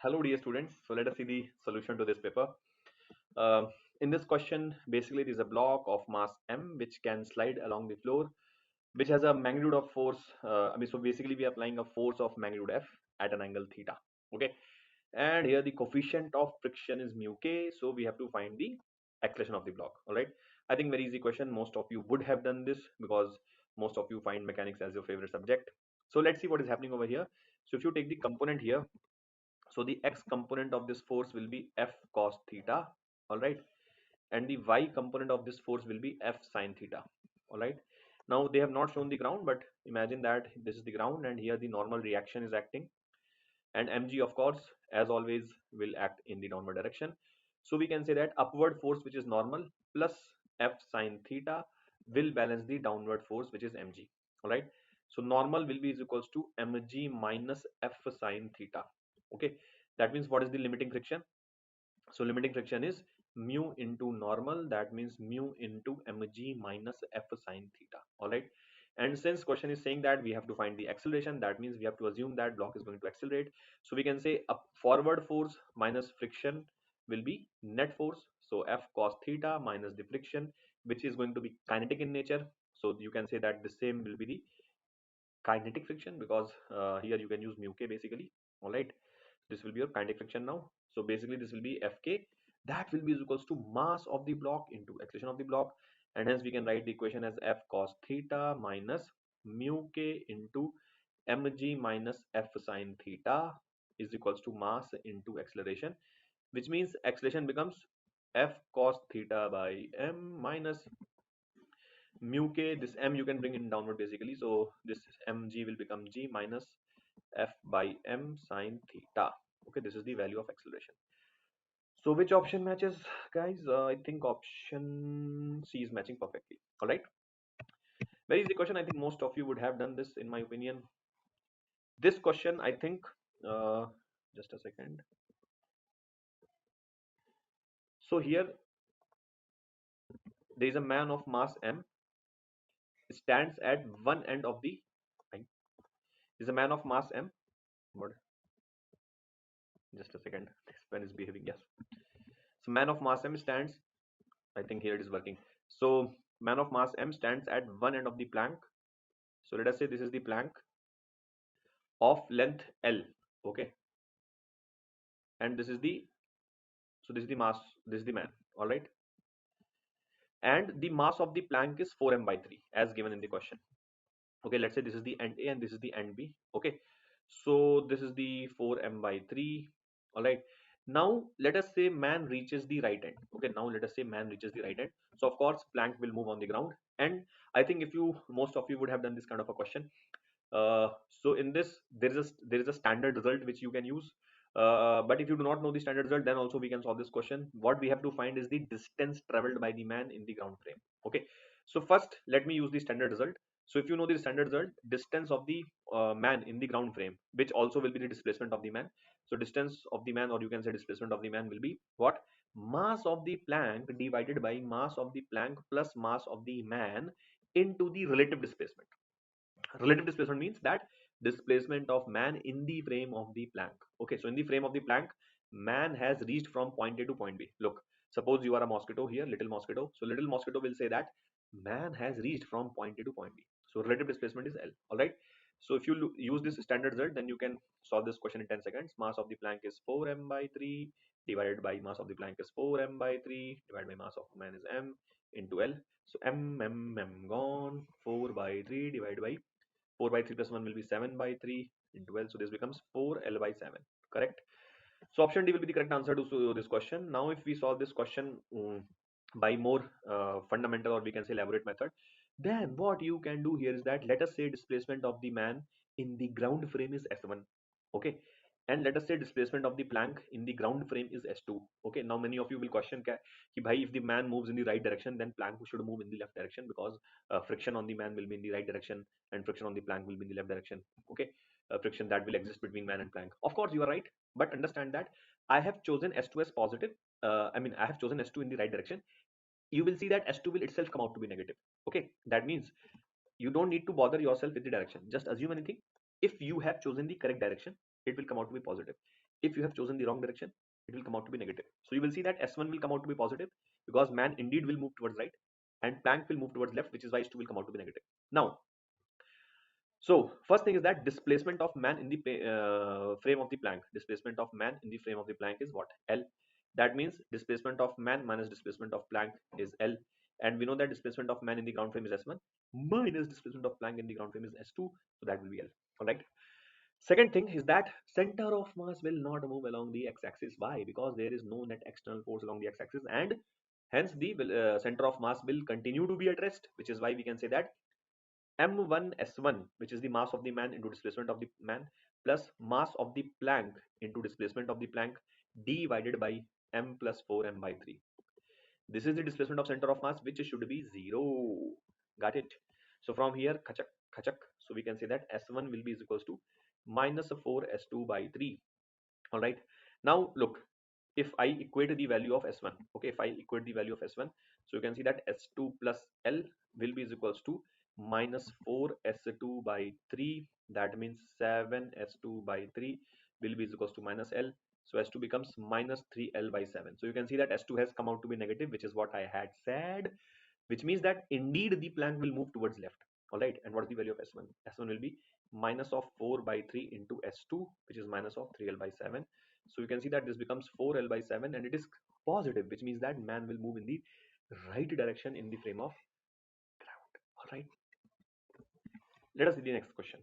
Hello dear students, so let us see the solution to this paper. Uh, in this question, basically it is a block of mass m which can slide along the floor, which has a magnitude of force. So basically we are applying a force of magnitude f at an angle theta. Okay, and here the coefficient of friction is mu k, so we have to find the acceleration of the block. All right, I think very easy question. Most of you would have done this because most of you find mechanics as your favorite subject. So let's see what is happening over here. So if you take the component here, so the x component of this force will be f cos theta, all right, and the y component of this force will be f sine theta, all right. Now they have not shown the ground, but imagine that this is the ground and here the normal reaction is acting, and mg of course as always will act in the downward direction. So we can say that upward force, which is normal, plus f sine theta will balance the downward force, which is mg, all right. So normal will be is equals to mg minus f sine theta. Okay, that means what is the limiting friction? So limiting friction is mu into normal, that means mu into mg minus f sine theta, all right. And since question is saying that we have to find the acceleration, that means we have to assume that block is going to accelerate. So we can say a forward force minus friction will be net force, so f cos theta minus the friction, which is going to be kinetic in nature. So you can say that the same will be the kinetic friction, because here you can use mu k basically, all right. This will be your kinetic friction now. So basically this will be fk, that will be equals to mass of the block into acceleration of the block, and hence we can write the equation as f cos theta minus mu k into mg minus f sine theta is equals to mass into acceleration, which means acceleration becomes f cos theta by m minus mu k. This m you can bring in downward basically, so this mg will become g minus f by m sine theta. Okay, this is the value of acceleration. So which option matches, guys? I think option C is matching perfectly. All right, very easy question. I think most of you would have done this, in my opinion. This question, I think, uh, just a second. So here there is a man of mass m stands at one end of the line. Is a man of mass m. What? Just a second. This pen is behaving. Yes. So man of mass m stands. I think here it is working. So man of mass m stands at one end of the plank. So let us say this is the plank of length L. Okay, and this is the, so this is the mass. This is the man. All right, and the mass of the plank is 4m by 3 as given in the question. Okay, let's say this is the end A and this is the end B. Okay, so this is the 4m by 3. All right, now let us say man reaches the right end. Okay, now let us say man reaches the right end. So of course plank will move on the ground, and I think if you, most of you would have done this kind of a question. So in this there is a standard result which you can use, but if you do not know the standard result, then also we can solve this question. What we have to find is the distance traveled by the man in the ground frame. Okay, so first let me use the standard result. So if you know the standard result, distance of the man in the ground frame, which also will be the displacement of the man. So distance of the man, or you can say displacement of the man, will be what? Mass of the plank divided by mass of the plank plus mass of the man into the relative displacement. Relative displacement means that displacement of man in the frame of the plank. Okay, so in the frame of the plank, man has reached from point A to point B. Look, suppose you are a mosquito here, little mosquito. So little mosquito will say that man has reached from point A to point B. So relative displacement is L. All right. So if you use this standard result, then you can solve this question in 10 seconds. Mass of the plank is 4m by 3 divided by mass of the plank is 4m by 3 divided by mass of man is m into L. So m gone, 4 by 3 divided by 4 by 3 plus 1 will be 7 by 3 into L. So this becomes 4L by 7. Correct. So option D will be the correct answer to this question. Now if we solve this question by more fundamental, or we can say elaborate method, then what you can do here is that let us say displacement of the man in the ground frame is S1. Okay, and let us say displacement of the plank in the ground frame is S2. Okay, now many of you will question ki bhai, if the man moves in the right direction, then plank should move in the left direction, because friction on the man will be in the right direction and friction on the plank will be in the left direction. Okay, friction that will exist between man and plank. Of course you are right, but understand that I have chosen S2 as positive. I have chosen S2 in the right direction. You will see that S2 will itself come out to be negative. Okay, that means you don't need to bother yourself with the direction. Just assume anything. If you have chosen the correct direction, it will come out to be positive. If you have chosen the wrong direction, it will come out to be negative. So you will see that S1 will come out to be positive because man indeed will move towards right and Planck will move towards left, which is why S2 will come out to be negative. Now, so first thing is that displacement of man in the frame of the Planck. Displacement of man in the frame of the Planck is what? L. That means displacement of man minus displacement of Planck is L. And we know that displacement of man in the ground frame is S1 minus displacement of Planck in the ground frame is S2. So that will be L. All right. Second thing is that center of mass will not move along the x-axis. Why? Because there is no net external force along the x-axis, and hence the center of mass will continue to be at rest, which is why we can say that m1s1, which is the mass of the man into displacement of the man, plus mass of the Planck into displacement of the Planck divided by m plus 4m by 3. This is the displacement of center of mass, which should be 0. Got it? So from here, khachak, khachak. So we can say that S1 will be is equals to minus 4s2 by 3. All right. Now look, if I equate the value of S1, okay, if I equate the value of S1, so you can see that S2 plus L will be is equals to minus 4s2 by 3. That means 7s2 by 3 will be is equals to minus L. So S2 becomes minus 3L by 7. So you can see that S2 has come out to be negative, which is what I had said, which means that indeed the Planck will move towards left. All right. And what is the value of S1? S1 will be minus of 4 by 3 into S2, which is minus of 3L by 7. So you can see that this becomes 4L by 7 and it is positive, which means that man will move in the right direction in the frame of ground. All right. Let us see the next question.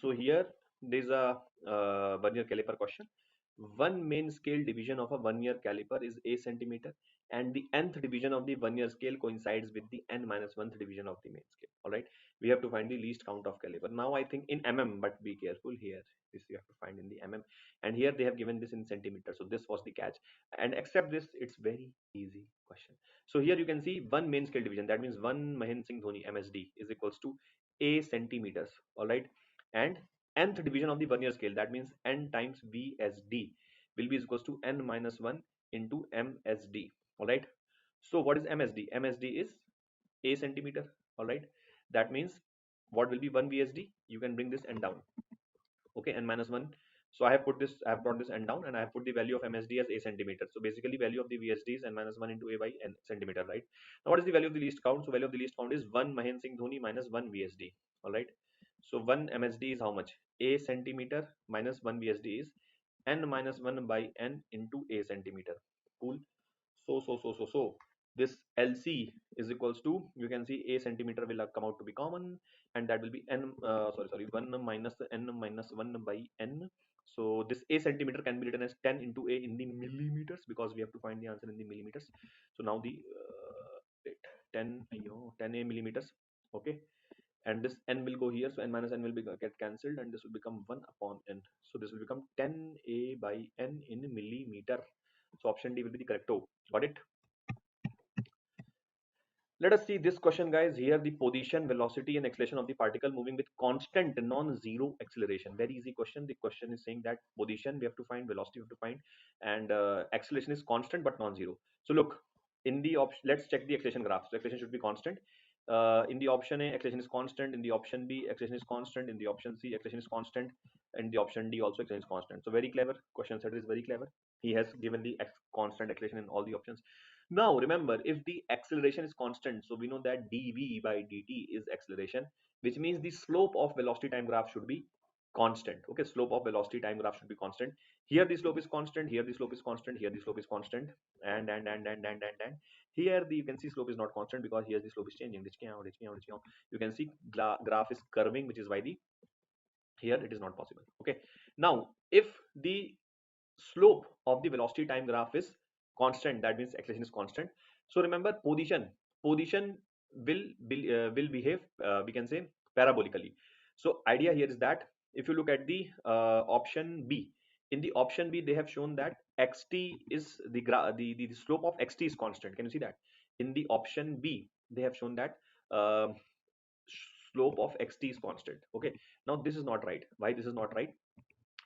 So here there's a vernier caliper question. One main scale division of a vernier caliper is a centimeter, and the nth division of the vernier scale coincides with the n minus 1th division of the main scale. All right, we have to find the least count of caliper. Now I think in mm, but be careful here. This you have to find in the mm, and here they have given this in centimeter. So this was the catch. And except this, it's very easy question. So here you can see one main scale division. That means one Mahendra Singh Dhoni MSD is equals to a centimeters. All right, and nth division of the vernier scale, that means n times VSD will be equals to n minus 1 into MSD. All right. So what is MSD? MSD is a centimeter. All right. That means what will be 1 VSD? You can bring this n down. Okay, n minus 1. So I have brought this n down and I have put the value of MSD as a centimeter. So basically value of the VSD is n minus 1 into a by n centimeter, right? Now what is the value of the least count? So value of the least count is 1 Mahendra Singh Dhoni minus 1 VSD. All right. So 1 MSD is how much? A centimeter minus 1 VSD is n minus 1 by n into a centimeter. Cool. So this LC is equals to, you can see a centimeter will come out to be common, and that will be n 1 minus n minus 1 by n. So this a centimeter can be written as 10 into a in the millimeters, because we have to find the answer in the millimeters. So now the 10 10a millimeters. Okay, and this n will go here, so n minus n will get cancelled, and this will become 1 upon n. So this will become 10a by n in millimeter. So option D will be the correct. Got it? Let us see this question, guys. Here the position, velocity and acceleration of the particle moving with constant non-zero acceleration. Very easy question. The question is saying that position we have to find, velocity we have to find, and acceleration is constant but non-zero. So look, in the option, let's check the acceleration graph. So acceleration should be constant. In the option A, acceleration is constant. In the option B, acceleration is constant. In the option C, acceleration is constant. In the option D, also acceleration is constant. So very clever. Question setter is very clever. He has given the constant acceleration in all the options. Now remember, if the acceleration is constant, so we know that dv by dt is acceleration, which means the slope of velocity time graph should be constant. Okay, slope of velocity time graph should be constant. Here the slope is constant, here the slope is constant, here the slope is constant, and here the, you can see slope is not constant because here the slope is changing. You can see graph is curving, which is why the here it is not possible. Okay, now if the slope of the velocity time graph is constant, that means acceleration is constant. So remember, position will behave, we can say, parabolically. So idea here is that if you look at the option B, in the option B they have shown that xt is the slope of xt is constant. Can you see that? In the option B they have shown that slope of xt is constant. Okay, now this is not right. Why this is not right?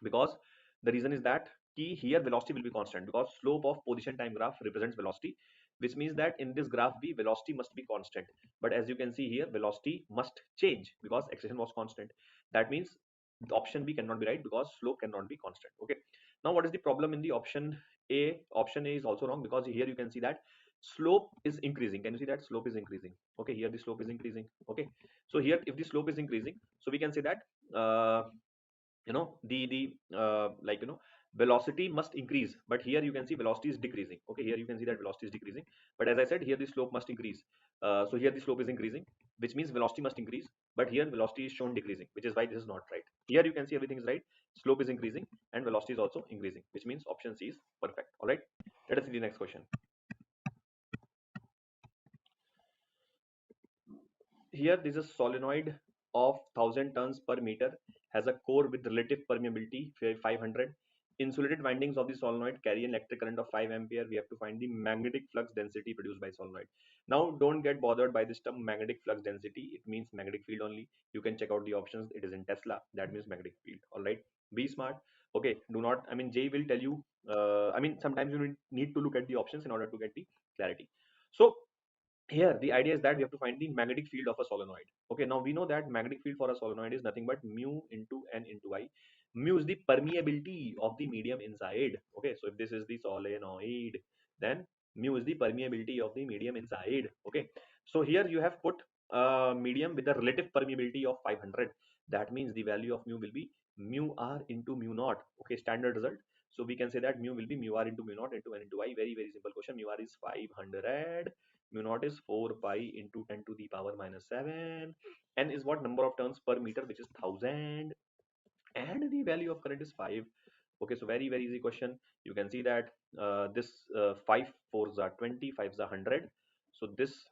Because the reason is that key here velocity will be constant, because slope of position time graph represents velocity, which means that in this graph B velocity must be constant. But as you can see here, velocity must change because acceleration was constant. That means the option B cannot be right because slope cannot be constant. Okay. Now what is the problem in the option A? Option A is also wrong because here you can see that slope is increasing. Can you see that slope is increasing? Okay, here the slope is increasing. Okay, so here if the slope is increasing, so we can say that the velocity must increase, but here you can see velocity is decreasing. Okay, here you can see that velocity is decreasing, but as I said, here the slope must increase. So here the slope is increasing, which means velocity must increase, but here velocity is shown decreasing, which is why this is not right. Here you can see everything is right, slope is increasing and velocity is also increasing, which means option C is perfect. All right, let us see the next question. Here this is a solenoid of 1000 tons per meter, has a core with relative permeability 500. Insulated windings of the solenoid carry an electric current of 5 ampere. We have to find the magnetic flux density produced by solenoid. Now don't get bothered by this term magnetic flux density, it means magnetic field only. You can check out the options, it is in Tesla, that means magnetic field. All right, be smart. Okay, do not, I mean, Jay will tell you, I mean, sometimes you need to look at the options in order to get the clarity. So here the idea is that we have to find the magnetic field of a solenoid. Okay, now we know that magnetic field for a solenoid is nothing but mu into n into I. Mu is the permeability of the medium inside. Okay, so if this is the solenoid, then mu is the permeability of the medium inside. Okay, so here you have put a medium with a relative permeability of 500. That means the value of mu will be mu r into mu naught. Okay, standard result. So we can say that mu will be mu r into mu naught into n into I. Very very simple question. Mu r is 500, mu naught is 4 pi into 10 to the power minus 7. N is what? Number of turns per meter, which is 1000, and the value of current is 5. Okay, so very very easy question. You can see that this 5 4s are 20, 5s are 100. So this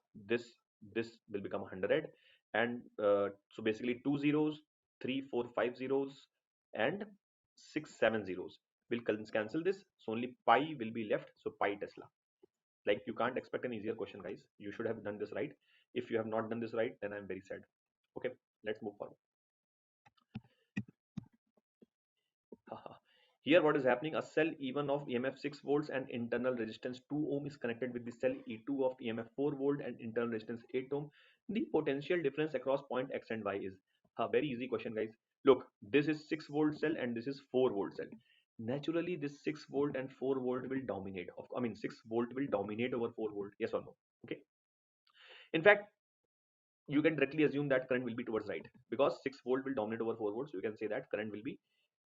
will become 100, and so basically 2 zeros, 3 4 5 zeros, and 6 7 zeros will cancel this, so only pi will be left, so pi Tesla. Like, you can't expect an easier question, guys. You should have done this right. If you have not done this right, then I'm very sad. Okay, let's move forward. Here what is happening, a cell E1 of EMF 6 volts and internal resistance 2 ohm is connected with the cell E2 of EMF 4 volt and internal resistance 8 ohm. The potential difference across point X and Y is a very easy question, guys. Look, this is 6 volt cell and this is 4 volt cell. Naturally this 6 volt and 4 volt will dominate. I mean 6 volt will dominate over 4 volt, yes or no? Okay, in fact you can directly assume that current will be towards right, because 6 volt will dominate over 4 volts. So you can say that current will be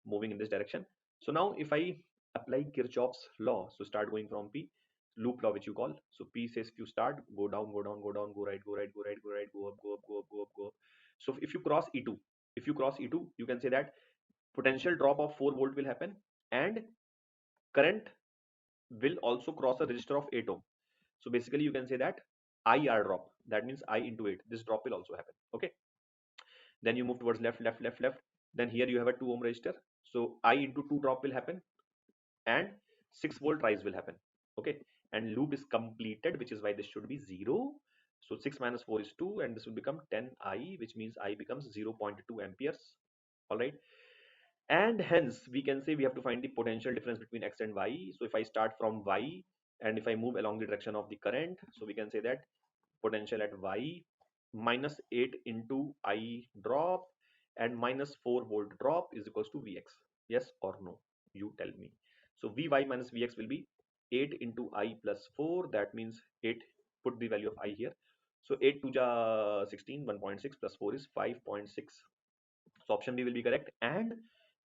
moving in this direction. So now if I apply Kirchhoff's law, so start going from P, loop law which you call, so P says if you start, go down, go down, go down, go right, go right, go right, go right, go up, go up, go up, go up, go up. So if you cross E2, you can say that potential drop of 4 volt will happen, and current will also cross a resistor of 8 ohm. So basically you can say that IR drop, that means I into 8, this drop will also happen. Okay, then you move towards left, left, left, left. Then here you have a 2 ohm resistor, so I into 2 drop will happen and 6 volt rise will happen. Okay, and loop is completed, which is why this should be 0. So 6 minus 4 is 2, and this will become 10I, which means I becomes 0.2 amperes. All right, and hence we can say we have to find the potential difference between X and Y. So if I start from Y and if I move along the direction of the current, so we can say that potential at Y minus 8 into I drop and minus 4 volt drop is equals to Vx. Yes or no? You tell me. So Vy minus Vx will be 8 into I plus 4. That means 8, put the value of I here. So 8 to ja 16, 1.6 plus 4 is 5.6. So option B will be correct, and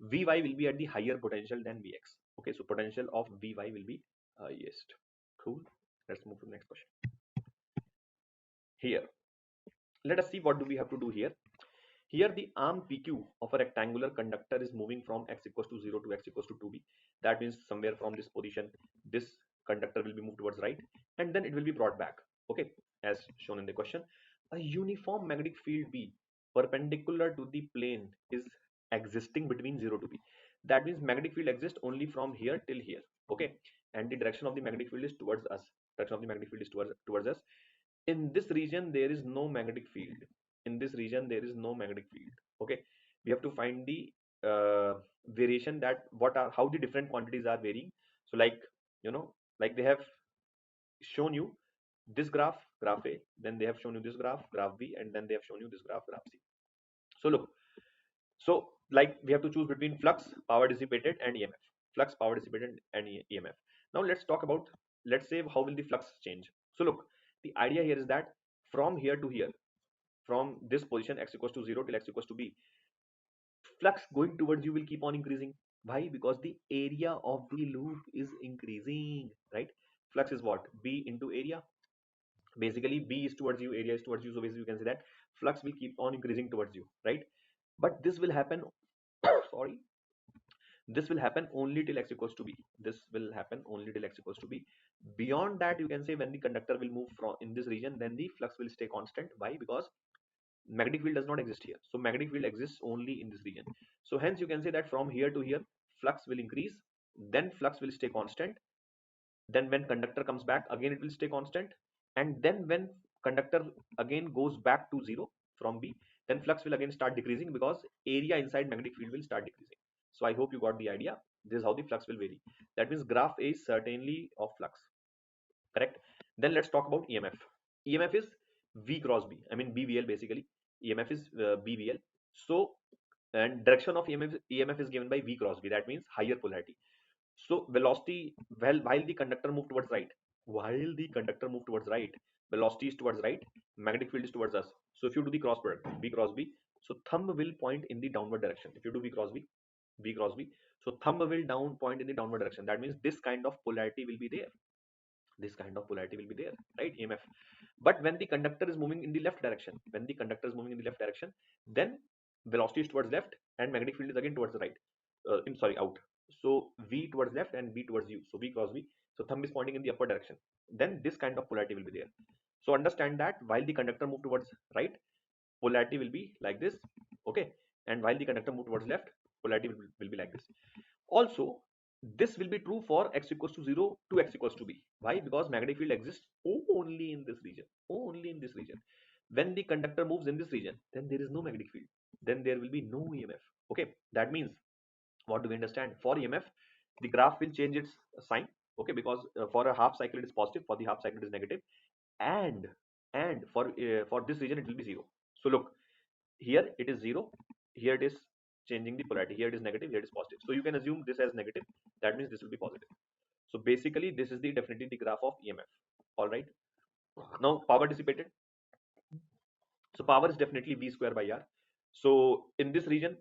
Vy will be at the higher potential than Vx. Okay, so potential of Vy will be highest. Cool. Let's move to the next question. Here, let us see what do we have to do here. Here the arm PQ of a rectangular conductor is moving from x equals to 0 to x equals to 2b. That means somewhere from this position, this conductor will be moved towards right, and then it will be brought back. Okay, as shown in the question. A uniform magnetic field B perpendicular to the plane is existing between 0 to b. That means magnetic field exists only from here till here. Okay, and the direction of the magnetic field is towards us. Direction of the magnetic field is towards us. In this region there is no magnetic field. In this region there is no magnetic field. Okay, we have to find the variation, that what are, how the different quantities are varying. So like, like they have shown you this graph A, then they have shown you this graph B, and then they have shown you this graph C. So look, so like we have to choose between flux, power dissipated, and EMF. Flux, power dissipated, and EMF. Now let's talk about, let's say, how will the flux change. So look, the idea here is that from here to here, from this position x equals to 0 till x equals to b, flux going towards you will keep on increasing. Why? Because the area of the loop is increasing, right? Flux is what? B into area. Basically, B is towards you, area is towards you. So basically, you can say that flux will keep on increasing towards you, right? But this will happen, sorry, this will happen only till x equals to b. This will happen only till x equals to b. Beyond that, you can say when the conductor will move from in this region, then the flux will stay constant. Why? Because magnetic field does not exist here. So magnetic field exists only in this region. So hence you can say that from here to here, flux will increase, then flux will stay constant. Then when conductor comes back, again it will stay constant. And then when conductor again goes back to 0 from B, then flux will again start decreasing because area inside magnetic field will start decreasing. So I hope you got the idea. This is how the flux will vary. That means graph A is certainly of flux, correct? Then let's talk about EMF. EMF is V cross B. I mean BVL basically. EMF is BVL. So and direction of EMF is given by V cross B. That means higher polarity. So velocity, well, while the conductor move towards right, velocity is towards right, magnetic field is towards us. So if you do the cross product, B cross B, so thumb will point in the downward direction. If you do B cross B, B cross B, so thumb will down point in the downward direction. That means this kind of polarity will be there. This kind of polarity will be there, right? EMF. But when the conductor is moving in the left direction, then velocity is towards left and magnetic field is again towards the right. Sorry, out. So V towards left and B towards you. So V cross V. So thumb is pointing in the upper direction. Then this kind of polarity will be there. So understand that while the conductor move towards right, polarity will be like this, okay? And while the conductor move towards left, polarity will be like this. Also, this will be true for x equals to 0 to x equals to b. Why? Because magnetic field exists only in this region. Only in this region. When the conductor moves in this region, then there is no magnetic field. Then there will be no EMF. Okay. That means, what do we understand? For EMF, the graph will change its sign. Okay. Because for a half cycle it is positive, for the half cycle it is negative, and for this region it will be 0. So look, here it is 0, here it is changing the polarity, here it is negative, here it is positive. So you can assume this as negative, that means this will be positive. So basically this is the definitely the graph of EMF. All right, now power dissipated. So power is definitely V square by R. So in this region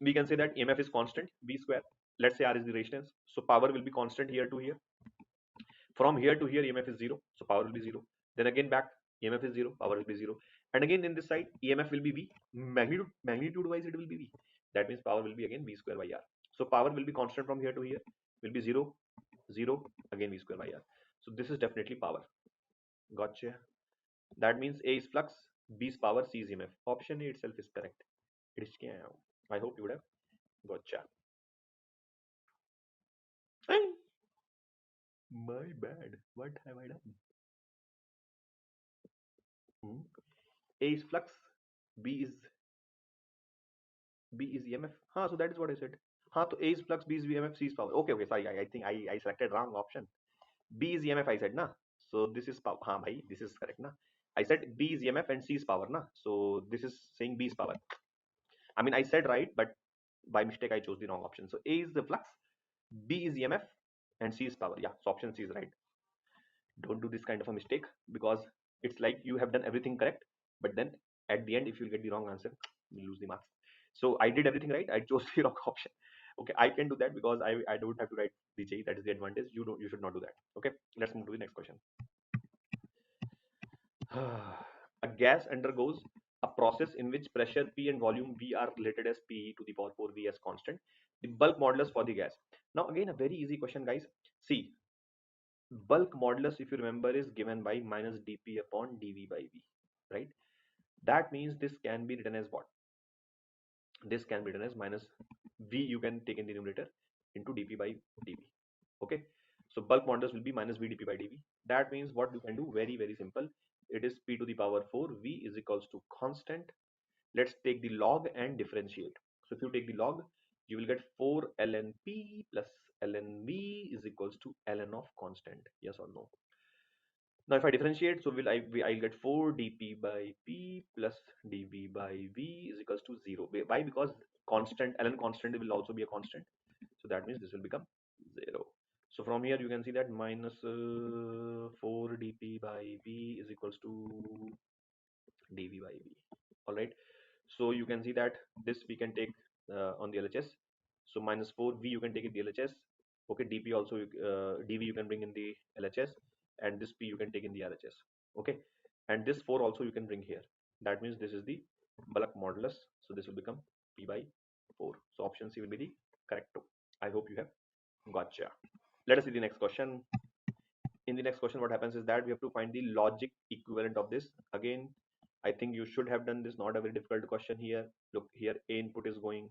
we can say that EMF is constant, V square. Let's say R is the resistance, so power will be constant here to here. From here to here EMF is 0, so power will be 0. Then again back, EMF is 0, power will be 0. And again in this side EMF will be V, magnitude wise it will be V. That means power will be again V square by R. So power will be constant from here to here, will be 0, 0, again V square by R. So this is definitely power. Gotcha. That means A is flux, B is power, C is EMF. Option A itself is correct. It is scam. I hope you would have gotcha. My bad. What have I done? Hmm? A is flux, B is EMF. So that is what I said. So A is flux, B is EMF, C is power. Okay, okay. Sorry, I think I selected wrong option. B is EMF. I said na. So this is power. Bhai, this is correct na. I said B is EMF and C is power na. So this is saying B is power. I mean I said right, but by mistake I chose the wrong option. So A is the flux, B is EMF, and C is power. Yeah. So option C is right. Don't do this kind of a mistake, because it's like you have done everything correct, but then at the end if you get the wrong answer, you lose the marks. So I did everything right, I chose the wrong option. Okay, I can do that because I don't have to write the J. That is the advantage. You should not do that. Okay, let's move to the next question. A gas undergoes a process in which pressure P and volume V are related as P to the power 4V as constant. The bulk modulus for the gas. Now again a very easy question, guys. See, bulk modulus, if you remember, is given by minus dp upon dv by v, right? That means this can be written as what? This can be written as minus v, you can take in the numerator, into dp by dv. Okay, so bulk modulus will be minus v dp by dv. That means what you can do, very very simple, it is p to the power 4 v is equals to constant. Let's take the log and differentiate. So if you take the log, you will get 4 ln p plus ln v is equals to ln of constant. Yes or no? Now if I differentiate, so I'll get 4 dp by p plus dv by v is equals to 0. Why? Because constant, ln constant will also be a constant. So that means this will become 0. So from here you can see that minus 4 dp by v is equals to dv by v. All right. So you can see that this we can take on the LHS. So minus 4v you can take in the LHS. Okay, dp also dv you can bring in the LHS, and this p you can take in the RHS. Okay, and this 4 also you can bring here. That means this is the bulk modulus. So this will become p by 4. So option C will be the correct one. I hope you have gotcha. Let us see the next question. In the next question, what happens is that we have to find the logic equivalent of this. Again, I think you should have done this. Not a very difficult question here. Look here, A input is going,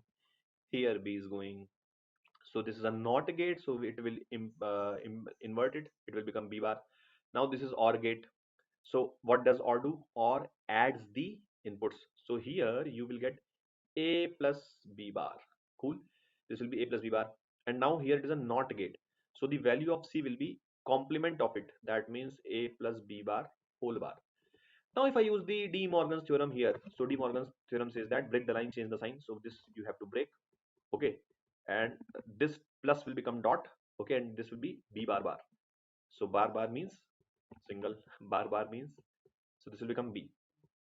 here B is going. So this is a NOT gate, so it will invert it. It will become B bar. Now this is OR gate. So what does OR do? OR adds the inputs. So here you will get A plus B bar. Cool. This will be A plus B bar. And now here it is a NOT gate. So the value of C will be complement of it. That means A plus B bar whole bar. Now if I use the De Morgan's theorem here, so De Morgan's theorem says that break the line, change the sign. So this you have to break. Okay. And this plus will become dot. Okay. And this will be B bar bar. So bar bar means single, bar bar means, so this will become B.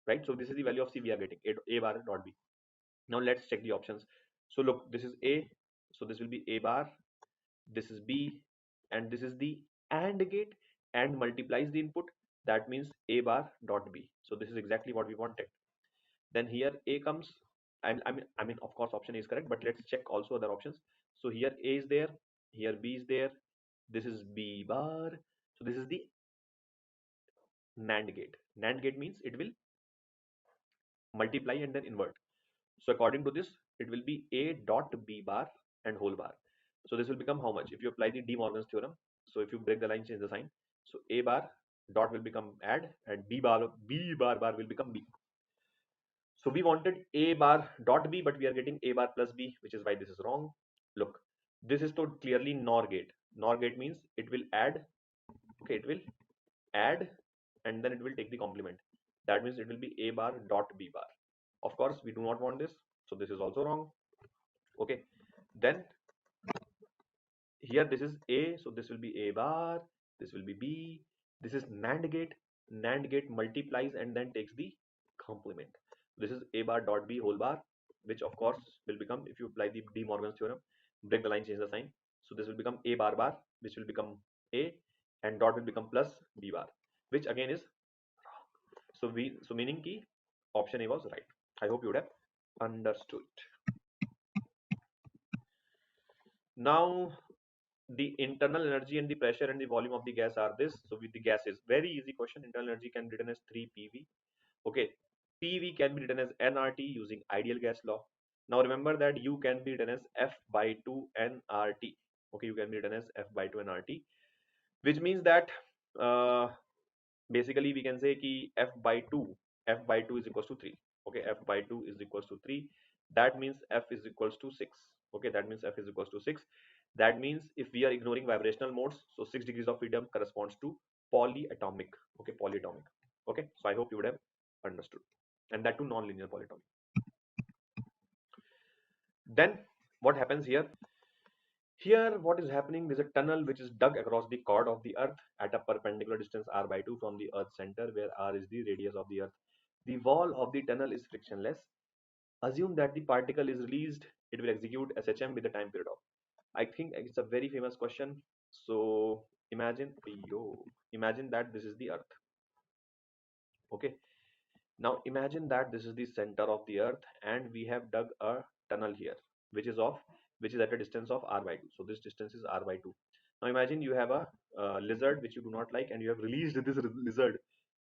Right. So this is the value of C we are getting, A bar dot B. Now let's check the options. So look, this is A. So this will be A bar. This is B, and this is the AND gate, and multiplies the input. That means A bar dot B. So this is exactly what we wanted. Then here A comes. I mean, of course, option A is correct, but let's check also other options. So here A is there, here B is there. This is B bar. So this is the NAND gate. NAND gate means it will multiply and then invert. So according to this, it will be A dot B bar and whole bar. So this will become how much? If you apply the De Morgan's theorem, so if you break the line, change the sign. So A bar dot will become add, and B bar bar will become B. So we wanted A bar dot B, but we are getting A bar plus B, which is why this is wrong. Look, this is to clearly NOR gate. NOR gate means it will add. Okay, it will add, and then it will take the complement. That means it will be A bar dot B bar. Of course, we do not want this, so this is also wrong. Okay, then here this is A, so this will be A bar, this will be B. This is NAND gate. NAND gate multiplies and then takes the complement. This is A bar dot B whole bar, which of course will become, if you apply the De Morgan's theorem, break the line, change the sign. So this will become A bar bar, which will become A, and dot will become plus B bar, which again is wrong. So meaning ki option A was right. I hope you would have understood. Now the internal energy and the pressure and the volume of the gas are this. So with the gas is very easy question. Internal energy can be written as 3 PV. Okay, PV can be written as nRT using ideal gas law. Now remember that U can be written as F by 2 nRT. Okay, you can be written as F by 2 nRT, which means that uh, basically we can say ki f by 2 is equals to 3. Okay, f by 2 is equals to 3. That means f is equals to 6. Okay, that means f is equals to 6. That means if we are ignoring vibrational modes, so 6 degrees of freedom corresponds to polyatomic. Okay, polyatomic. Okay, so I hope you would have understood, and that too non-linear polyatomic. Then what happens here? Here, what is happening? There's a tunnel which is dug across the chord of the Earth at a perpendicular distance r by 2 from the Earth's center, where r is the radius of the Earth. The wall of the tunnel is frictionless. Assume that the particle is released. It will execute SHM with a time period of. I think it's a very famous question. So imagine that this is the Earth. Okay. Now imagine that this is the center of the Earth, and we have dug a tunnel here, which is at a distance of r by 2. So this distance is r by 2. Now imagine you have a lizard which you do not like, and you have released this lizard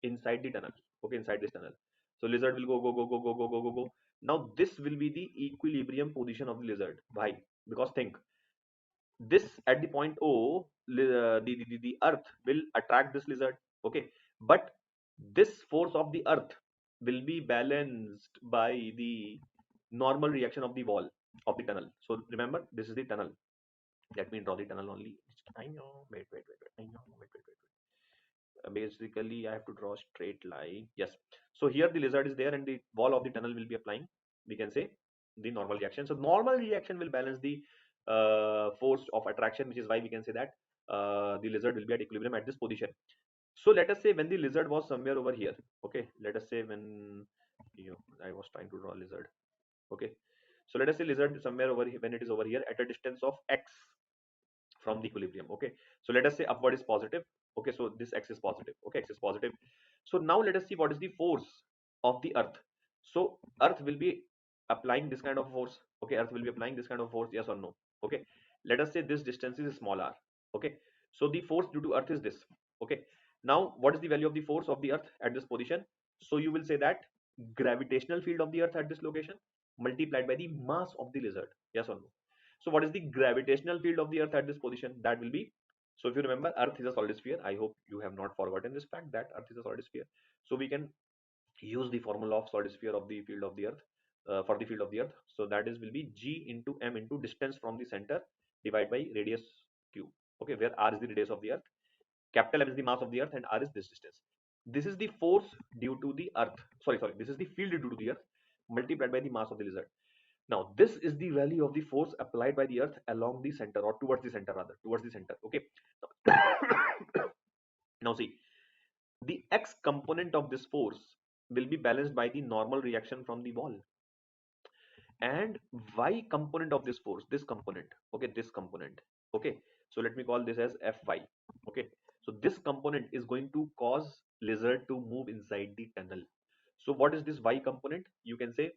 inside the tunnel. Okay, inside this tunnel. So lizard will go go go go go go go go go. Now this will be the equilibrium position of the lizard. Why? Because think, this at the point O, the Earth will attract this lizard. Okay, but this force of the Earth will be balanced by the normal reaction of the wall of the tunnel. So remember, this is the tunnel. Let me draw the tunnel only. I know. Wait. I know. Wait. Basically, I have to draw a straight line. Yes. So here the lizard is there, and the wall of the tunnel will be applying. We can say. the normal reaction. So normal reaction will balance the force of attraction, which is why we can say that the lizard will be at equilibrium at this position. So let us say when the lizard was somewhere over here. Okay, let us say when I was trying to draw a lizard. Okay, so let us say lizard somewhere over here, when it is over here at a distance of x from the equilibrium. Okay, so let us say upward is positive. Okay, so this x is positive. Okay, x is positive. So now let us see what is the force of the earth. So earth will be applying this kind of force. Okay, earth will be applying this kind of force, yes or no? Okay, let us say this distance is small r. Okay, so the force due to earth is this. Okay, now what is the value of the force of the earth at this position? So you will say that gravitational field of the earth at this location multiplied by the mass of the lizard, yes or no? So what is the gravitational field of the earth at this position? That will be, so if you remember, earth is a solid sphere. I hope you have not forgotten this fact that earth is a solid sphere. So we can use the formula of solid sphere of the field of the earth, for the field of the earth. So that is will be g into m into distance from the center divided by radius cube. Okay, where r is the radius of the earth, capital M is the mass of the earth, and r is this distance. This is the force due to the earth. Sorry, this is the field due to the earth multiplied by the mass of the lizard. Now, this is the value of the force applied by the earth along the center, or towards the center rather, towards the center. Okay. Now see, the x component of this force will be balanced by the normal reaction from the wall, and y component of this force, this component, okay, this component, okay, so let me call this as fy. Okay, so this component is going to cause lizard to move inside the tunnel. So what is this y component? You can say,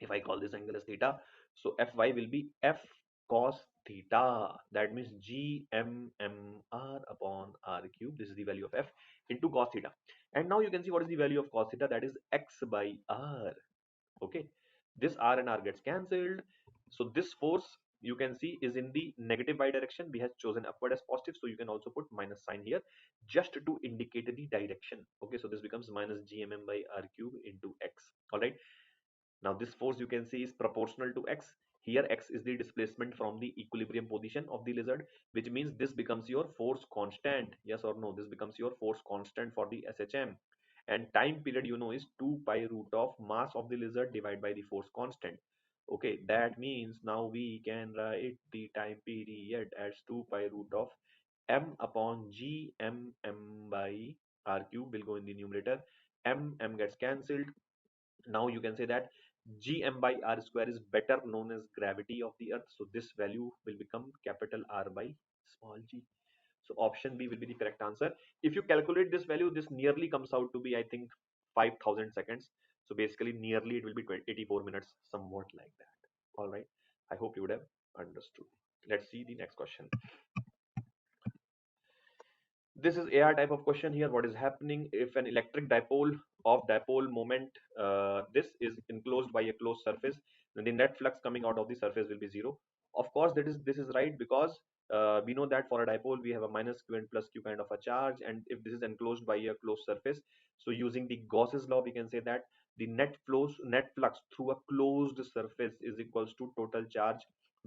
if I call this angle as theta, so fy will be f cos theta. That means g m m r upon r cube. This is the value of f into cos theta. And now you can see what is the value of cos theta. That is x by r. Okay, this r and r gets cancelled. So this force you can see is in the negative y direction. We have chosen upward as positive, so you can also put minus sign here just to indicate the direction. Okay, so this becomes minus gmm by r cube into x. All right, now this force you can see is proportional to x. Here x is the displacement from the equilibrium position of the lizard, which means this becomes your force constant. Yes or no? This becomes your force constant for the SHM. And time period you know is 2 pi root of mass of the lizard divided by the force constant. Okay, that means now we can write the time period as 2 pi root of m upon g m by r cube will go in the numerator. M gets cancelled. Now you can say that gm by r square is better known as gravity of the earth, so this value will become capital R by small g. So option B will be the correct answer. If you calculate this value, this nearly comes out to be, I think, 5000 seconds. So basically nearly it will be 84 minutes, somewhat like that. All right, I hope you would have understood. Let's see the next question. This is AR type of question here. What is happening if an electric dipole of dipole moment, this is enclosed by a closed surface, then the net flux coming out of the surface will be zero. Of course, this is right, because we know that for a dipole we have a minus q and plus q kind of a charge, and if this is enclosed by a closed surface, so using the Gauss's law we can say that the net flux through a closed surface is equals to total charge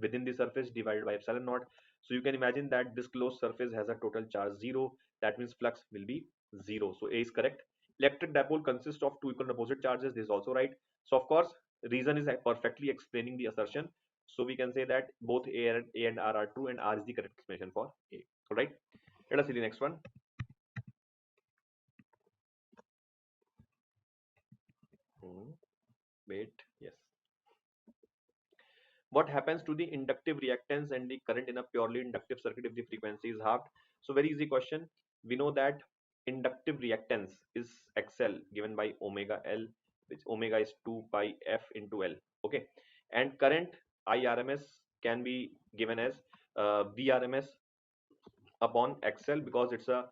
within the surface divided by epsilon naught. So you can imagine that this closed surface has a total charge 0. That means flux will be 0. So A is correct. Electric dipole consists of two equal and opposite charges. This is also right. So of course, reason is perfectly explaining the assertion. So we can say that both A and R are true, and R is the correct explanation for A. All right. Let us see the next one. Wait. Yes. What happens to the inductive reactance and the current in a purely inductive circuit if the frequency is halved? So very easy question. We know that inductive reactance is XL given by omega L, which omega is 2 pi F into L. Okay, and current IRMS can be given as VRMS upon XL, because it's a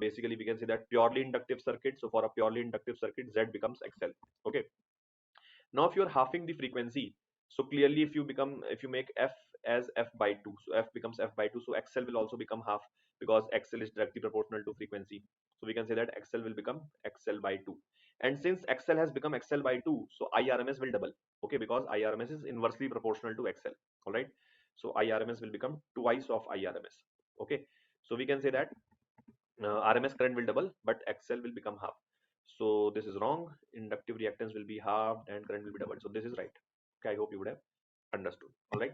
basically we can say that purely inductive circuit. So for a purely inductive circuit, Z becomes XL. Okay, now if you're halving the frequency, so clearly if you make f as f by 2, so f becomes f by 2, so xl will also become half, because xl is directly proportional to frequency. So we can say that xl will become xl by 2, and since xl has become xl by 2, so irms will double. Okay, because irms is inversely proportional to xl. All right, so irms will become twice of irms. Okay, so we can say that RMS current will double, but XL will become half. So this is wrong. Inductive reactance will be halved and current will be doubled. So this is right. Okay, I hope you would have understood. All right.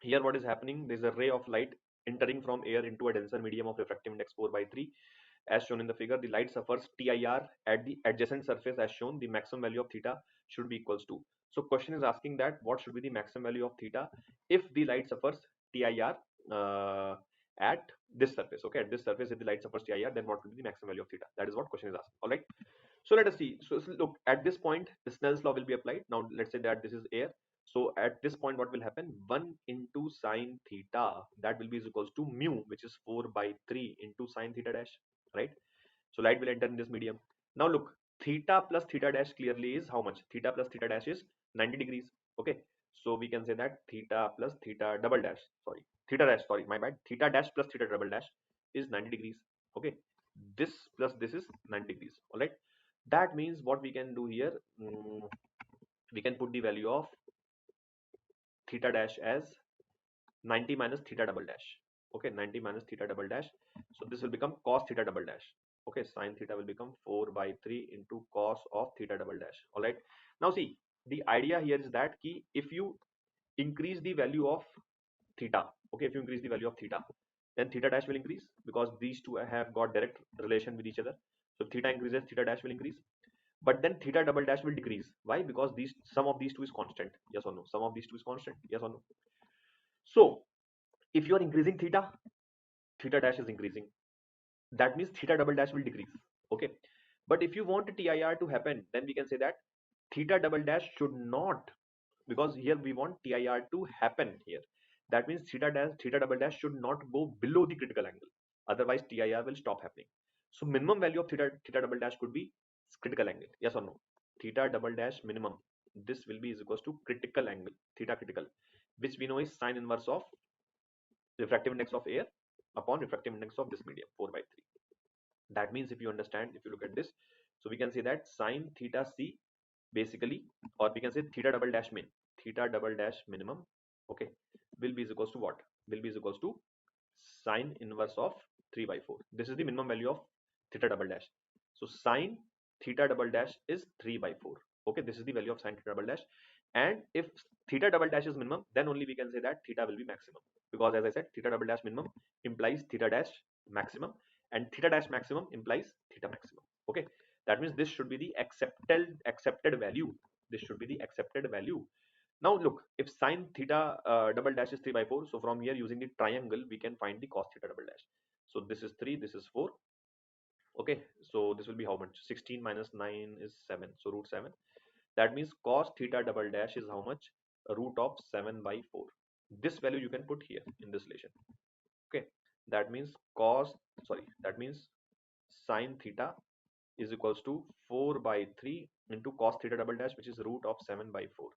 Here what is happening, there is a ray of light entering from air into a denser medium of refractive index 4 by 3. As shown in the figure, the light suffers TIR at the adjacent surface as shown. The maximum value of theta should be equals to. So question is asking that what should be the maximum value of theta if the light suffers TIR at this surface. Okay, at this surface, if the light suffers TIR, then what will be the maximum value of theta? That is what question is asking. All right. So let us see. So look, at this point, the Snell's law will be applied. Now let's say that this is air. So at this point, what will happen? 1 into sine theta, that will be is equals to mu, which is 4 by 3 into sine theta dash, right? So light will enter in this medium. Now look, theta plus theta dash clearly is how much? Theta plus theta dash is 90 degrees. Okay. So we can say that theta plus theta double dash, sorry, theta dash, sorry, my bad. Theta dash plus theta double dash is 90 degrees. Okay. This plus this is 90 degrees. All right. That means what we can do here, we can put the value of theta dash as 90 minus theta double dash. Okay, 90 minus theta double dash. So this will become cos theta double dash. Okay, sine theta will become 4 by 3 into cos of theta double dash. All right. Now see, the idea here is that key, if you increase the value of theta, okay, if you increase the value of theta, then theta dash will increase because these two have got direct relation with each other. So if theta increases, theta dash will increase. But then theta double dash will decrease. Why? Because these sum of these two is constant. Yes or no? Sum of these two is constant. Yes or no? So if you are increasing theta, theta dash is increasing. That means theta double dash will decrease. Okay. But if you want TIR to happen, then we can say that theta double dash should not, because here we want TIR to happen here. That means theta double dash should not go below the critical angle. Otherwise, TIR will stop happening. So minimum value of theta double dash could be critical angle. Yes or no? Theta double dash minimum. This will be is equals to critical angle, theta critical, which we know is sine inverse of refractive index of air upon refractive index of this medium 4 by 3. That means if you understand, if you look at this, so we can say that sine theta c basically, or we can say theta double dash min, theta double dash minimum, okay, will be is equals to what? Will be is equals to sine inverse of 3 by 4. This is the minimum value of theta double dash. So sine theta double dash is 3 by 4. Okay, this is the value of sine theta double dash. And if theta double dash is minimum, then only we can say that theta will be maximum. Because as I said, theta double dash minimum implies theta dash maximum, and theta dash maximum implies theta maximum. Okay, that means this should be the accepted value. This should be the accepted value. Now look, if sine theta double dash is 3 by 4, so from here using the triangle, we can find the cos theta double dash. So this is 3, this is 4. Okay, so this will be how much? 16 minus 9 is 7, so root 7. That means cos theta double dash is how much? Root of 7 by 4. This value you can put here in this relation. Okay, that means that means sine theta is equals to 4 by 3 into cos theta double dash, which is root of 7 by 4.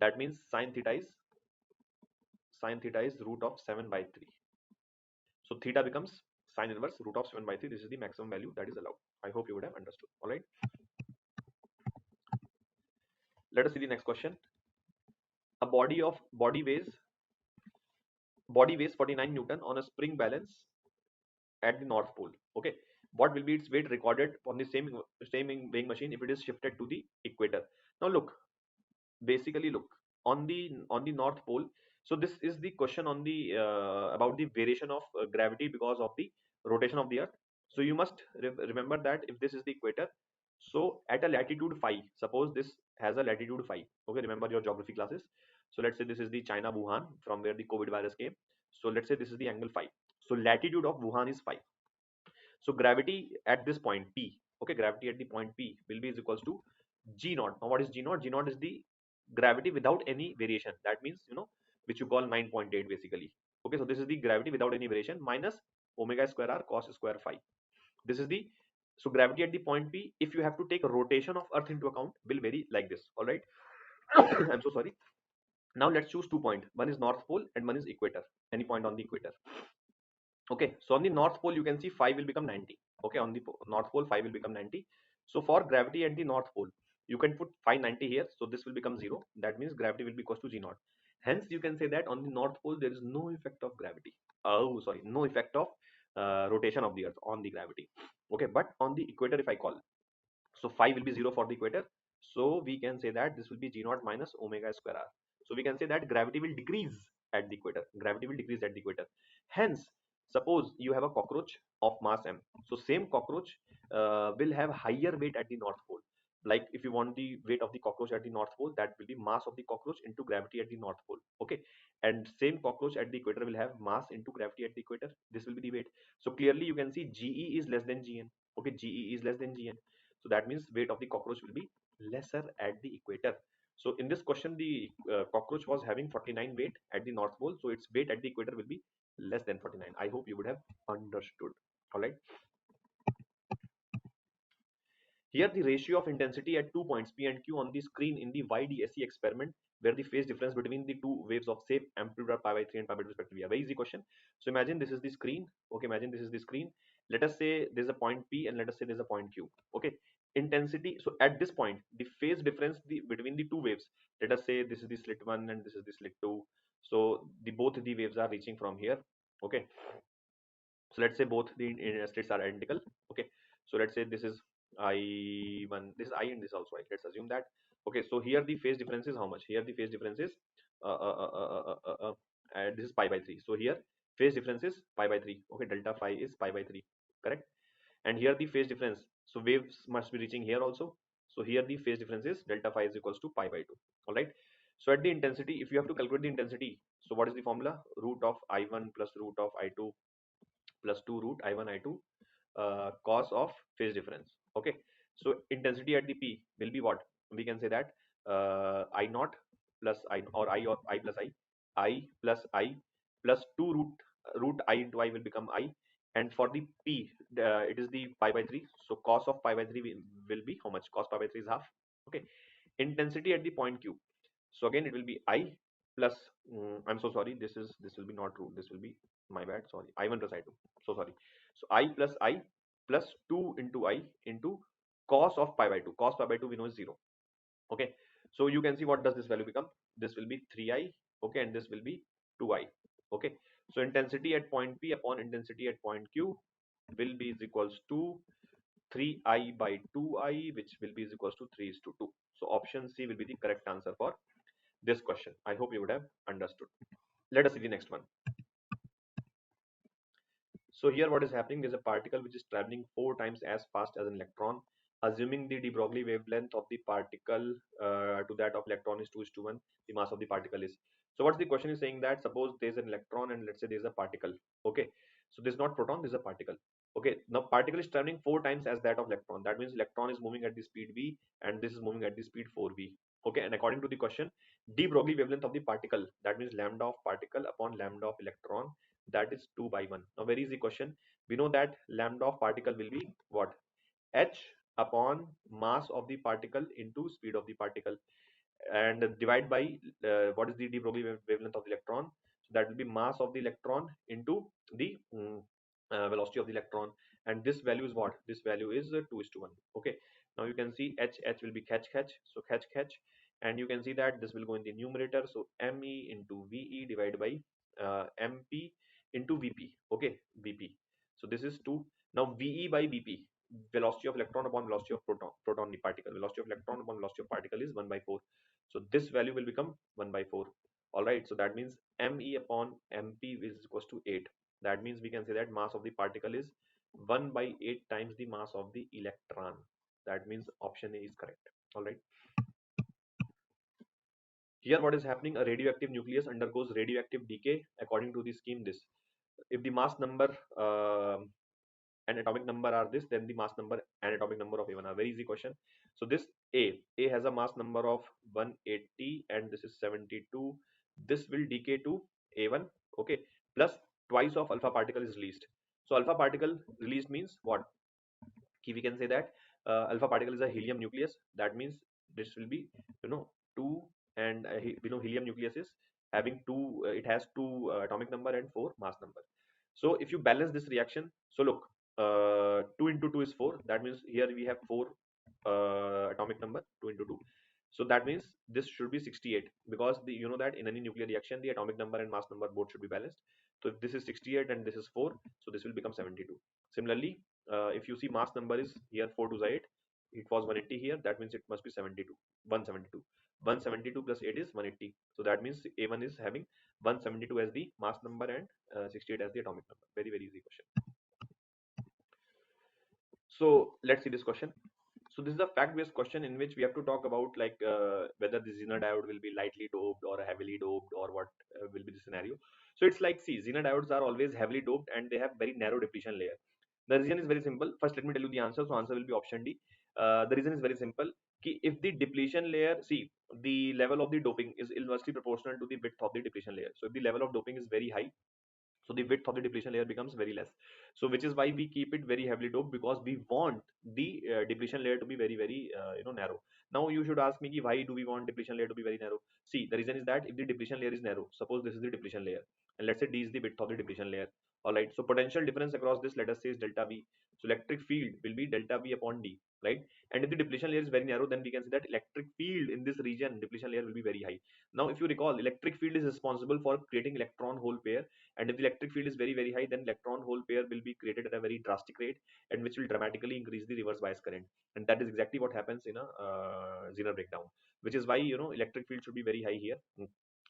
That means sine theta is root of 7 by 3. So theta becomes sine inverse root of 7 by 3. This is the maximum value that is allowed. I hope you would have understood. All right. Let us see the next question. A body weighs 49 Newton on a spring balance at the North Pole. Okay. What will be its weight recorded on the same weighing machine if it is shifted to the equator? Now look, basically look on the North Pole. So this is the question on the about the variation of gravity because of the rotation of the earth. So you must remember that if this is the equator, so at a latitude phi, suppose this has a latitude phi. Okay, remember your geography classes. So let's say this is the China Wuhan from where the COVID virus came. So let's say this is the angle phi. So latitude of Wuhan is phi. So gravity at this point P, okay, gravity at the point P will be is equals to G naught. Now what is G naught? G naught is the gravity without any variation. That means, which you call 9.8 basically. Okay, so this is the gravity without any variation minus omega square r cos square phi. This is the, so gravity at the point P, if you have to take a rotation of earth into account, will vary like this. All right. I'm so sorry. Now let's choose 2 points. One is North Pole and one is equator. Any point on the equator. Okay, so on the North Pole, you can see phi will become 90. Okay, on the North Pole, phi will become 90. So for gravity at the North Pole, you can put phi 90 here. So this will become 0. That means gravity will be equal to G naught. Hence, you can say that on the North Pole, there is no effect of gravity. Oh, sorry, no effect of rotation of the earth on the gravity. Okay, but on the equator, if I call, so phi will be 0 for the equator. So we can say that this will be G naught minus omega square r. So we can say that gravity will decrease at the equator. Gravity will decrease at the equator. Hence, suppose you have a cockroach of mass m. So same cockroach will have higher weight at the north pole. Like if you want the weight of the cockroach at the north pole, that will be mass of the cockroach into gravity at the north pole. Okay, and same cockroach at the equator will have mass into gravity at the equator. This will be the weight. So clearly you can see GE is less than GN. Okay, GE is less than GN. So that means weight of the cockroach will be lesser at the equator. So in this question, the cockroach was having 49 weight at the north pole, so its weight at the equator will be less than 49. I hope you would have understood. All right. Here the ratio of intensity at 2 points P and Q on the screen in the YDSE experiment, where the phase difference between the two waves of same amplitude are pi by 3 and pi by 2 respectively. A very easy question. So imagine this is the screen. Okay, imagine this is the screen. Let us say there's a point P and let us say there's a point Q. Okay, intensity. So at this point, the phase difference between the two waves. Let us say this is the slit 1 and this is the slit 2. So the both the waves are reaching from here. Okay, so let's say both the slits are identical. Okay, so let's say this is I1, this is I and this is also I. Let's assume that. Okay, so here the phase difference is how much? Here the phase difference is this is pi by 3. So here phase difference is pi by 3. Okay, delta phi is pi by 3, correct? And here the phase difference, so waves must be reaching here also. So here the phase difference is delta phi is equals to pi by 2. All right, so at the intensity, if you have to calculate the intensity, so what is the formula? Root of I1 plus root of I2 plus 2 root I1 I2 cos of phase difference. Okay, so intensity at the P will be what? We can say that I naught plus I, or I plus I plus I plus 2 root I into I will become I, and for the P it is the pi by 3. So cos of pi by 3 will be how much? Cos pi by 3 is half. Okay, intensity at the point Q, so again it will be I plus I'm so sorry, this will be not true, this will be my bad, sorry, I1 plus I2, so sorry. So I plus 2 into I into cos of pi by 2. Cos pi by 2 we know is 0. Okay, so you can see what does this value become? This will be 3I. Okay, and this will be 2I. Okay, so intensity at point P upon intensity at point Q will be is equals to 3I by 2I, which will be is equals to 3 is to 2. So option C will be the correct answer for this question. I hope you would have understood. Let us see the next one. So here what is happening, there's a particle which is traveling 4 times as fast as an electron. Assuming the de Broglie wavelength of the particle to that of electron is 2 is to 1, the mass of the particle is. So what's the question is saying that suppose there's an electron and let's say there's a particle. Okay, so this is not proton, this is a particle. Okay, now particle is traveling 4 times as that of electron. That means electron is moving at the speed v and this is moving at the speed 4v. Okay, and according to the question, de Broglie wavelength of the particle, that means lambda of particle upon lambda of electron, that is 2 by 1. Now very easy question. We know that lambda of particle will be what? H upon mass of the particle into speed of the particle, and divide by what is the de Broglie wavelength of the electron. So that will be mass of the electron into the velocity of the electron, and this value is what? This value is 2 is to 1. Okay, now you can see H will be catch, so catch, and you can see that this will go in the numerator. So Me into Ve divided by Mp into Vp. Okay, Vp. So this is 2. Now Ve by Vp, velocity of electron upon velocity of proton the particle, velocity of electron upon velocity of particle is 1 by 4. So this value will become 1 by 4. All right, so that means Me upon Mp is equals to 8. That means we can say that mass of the particle is 1 by 8 times the mass of the electron. That means option A is correct. All right, here what is happening, a radioactive nucleus undergoes radioactive decay according to the scheme this. If the mass number and atomic number are this, then the mass number and atomic number of A1 are very easy question. So this A has a mass number of 180 and this is 72. This will decay to A1. Okay, plus twice of alpha particle is released. So alpha particle released means what? We can say that alpha particle is a helium nucleus. That means this will be 2, and we know helium nucleus is having 2, it has 2 atomic number and 4 mass number. So if you balance this reaction, so look, 2 into 2 is 4. That means here we have 4 atomic number, 2 into 2. So that means this should be 68, because you know that in any nuclear reaction the atomic number and mass number both should be balanced. So if this is 68 and this is 4, so this will become 72. Similarly, if you see mass number is here 4 to 8, it was 180 here, that means it must be 72, 172. 172 plus 8 is 180. So that means A1 is having 172 as the mass number and 68 as the atomic number. Very, very easy question. So let's see this question. So this is a fact-based question in which we have to talk about like whether the Zener diode will be lightly doped or heavily doped, or what will be the scenario. So it's like, see, Zener diodes are always heavily doped and they have very narrow depletion layer. The reason is very simple. First, let me tell you the answer. So answer will be option D. The reason is very simple. Ki if the depletion layer, see, the level of the doping is inversely proportional to the width of the depletion layer. So if the level of doping is very high, so the width of the depletion layer becomes very less. So which is why we keep it very heavily doped, because we want the depletion layer to be very, very narrow. Now you should ask me ki why do we want depletion layer to be very narrow. See, the reason is that if the depletion layer is narrow, suppose this is the depletion layer, and let's say D is the width of the depletion layer. All right, so potential difference across this, let us say, is delta V. So electric field will be delta V upon D, right? And if the depletion layer is very narrow, then we can say that electric field in this region, depletion layer, will be very high. Now if you recall, electric field is responsible for creating electron hole pair, and if the electric field is very, very high, then electron hole pair will be created at a very drastic rate, and which will dramatically increase the reverse bias current. And that is exactly what happens in a Zener breakdown, which is why electric field should be very high here.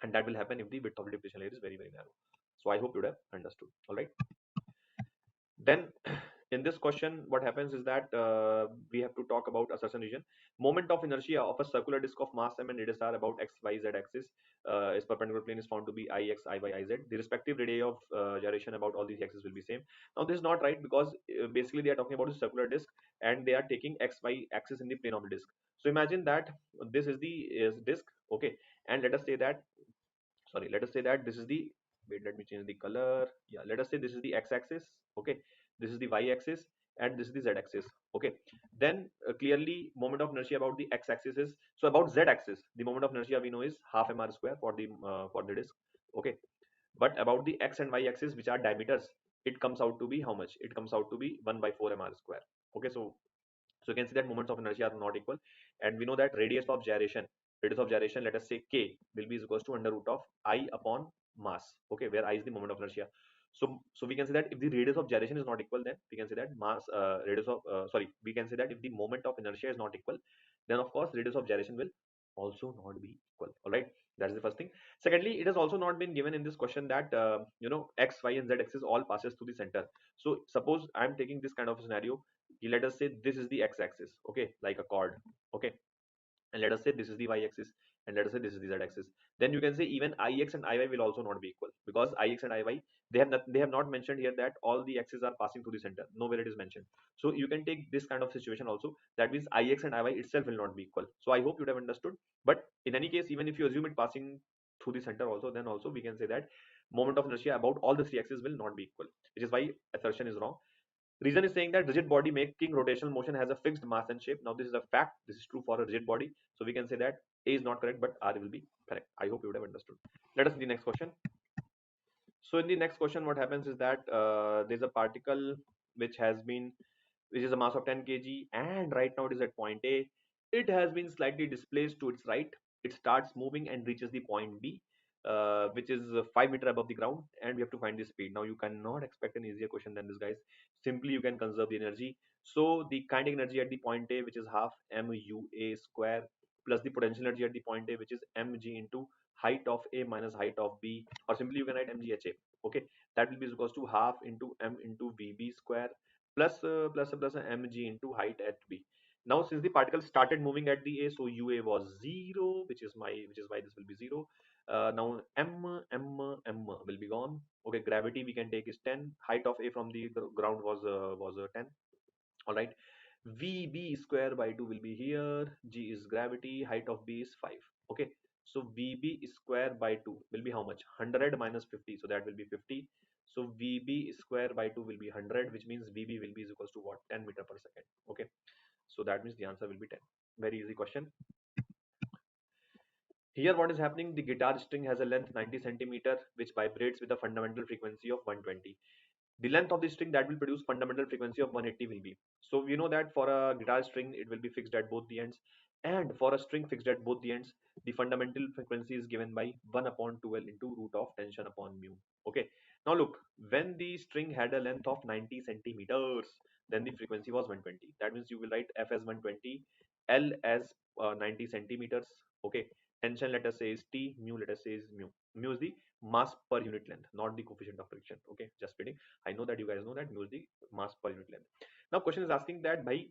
And that will happen if the width of the depletion layer is very, very narrow. So I hope you would have understood. All right. Then in this question, what happens is that we have to talk about assertion region. Moment of inertia of a circular disk of mass m and radius r about x, y, z axis is perpendicular plane is found to be ix, iy, iz. The respective radii of gyration about all these axes will be same. Now this is not right, because basically they are talking about a circular disk and they are taking x, y axis in the plane of the disk. So imagine that this is the disk, okay, and let us say that, sorry, let us say that this is the, wait, let me change the color. Yeah, let us say this is the x-axis, okay, this is the y-axis, and this is the z-axis, okay. Then clearly moment of inertia about the x-axis is, so about z-axis the moment of inertia we know is half mr square for the disk, okay. But about the x and y-axis, which are diameters, it comes out to be how much? It comes out to be 1 by 4 mr square, okay. So you can see that moments of inertia are not equal, and we know that radius of gyration, let us say k, will be equals to under root of I upon mass, okay, where I is the moment of inertia. So we can say that if the radius of gyration is not equal, then we can say that we can say that if the moment of inertia is not equal, then of course radius of gyration will also not be equal. All right, that is the first thing. Secondly, it has also not been given in this question that x, y, and z axis all passes through the center. So suppose I am taking this kind of scenario. Let us say this is the x-axis, okay, like a chord, okay, and let us say this is the y-axis, and let us say this is the z-axis. Then you can say even ix and iy will also not be equal, because ix and iy, they have not mentioned here that all the axes are passing through the center. Nowhere it is mentioned. So you can take this kind of situation also, that means ix and iy itself will not be equal. So I hope you would have understood. But in any case, even if you assume it passing through the center also, then also we can say that moment of inertia about all the three axes will not be equal, which is why assertion is wrong. Reason is saying that rigid body making rotational motion has a fixed mass and shape. Now this is a fact. This is true for a rigid body. So we can say that A is not correct, but R will be correct. I hope you would have understood. Let us see the next question. So in the next question, what happens is that there's a particle which has been, which is a mass of 10 kg, and right now it is at point A. It has been slightly displaced to its right. It starts moving and reaches the point B, which is 5 meter above the ground, and we have to find the speed. Now you cannot expect an easier question than this, guys. Simply you can conserve the energy. So the kinetic energy at the point A, which is half MUA square, plus the potential energy at the point A, which is mg into height of A minus height of B, or simply you can write mgha. Okay, that will be equals to half into m into vb square plus mg into height at B. Now since the particle started moving at the A, so UA was 0, which is why this will be 0. Now m will be gone. Okay, gravity we can take is 10. Height of A from the ground was 10. All right, vb square by 2 will be here. G is gravity. Height of B is 5. Okay, so vb square by 2 will be how much? 100 minus 50, so that will be 50. So vb square by 2 will be 100, which means vb will be equals to what? 10 meter per second. Okay, so that means the answer will be 10. Very easy question. Here what is happening, the guitar string has a length 90 centimeter, which vibrates with a fundamental frequency of 120. The length of the string that will produce fundamental frequency of 180 will be. So we know that for a guitar string it will be fixed at both the ends, and for a string fixed at both the ends, the fundamental frequency is given by 1 upon 2L into root of tension upon mu. Okay, now look, when the string had a length of 90 centimeters, then the frequency was 120. That means you will write F as 120, L as 90 centimeters. Okay, tension let us say is T, mu let us say is mu. Mu is the mass per unit length, not the coefficient of friction. Okay, just kidding. I know that you guys know that mu is the mass per unit length. Now question is asking that by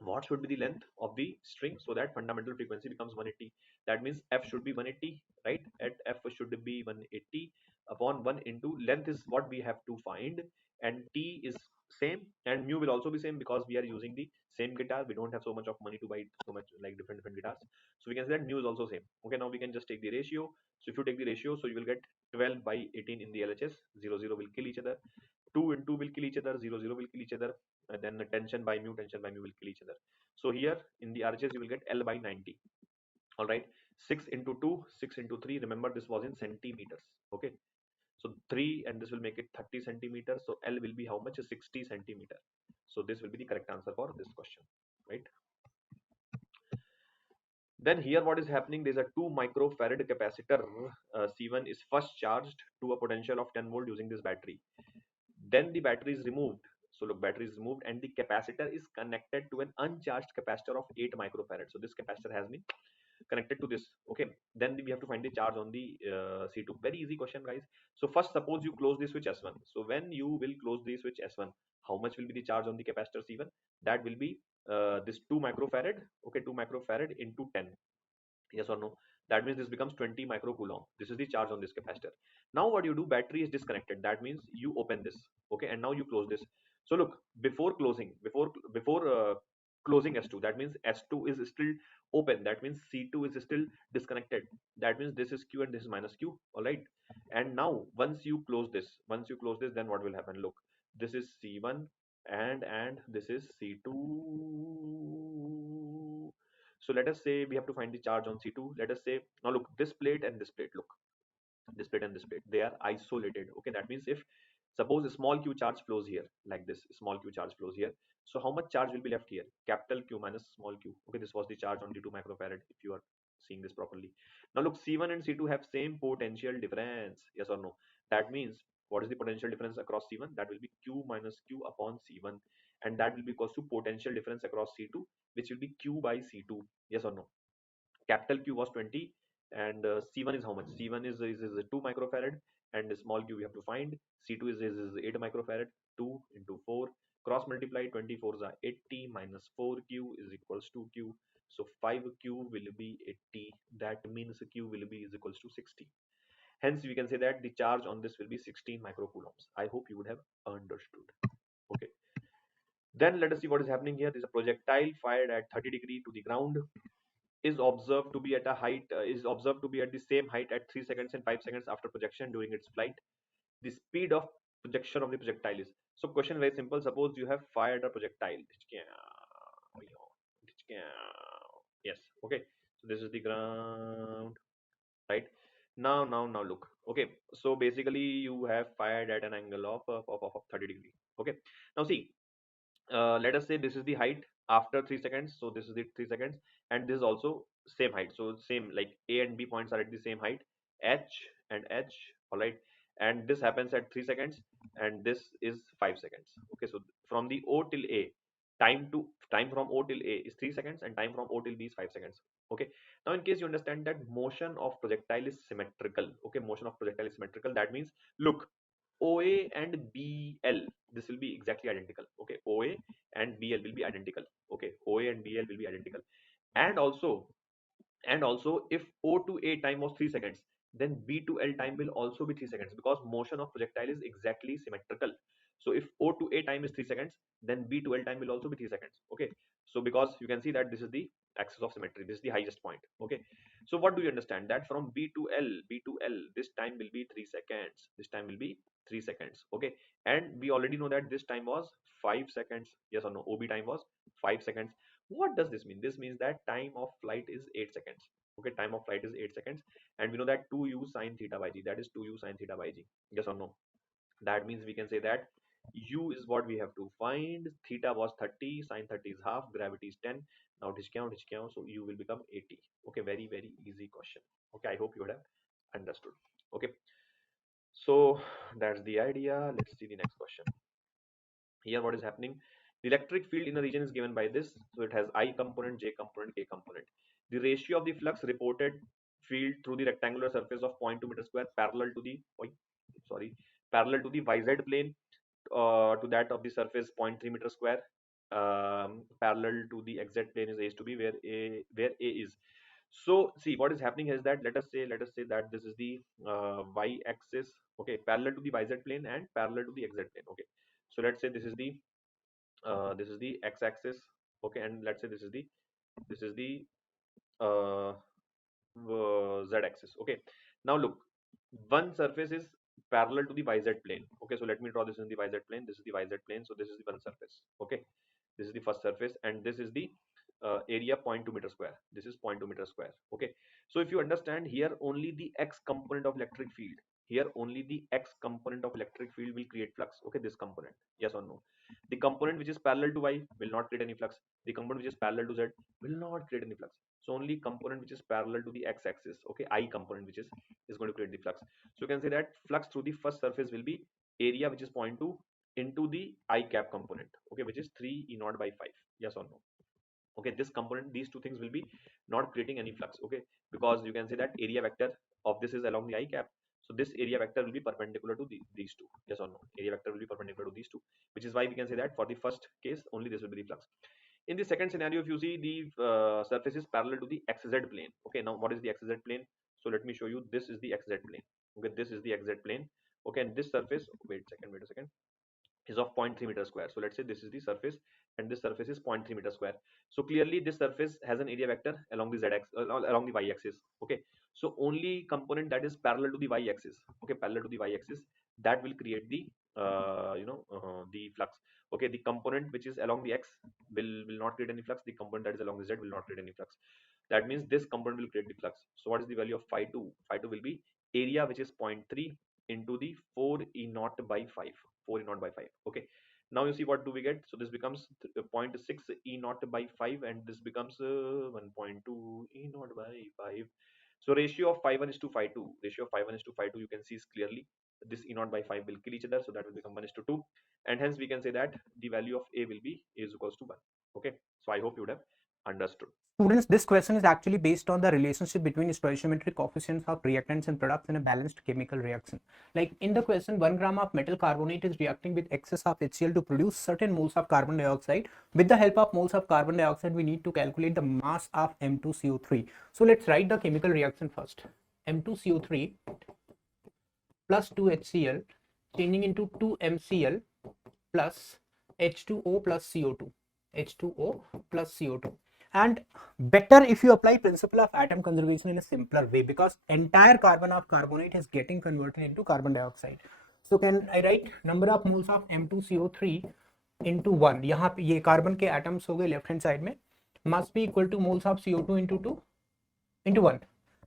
what should be the length of the string so that fundamental frequency becomes 180. That means F should be 180, right? At F should be 180 upon 1 into length is what we have to find, and T is same, and mu will also be same because we are using the same guitar. We don't have so much of money to buy so much like different guitars, so we can say that mu is also same. Okay, now we can just take the ratio. So if you take the ratio, so you will get 12 by 18 in the LHS. 0 0 will kill each other, 2 and 2 will kill each other, 0 0 will kill each other, and then the tension by mu will kill each other. So here in the RHS you will get L by 90. All right, 6 into 2, 6 into 3, remember this was in centimeters. Okay, so 3 and this will make it 30 centimeters, so L will be how much? 60 centimeter. So this will be the correct answer for this question, right? Then here what is happening, there's a 2 microfarad capacitor. C1 is first charged to a potential of 10 volt using this battery. Then the battery is removed. So look, battery is removed and the capacitor is connected to an uncharged capacitor of 8 microfarad. So this capacitor has been connected to this. Okay, then we have to find the charge on the C2. Very easy question, guys. So first suppose you close the switch S1. So when you will close the switch S1, how much will be the charge on the capacitor C1? That will be this 2 microfarad. Okay, 2 microfarad into 10. Yes or no? That means this becomes 20 microcoulomb. This is the charge on this capacitor. Now what you do, battery is disconnected. That means you open this. Okay, and now you close this. So look, before closing, before closing S2, that means S2 is still open. That means C2 is still disconnected. That means this is Q and this is minus Q. All right. And now once you close this, then what will happen? Look, this is C1 and this is C2. So let us say we have to find the charge on C2. Let us say, now look, this plate and this plate, look, this plate and this plate, they are isolated. Okay, that means if suppose a small q charge flows here like this, small q charge flows here. So how much charge will be left here? Capital Q minus small q. Okay, this was the charge on the 2 microfarad if you are seeing this properly. Now look, C1 and C2 have same potential difference. Yes or no? That means what is the potential difference across C1? That will be Q minus Q upon C1, and that will be equals to potential difference across C2, which will be Q by C2. Yes or no? Capital Q was 20 and C1 is how much? C1 is 2 microfarad, and the small q we have to find. C2 is 8 microfarad. 2 into 4, cross multiply, 24 is 80 minus 4q is equals to q. So 5q will be 80. That means q will be is equals to 60. Hence we can say that the charge on this will be 16 microcoulombs. I hope you would have understood. Okay. Then let us see what is happening here. There is a projectile fired at 30 degrees to the ground, is observed to be at a height is observed to be at the same height at 3 seconds and 5 seconds after projection during its flight. The speed of projection of the projectile is, so question very simple. Suppose you have fired a projectile. Yes. Okay, so this is the ground, right? Now look. Okay, so basically you have fired at an angle of 30 degrees. Okay, now see, let us say this is the height after 3 seconds. So this is the 3 seconds, and this is also same height. So same, like A and B points are at the same height, H and H. All right, and this happens at 3 seconds, and this is 5 seconds. Okay, so from the O till A, time from O till A is 3 seconds, and time from O till B is 5 seconds. Okay, now in case you understand that motion of projectile is symmetrical. Okay, motion of projectile is symmetrical. That means look, OA and BL, this will be exactly identical. Okay, OA and BL will be identical. Okay, OA and BL will be identical. And also, if O to A time was 3 seconds, then B to L time will also be 3 seconds, because motion of projectile is exactly symmetrical. So if O to A time is 3 seconds, then B to L time will also be 3 seconds. Okay, so because you can see that this is the axis of symmetry, this is the highest point. Okay, so what do you understand? That from B to L, this time will be 3 seconds. This time will be 3 seconds. Okay, and we already know that this time was 5 seconds. Yes or no? OB time was 5 seconds. What does this mean? This means that time of flight is 8 seconds. Okay, time of flight is 8 seconds, and we know that 2u sine theta by g, that is 2u sine theta by g. Yes or no? That means we can say that u is what we have to find. Theta was 30, sine 30 is half, gravity is 10. Now discount, so u will become 80. Okay, very easy question. Okay, I hope you would have understood. Okay, so that's the idea. Let's see the next question. Here what is happening, The electric field in a region is given by this. So it has I component, J component, K component. The ratio of the flux reported field through the rectangular surface of 0.2 meter square parallel to the parallel to the YZ plane, to that of the surface 0.3 meter square, parallel to the exact plane is A to B, where A is. So see what is happening is that let us say that this is the y axis, okay, parallel to the YZ plane and parallel to the XZ plane, okay. So let's say this is the x axis, okay, and let's say this is the uh, z axis, okay. Now look, one surface is parallel to the YZ plane, okay. So let me draw this in the YZ plane. This is the YZ plane, so this is the one surface, okay. This is the first surface, and this is the area 0.2 meter square. This is 0.2 meter square, okay. So if you understand here, only the x component of electric field, here only the x component of electric field will create flux, okay. This component, yes or no? The component which is parallel to y will not create any flux. The component which is parallel to z will not create any flux. So only component which is parallel to the x-axis, okay, I component, which is going to create the flux. So you can say that flux through the first surface will be area, which is 0.2, into the I cap component, okay, which is 3 E naught by 5. Yes or no? Okay, this component, these two things will be not creating any flux, okay, because you can say that area vector of this is along the I cap. So this area vector will be perpendicular to these two. Yes or no? Area vector will be perpendicular to these two, which is why we can say that for the first case only this will be the flux. In the second scenario, if you see, the surface is parallel to the xz plane, okay. Now what is the xz plane? So let me show you. This is the xz plane, okay. This is the xz plane, okay. And this surface, wait a second, is of 0.3 meter square. So let's say this is the surface, and this surface is 0.3 meter square. So clearly this surface has an area vector along the along the y axis, okay. So only component that is parallel to the y axis, okay, parallel to the y axis, that will create the the flux, okay. The component which is along the x will not create any flux. The component that is along the z will not create any flux. That means this component will create the flux. So what is the value of phi 2? Phi 2 will be area, which is 0.3 into the 4 E naught by 5. 4 E naught by 5. Okay. Now you see what do we get? So this becomes 0.6 E naught by 5, and this becomes 1.2 E naught by 5. So ratio of phi 1 is to phi 2. Ratio of phi 1 is to phi 2, you can see is clearly this E naught by 5 will kill each other. So that will become 1 is to 2. And hence we can say that the value of A will be A is equals to 1. Okay. So I hope you would have understood. Students, this question is actually based on the relationship between stoichiometric coefficients of reactants and products in a balanced chemical reaction. Like in the question, 1 gram of metal carbonate is reacting with excess of HCl to produce certain moles of carbon dioxide. With the help of moles of carbon dioxide, we need to calculate the mass of M2CO3. So let's write the chemical reaction first. M2CO3 plus 2HCl changing into 2MCl plus H2O plus CO2. H2O plus CO2. And better if you apply principle of atom conservation in a simpler way, because entire carbon of carbonate is getting converted into carbon dioxide. So can I write number of moles of M2CO3 into 1? यहाँ पे ये carbon के atoms हो गए left hand side में, must be equal to moles of CO2 into 2 into 1.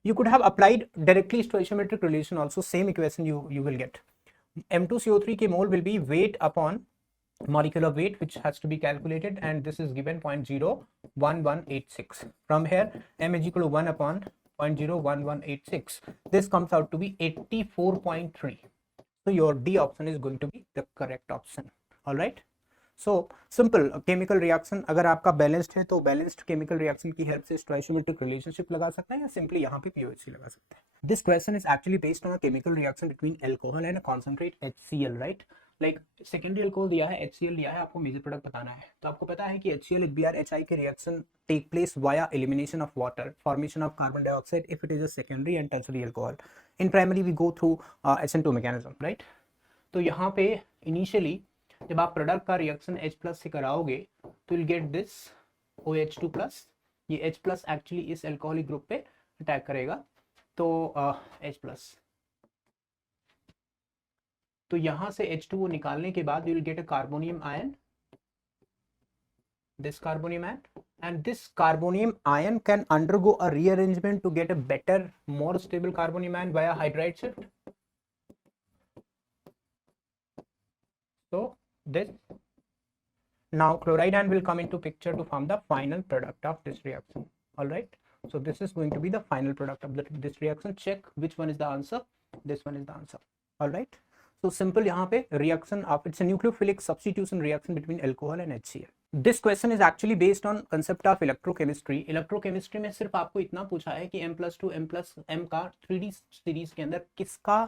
You could have applied directly stoichiometric relation also, same equation you will get. M2CO3 के mole will be weight upon molecular weight, which has to be calculated, and this is given 0.01186. From here, m is equal to 1 upon 0.01186. This comes out to be 84.3. So your D option is going to be the correct option. All right. So simple chemical reaction अगर आपका balanced है तो balanced chemical reaction की help से स्टोइशियोमेट्रिक relationship लगा सकते हैं या सिंपली यहाँ पे पीओएच लगा सकते हैं. This question is actually based on a chemical reaction between alcohol and concentrate HCl, right. Like secondary alcohol दिया है, HCl दिया है, आपको मेजर प्रोडक्ट बताना है. तो आपको पता है कि HCl HBr HI के reaction take place via elimination of water, formation of carbon dioxide if it is a secondary and tertiary alcohol. In primary we go through SN2 mechanism, right. तो यहाँ पे इनिशियली जब आप product का reaction H+ से कराओगे तो will get this OH2+. ये H+ एक्चुअली इस अल्कोहलिक ग्रुप पे अटैक करेगा, तो H+. तो यहां से H2O निकालने के बाद you will get a carbonium ion, this carbonium ion, and this carbonium ion can undergo a rearrangement to get a better, more stable carbonium ion via hydride shift. So this now chloride ion will come into picture to form the final product of this reaction. All right, so this is going to be the final product of this reaction. Check which one is the answer. This one is the answer. All right, So simple यहाँ पे reaction of it's a nucleophilic substitution reaction between alcohol and HCl. This question is actually based on concept of electrochemistry. Electrochemistry में सिर्फ आपको इतना पूछा है कि M+2 M+M का 3D सीरीज के अंदर किसका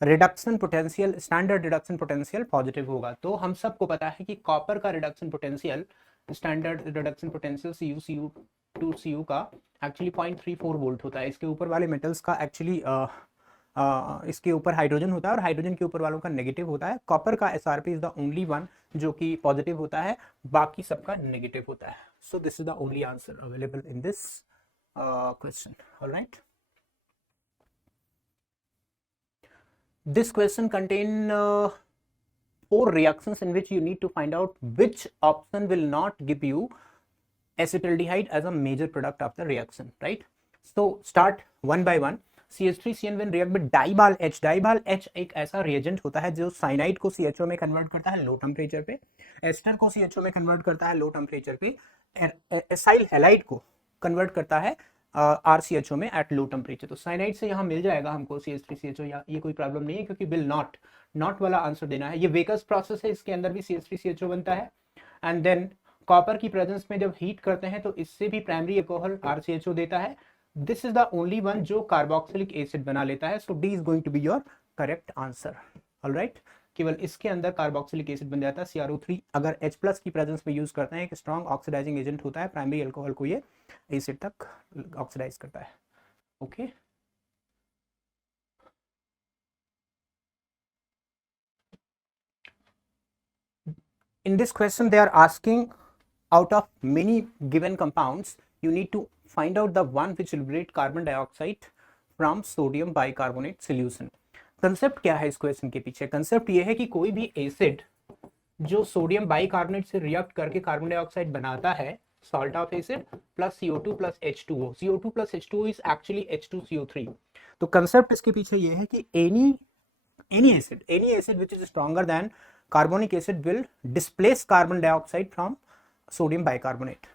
reduction potential standard reduction potential positive होगा। तो हम सबको पता है कि कॉपर का reduction potential standard reduction potential Cu का एक्चुअली 0.34 वोल्ट होता है। इसके ऊपर वाले मेटल्स का एक्चुअली इसके ऊपर हाइड्रोजन होता है और हाइड्रोजन के ऊपर वालों का नेगेटिव होता है। कॉपर का SRP is the only one जो कि पॉजिटिव होता है, बाकी सबका नेगेटिव होता है। So this is the only answer available in this question. Alright, this question contain 4 reactions in which you need to find out which option will not give you acetaldehyde as a major product of the reaction, right? So start one by one. CH3CN when react with डाइबाल H, डाइबाल H एक ऐसा reagent होता है जो cyanide को CHO में convert करता है low temperature पे, एस्टर को CHO में कन्वर्ट करता है लो टेम्परेचर पे, एसाइल हैलाइड को कन्वर्ट करता है RCHO में एट लो टेम्परेचर। तो साइनाइड से यहाँ मिल जाएगा हमको CH3CHO, या ये कोई प्रॉब्लम नहीं है क्योंकि विल नॉट वाला आंसर देना है। ये वेकस प्रोसेस है, इसके अंदर भी CH3CHO बनता है। एंड देन कॉपर की प्रेजेंस में जब हीट करते हैं तो इससे भी प्राइमरी अल्कोहल RCHO देता है। This is the only one जो कार्बोक्सिलिक एसिड बना लेता है। So D is going to be your correct answer. Alright, केवल इसके अंदर कार्बोक्सिलिक एसिड बन जाता है CrO3 अगर H+ की प्रेजेंस में यूज करते हैं। एक स्ट्रॉन्ग ऑक्सीडाइजिंग एजेंट होता है, प्राइमरी अल्कोहल को ये एसिड तक ऑक्सीडाइज करता है। Okay, in this question they are asking out of many given compounds you need to find out the one which will liberate carbon dioxide from sodium bicarbonate solution। Concept क्या है इस question के पीछे? Concept ये है कि कोई भी एसिड जो सोडियम बाइकार्बोनेट से रिएक्ट करके कार्बन डाइऑक्साइड बनाता है, salt of acid plus CO2 plus H2O, CO2 plus H2O is actually H2CO3। तो कंसेप्ट इसके पीछे ये है कि any acid which is stronger than carbonic acid will displace carbon dioxide from sodium bicarbonate।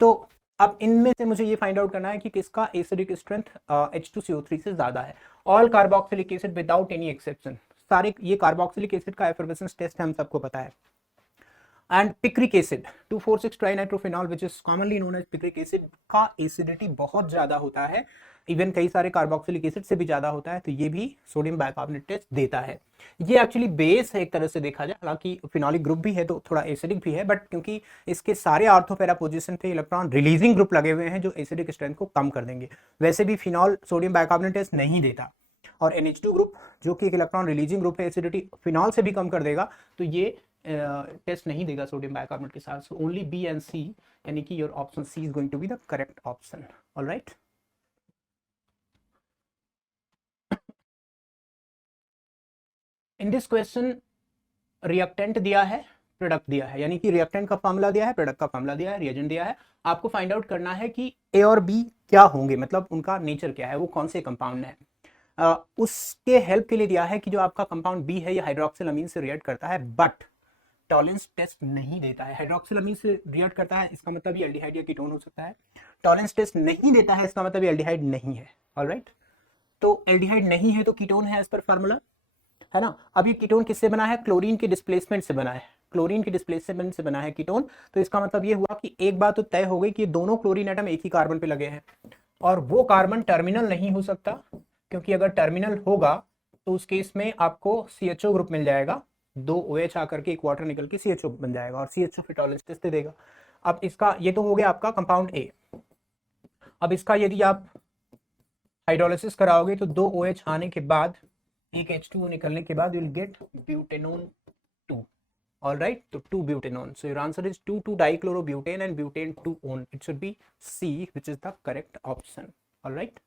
तो अब इनमें से मुझे ये फाइंड आउट करना है कि किसका एसिडिक स्ट्रेंथ H2CO3 से ज्यादा है। All carboxylic acid without any exception, सारे ये कार्बोक्सिलिक एसिड का एफर्वेसेंस टेस्ट है, हम सबको पता है। And picric acid 2,4,6 trinitrophenol which is commonly known as picric acid का एसिडिटी बहुत ज्यादा होता है, इवन कई सारे कार्बोक्सिलिक एसिड से भी ज्यादा होता है। तो ये भी सोडियम बाइकार्बोनेट टेस्ट देता है। ये एक्चुअली बेस है एक तरह से देखा जाए, हालांकि फिनॉलिक ग्रुप भी है तो थोड़ा एसिडिक भी है, बट क्योंकि इसके सारे आर्थोपैरा पोजीशन पे इलेक्ट्रॉन रिलीजिंग ग्रुप लगे हुए हैं जो एसिडिक स्ट्रेंथ को कम कर देंगे। वैसे भी फिनॉल सोडियम बाइकार्बोनेट टेस्ट नहीं देता, और NH2 ग्रुप जो कि एक इलेक्ट्रॉन रिलीजिंग ग्रुप है एसिडिटी फिनॉल से भी कम कर देगा, तो ये टेस्ट नहीं देगा सोडियम बाइकार्बोनेट के साथ। So only B and C, यानी कि your option C is going to be the correct option. Alright, in this question reactant दिया है, प्रोडक्ट दिया है, यानी कि रिएक्टेंट का फॉर्मूला दिया है, प्रोडक्ट का फॉर्मूला दिया है, रिएजेंट दिया है। आपको फाइंड आउट करना है कि A और B क्या होंगे, मतलब उनका नेचर क्या है, वो कौन से कंपाउंड है। उसके हेल्प के लिए दिया है कि जो आपका कंपाउंड B है ये हाइड्रोक्सिल अमीन से रिएक्ट करता है बट टॉलेंस टेस्ट नहीं देता है। हाइड्रोक्सिल अमीन से रिएक्ट करता है, इसका मतलब ये एल्डिहाइड या कीटोन हो सकता है। टॉलेंस टेस्ट नहीं देता है, इसका मतलब ये एल्डिहाइड नहीं है। ऑलराइट, तो एल्डिहाइड नहीं है तो कीटोन है एज पर फार्मूला, है ना। अब ये कीटोन किससे बना है? क्लोरीन के डिस्प्लेसमेंट से बना है, क्लोरीन के डिस्प्लेसमेंट से बना है कीटोन। तो इसका मतलब ये हुआ कि एक बात तो तय हो गई कि दोनों क्लोरीन एटम एक ही कार्बन पे लगे हैं, और वो कार्बन टर्मिनल नहीं हो सकता, क्योंकि अगर टर्मिनल होगा तो उस केस में आपको CHO ग्रुप मिल जाएगा, 2 OH आकर के एक वाटर निकल के CHO बन जाएगा, और CHO फिर टॉलेंस टेस्ट दे देगा। अब इसका ये तो हो गया आपका कंपाउंड A। अब इसका यदि आप हाइड्रोलिसिस कराओगे तो 2 OH आने के बाद एक H2O निकलने के बाद you will get butanone 2। Alright, तो 2 butanone. So your answer is 2 dichlorobutane and butane 2 one. It should be C which is the correct option. Alright,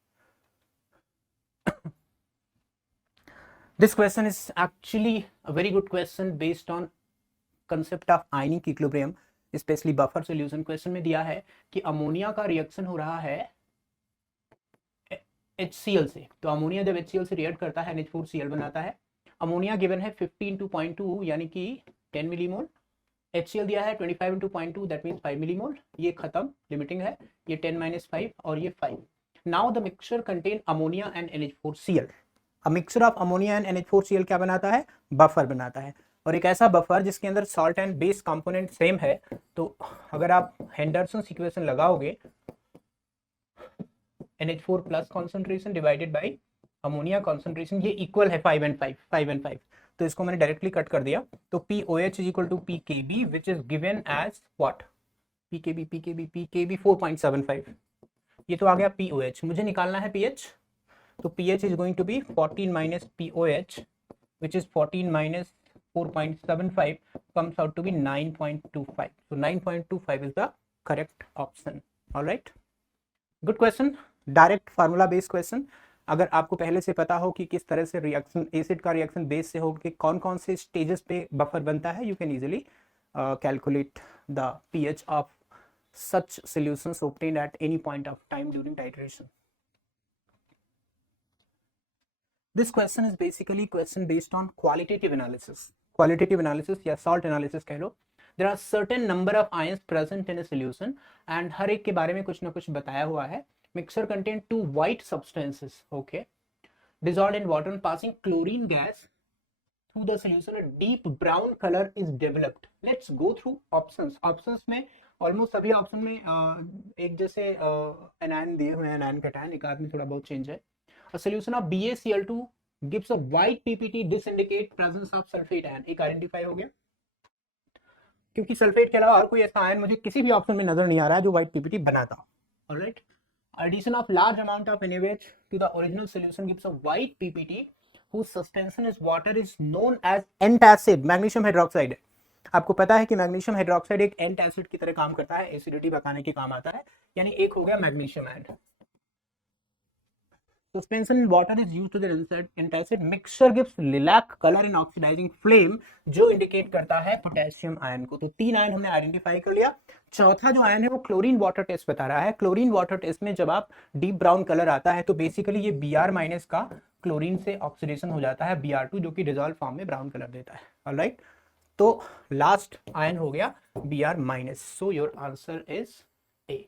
this question is actually a very good question based on concept of ionic equilibrium, especially buffer solution। Question में दिया है कि ammonia का reaction हो रहा है HCl से, तो अमोनिया जब HCl से रिएक्ट करता है NH4Cl बनाता है। अमोनिया गिवन है 15:2 यानी कि 10 मिलीमोल, HCl दिया है 25:0.2 दैट मींस 5 मिलीमोल। ये खत्म, लिमिटिंग है, ये 10 - 5 और ये 5। Now the mixture contain ammonia and NH4Cl। Mixture of ammonia and NH4Cl क्या बनाता है, बफर बनाता है। और एक ऐसा बफर जिसके अंदर salt and base component same है, तो अगर आप हेंडरसन इक्वेशन लगाओगे NH4 plus concentration divided by ammonia concentration, ये इक्वल है 5 एंड 5, 5 एंड 5, तो इसको मैंने डायरेक्टली कट कर दिया। तो POH is equal to PKB which is given as what, PKB 4.75, ये तो आ गया POH। मुझे निकालना है pH, तो pH is going to be 14 minus POH, which is 14 minus 4.75 comes out to be 9.25. So 9.25 is the correct option. All right. Good question. Direct formula based question. अगर आपको पहले से पता हो कि किस तरह से रिएक्शन एसिड का रिएक्शन बेस से हो कि कौन कौन से स्टेजेस पे बफर बनता है, you can easily calculate the pH of such solutions obtained at any point of time during titration. This question is basically question based on qualitative analysis. Qualitative analysis या salt analysis कह लो. There are certain number of ions present in a solution and हर एक के बारे में कुछ ना कुछ बताया हुआ है. Mixture contain two white substances, okay, dissolved in water and passing chlorine gas through the solution. A deep brown color is developed. Let's go through options. Options में ऑलमोस्ट सभी ऑप्शन में एक जैसे एनायन दिए हुए हैं, एनायन कैटायन, एक आदमी थोड़ा बहुत चेंज है. A solution of BaCl2 gives a white PPT. This indicate presence of sulfate ion. एक आइडेंटिफाई हो गया, क्योंकि सल्फेट के अलावा और कोई ऐसा आयन मुझे किसी भी ऑप्शन में नजर नहीं आ रहा है जो व्हाइट पीपीटी बनाता. Alright. Addition of large amount of NaOH to the original solution gives a white PPT whose suspension is water is known as antacid. Magnesium hydroxide है. आपको पता है कि मैग्नीशियम हाइड्रोक्साइड एक एंटासिड की तरह काम करता है, एसिडिटी भगाने के काम आता है. यानी एक हो गया magnesium ion. Suspension in water is used to the antacid. Mixture gives lilac color in oxidizing flame, जो इंडिकेट करता है पोटेशियम आयन को. तो तीन आयन हमने आइडेंटिफाई कर लिया. चौथा जो आयन है वो क्लोरीन वाटर टेस्ट बता रहा है. क्लोरीन वाटर टेस्ट में जब आप डीप ब्राउन कलर आता है तो बेसिकली ये Br माइनस का क्लोरीन से ऑक्सीडेशन हो जाता है Br2, जो कि डिजॉल्व फॉर्म में ब्राउन कलर देता है. ऑलराइट. तो लास्ट आयन हो गया Br minus. So your answer is a.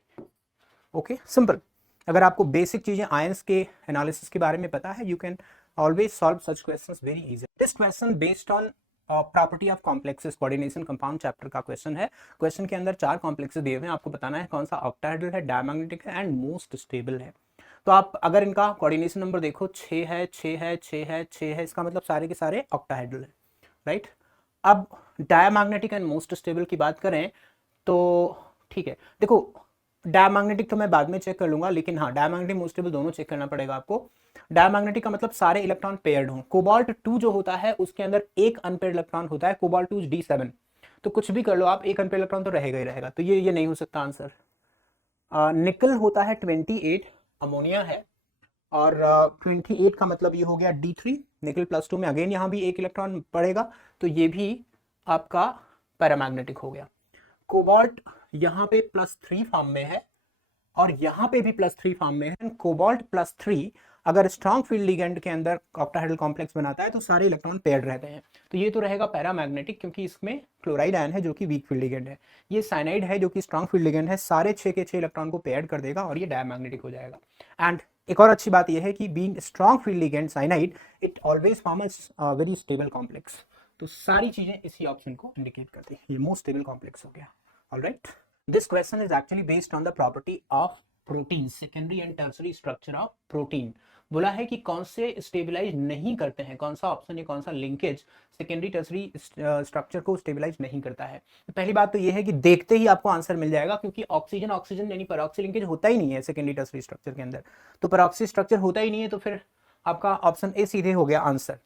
Okay, simple. अगर आपको बेसिक चीजें आयंस के एनालिसिस के बारे में पता है, you can always solve such questions very easy. This question based on property of complexes coordination compound chapter का क्वेश्चन है. क्वेश्चन के अंदर चार कॉम्प्लेक्सेस दिए हुए हैं, आपको बताना है कौन सा ऑक्टाहेड्रल है, डायमैग्नेटिक है एंड मोस्ट स्टेबल है. तो आप अगर इनका कोऑर्डिनेशन नंबर देखो 6 है, 6 है, 6 है, 6 है, इसका मतलब सारे के सारे ऑक्टाहेड्रल है. राइट. अब डायमैग्नेटिक एंड मोस्ट स्टेबल की बात करें तो ठीक है, देखो डायमैग्नेटिक तो मैं बाद में चेक कर लूंगा, लेकिन हाँ डायमैग्नेटिक मोस्ट स्टेबल दोनों चेक करना पड़ेगा आपको. डायमैग्नेटिक का मतलब सारे इलेक्ट्रॉन पेयर्ड हों. कोबाल्ट 2 जो होता है उसके अंदर एक अनपेयर्ड इलेक्ट्रॉन होता है. कोबाल्ट 2 D7, तो कुछ भी कर लो आप, एक अनपेयर्ड इलेक्ट्रॉन तो रहेगा ही रहेगा. तो ये नहीं हो सकता आंसर. निकल होता है 28, अमोनिया है, और 28 का मतलब ये हो गया D3. निकल +2 में अगेन यहाँ भी एक इलेक्ट्रॉन पड़ेगा, तो ये भी आपका पैरामैग्नेटिक हो गया. कोबाल्ट यहाँ पे +3 फॉर्म में है और यहाँ पे भी +3 फॉर्म में है. कोबाल्ट +3 अगर स्ट्रॉन्ग फील्ड लिगेंड के अंदर ऑक्टाहेड्रल कॉम्प्लेक्स बनाता है तो सारे इलेक्ट्रॉन पेयर्ड रहते हैं. तो ये तो रहेगा पैरामैग्नेटिक, क्योंकि इसमें क्लोराइड आयन है जो कि वीक फील्ड लिगेंड है. ये साइनाइड है जो कि स्ट्रॉन्ग फील्ड लिगेंड है, सारे 6 के 6 इलेक्ट्रॉन को पेयर्ड कर देगा और ये डायमैग्नेटिक हो जाएगा. एंड एक और अच्छी बात यह है कि being strong field ligand cyanide, it always forms a very stable complex. तो सारी चीजें इसी ऑप्शन को इंडिकेट करती है. ये मोस्ट स्टेबल कॉम्प्लेक्स हो गया. Alright. This question is actually based on the property of protein, secondary and tertiary structure of protein. बोला है कि कौन से स्टेबलाइज नहीं करते हैं, कौन सा ऑप्शन या कौन सा लिंकेज सेकेंडरी टर्सरी स्ट्रक्चर को स्टेबलाइज नहीं करता है. तो पहली बात तो ये है कि देखते ही आपको आंसर मिल जाएगा, क्योंकि ऑक्सीजन ऑक्सीजन यानी परऑक्सी लिंकेज होता ही नहीं है सेकेंडरी टर्सरी स्ट्रक्चर के अंदर. तो परऑक्सी स्ट्रक्चर होता ही नहीं है, तो फिर आपका ऑप्शन ए सीधे हो गया आंसर.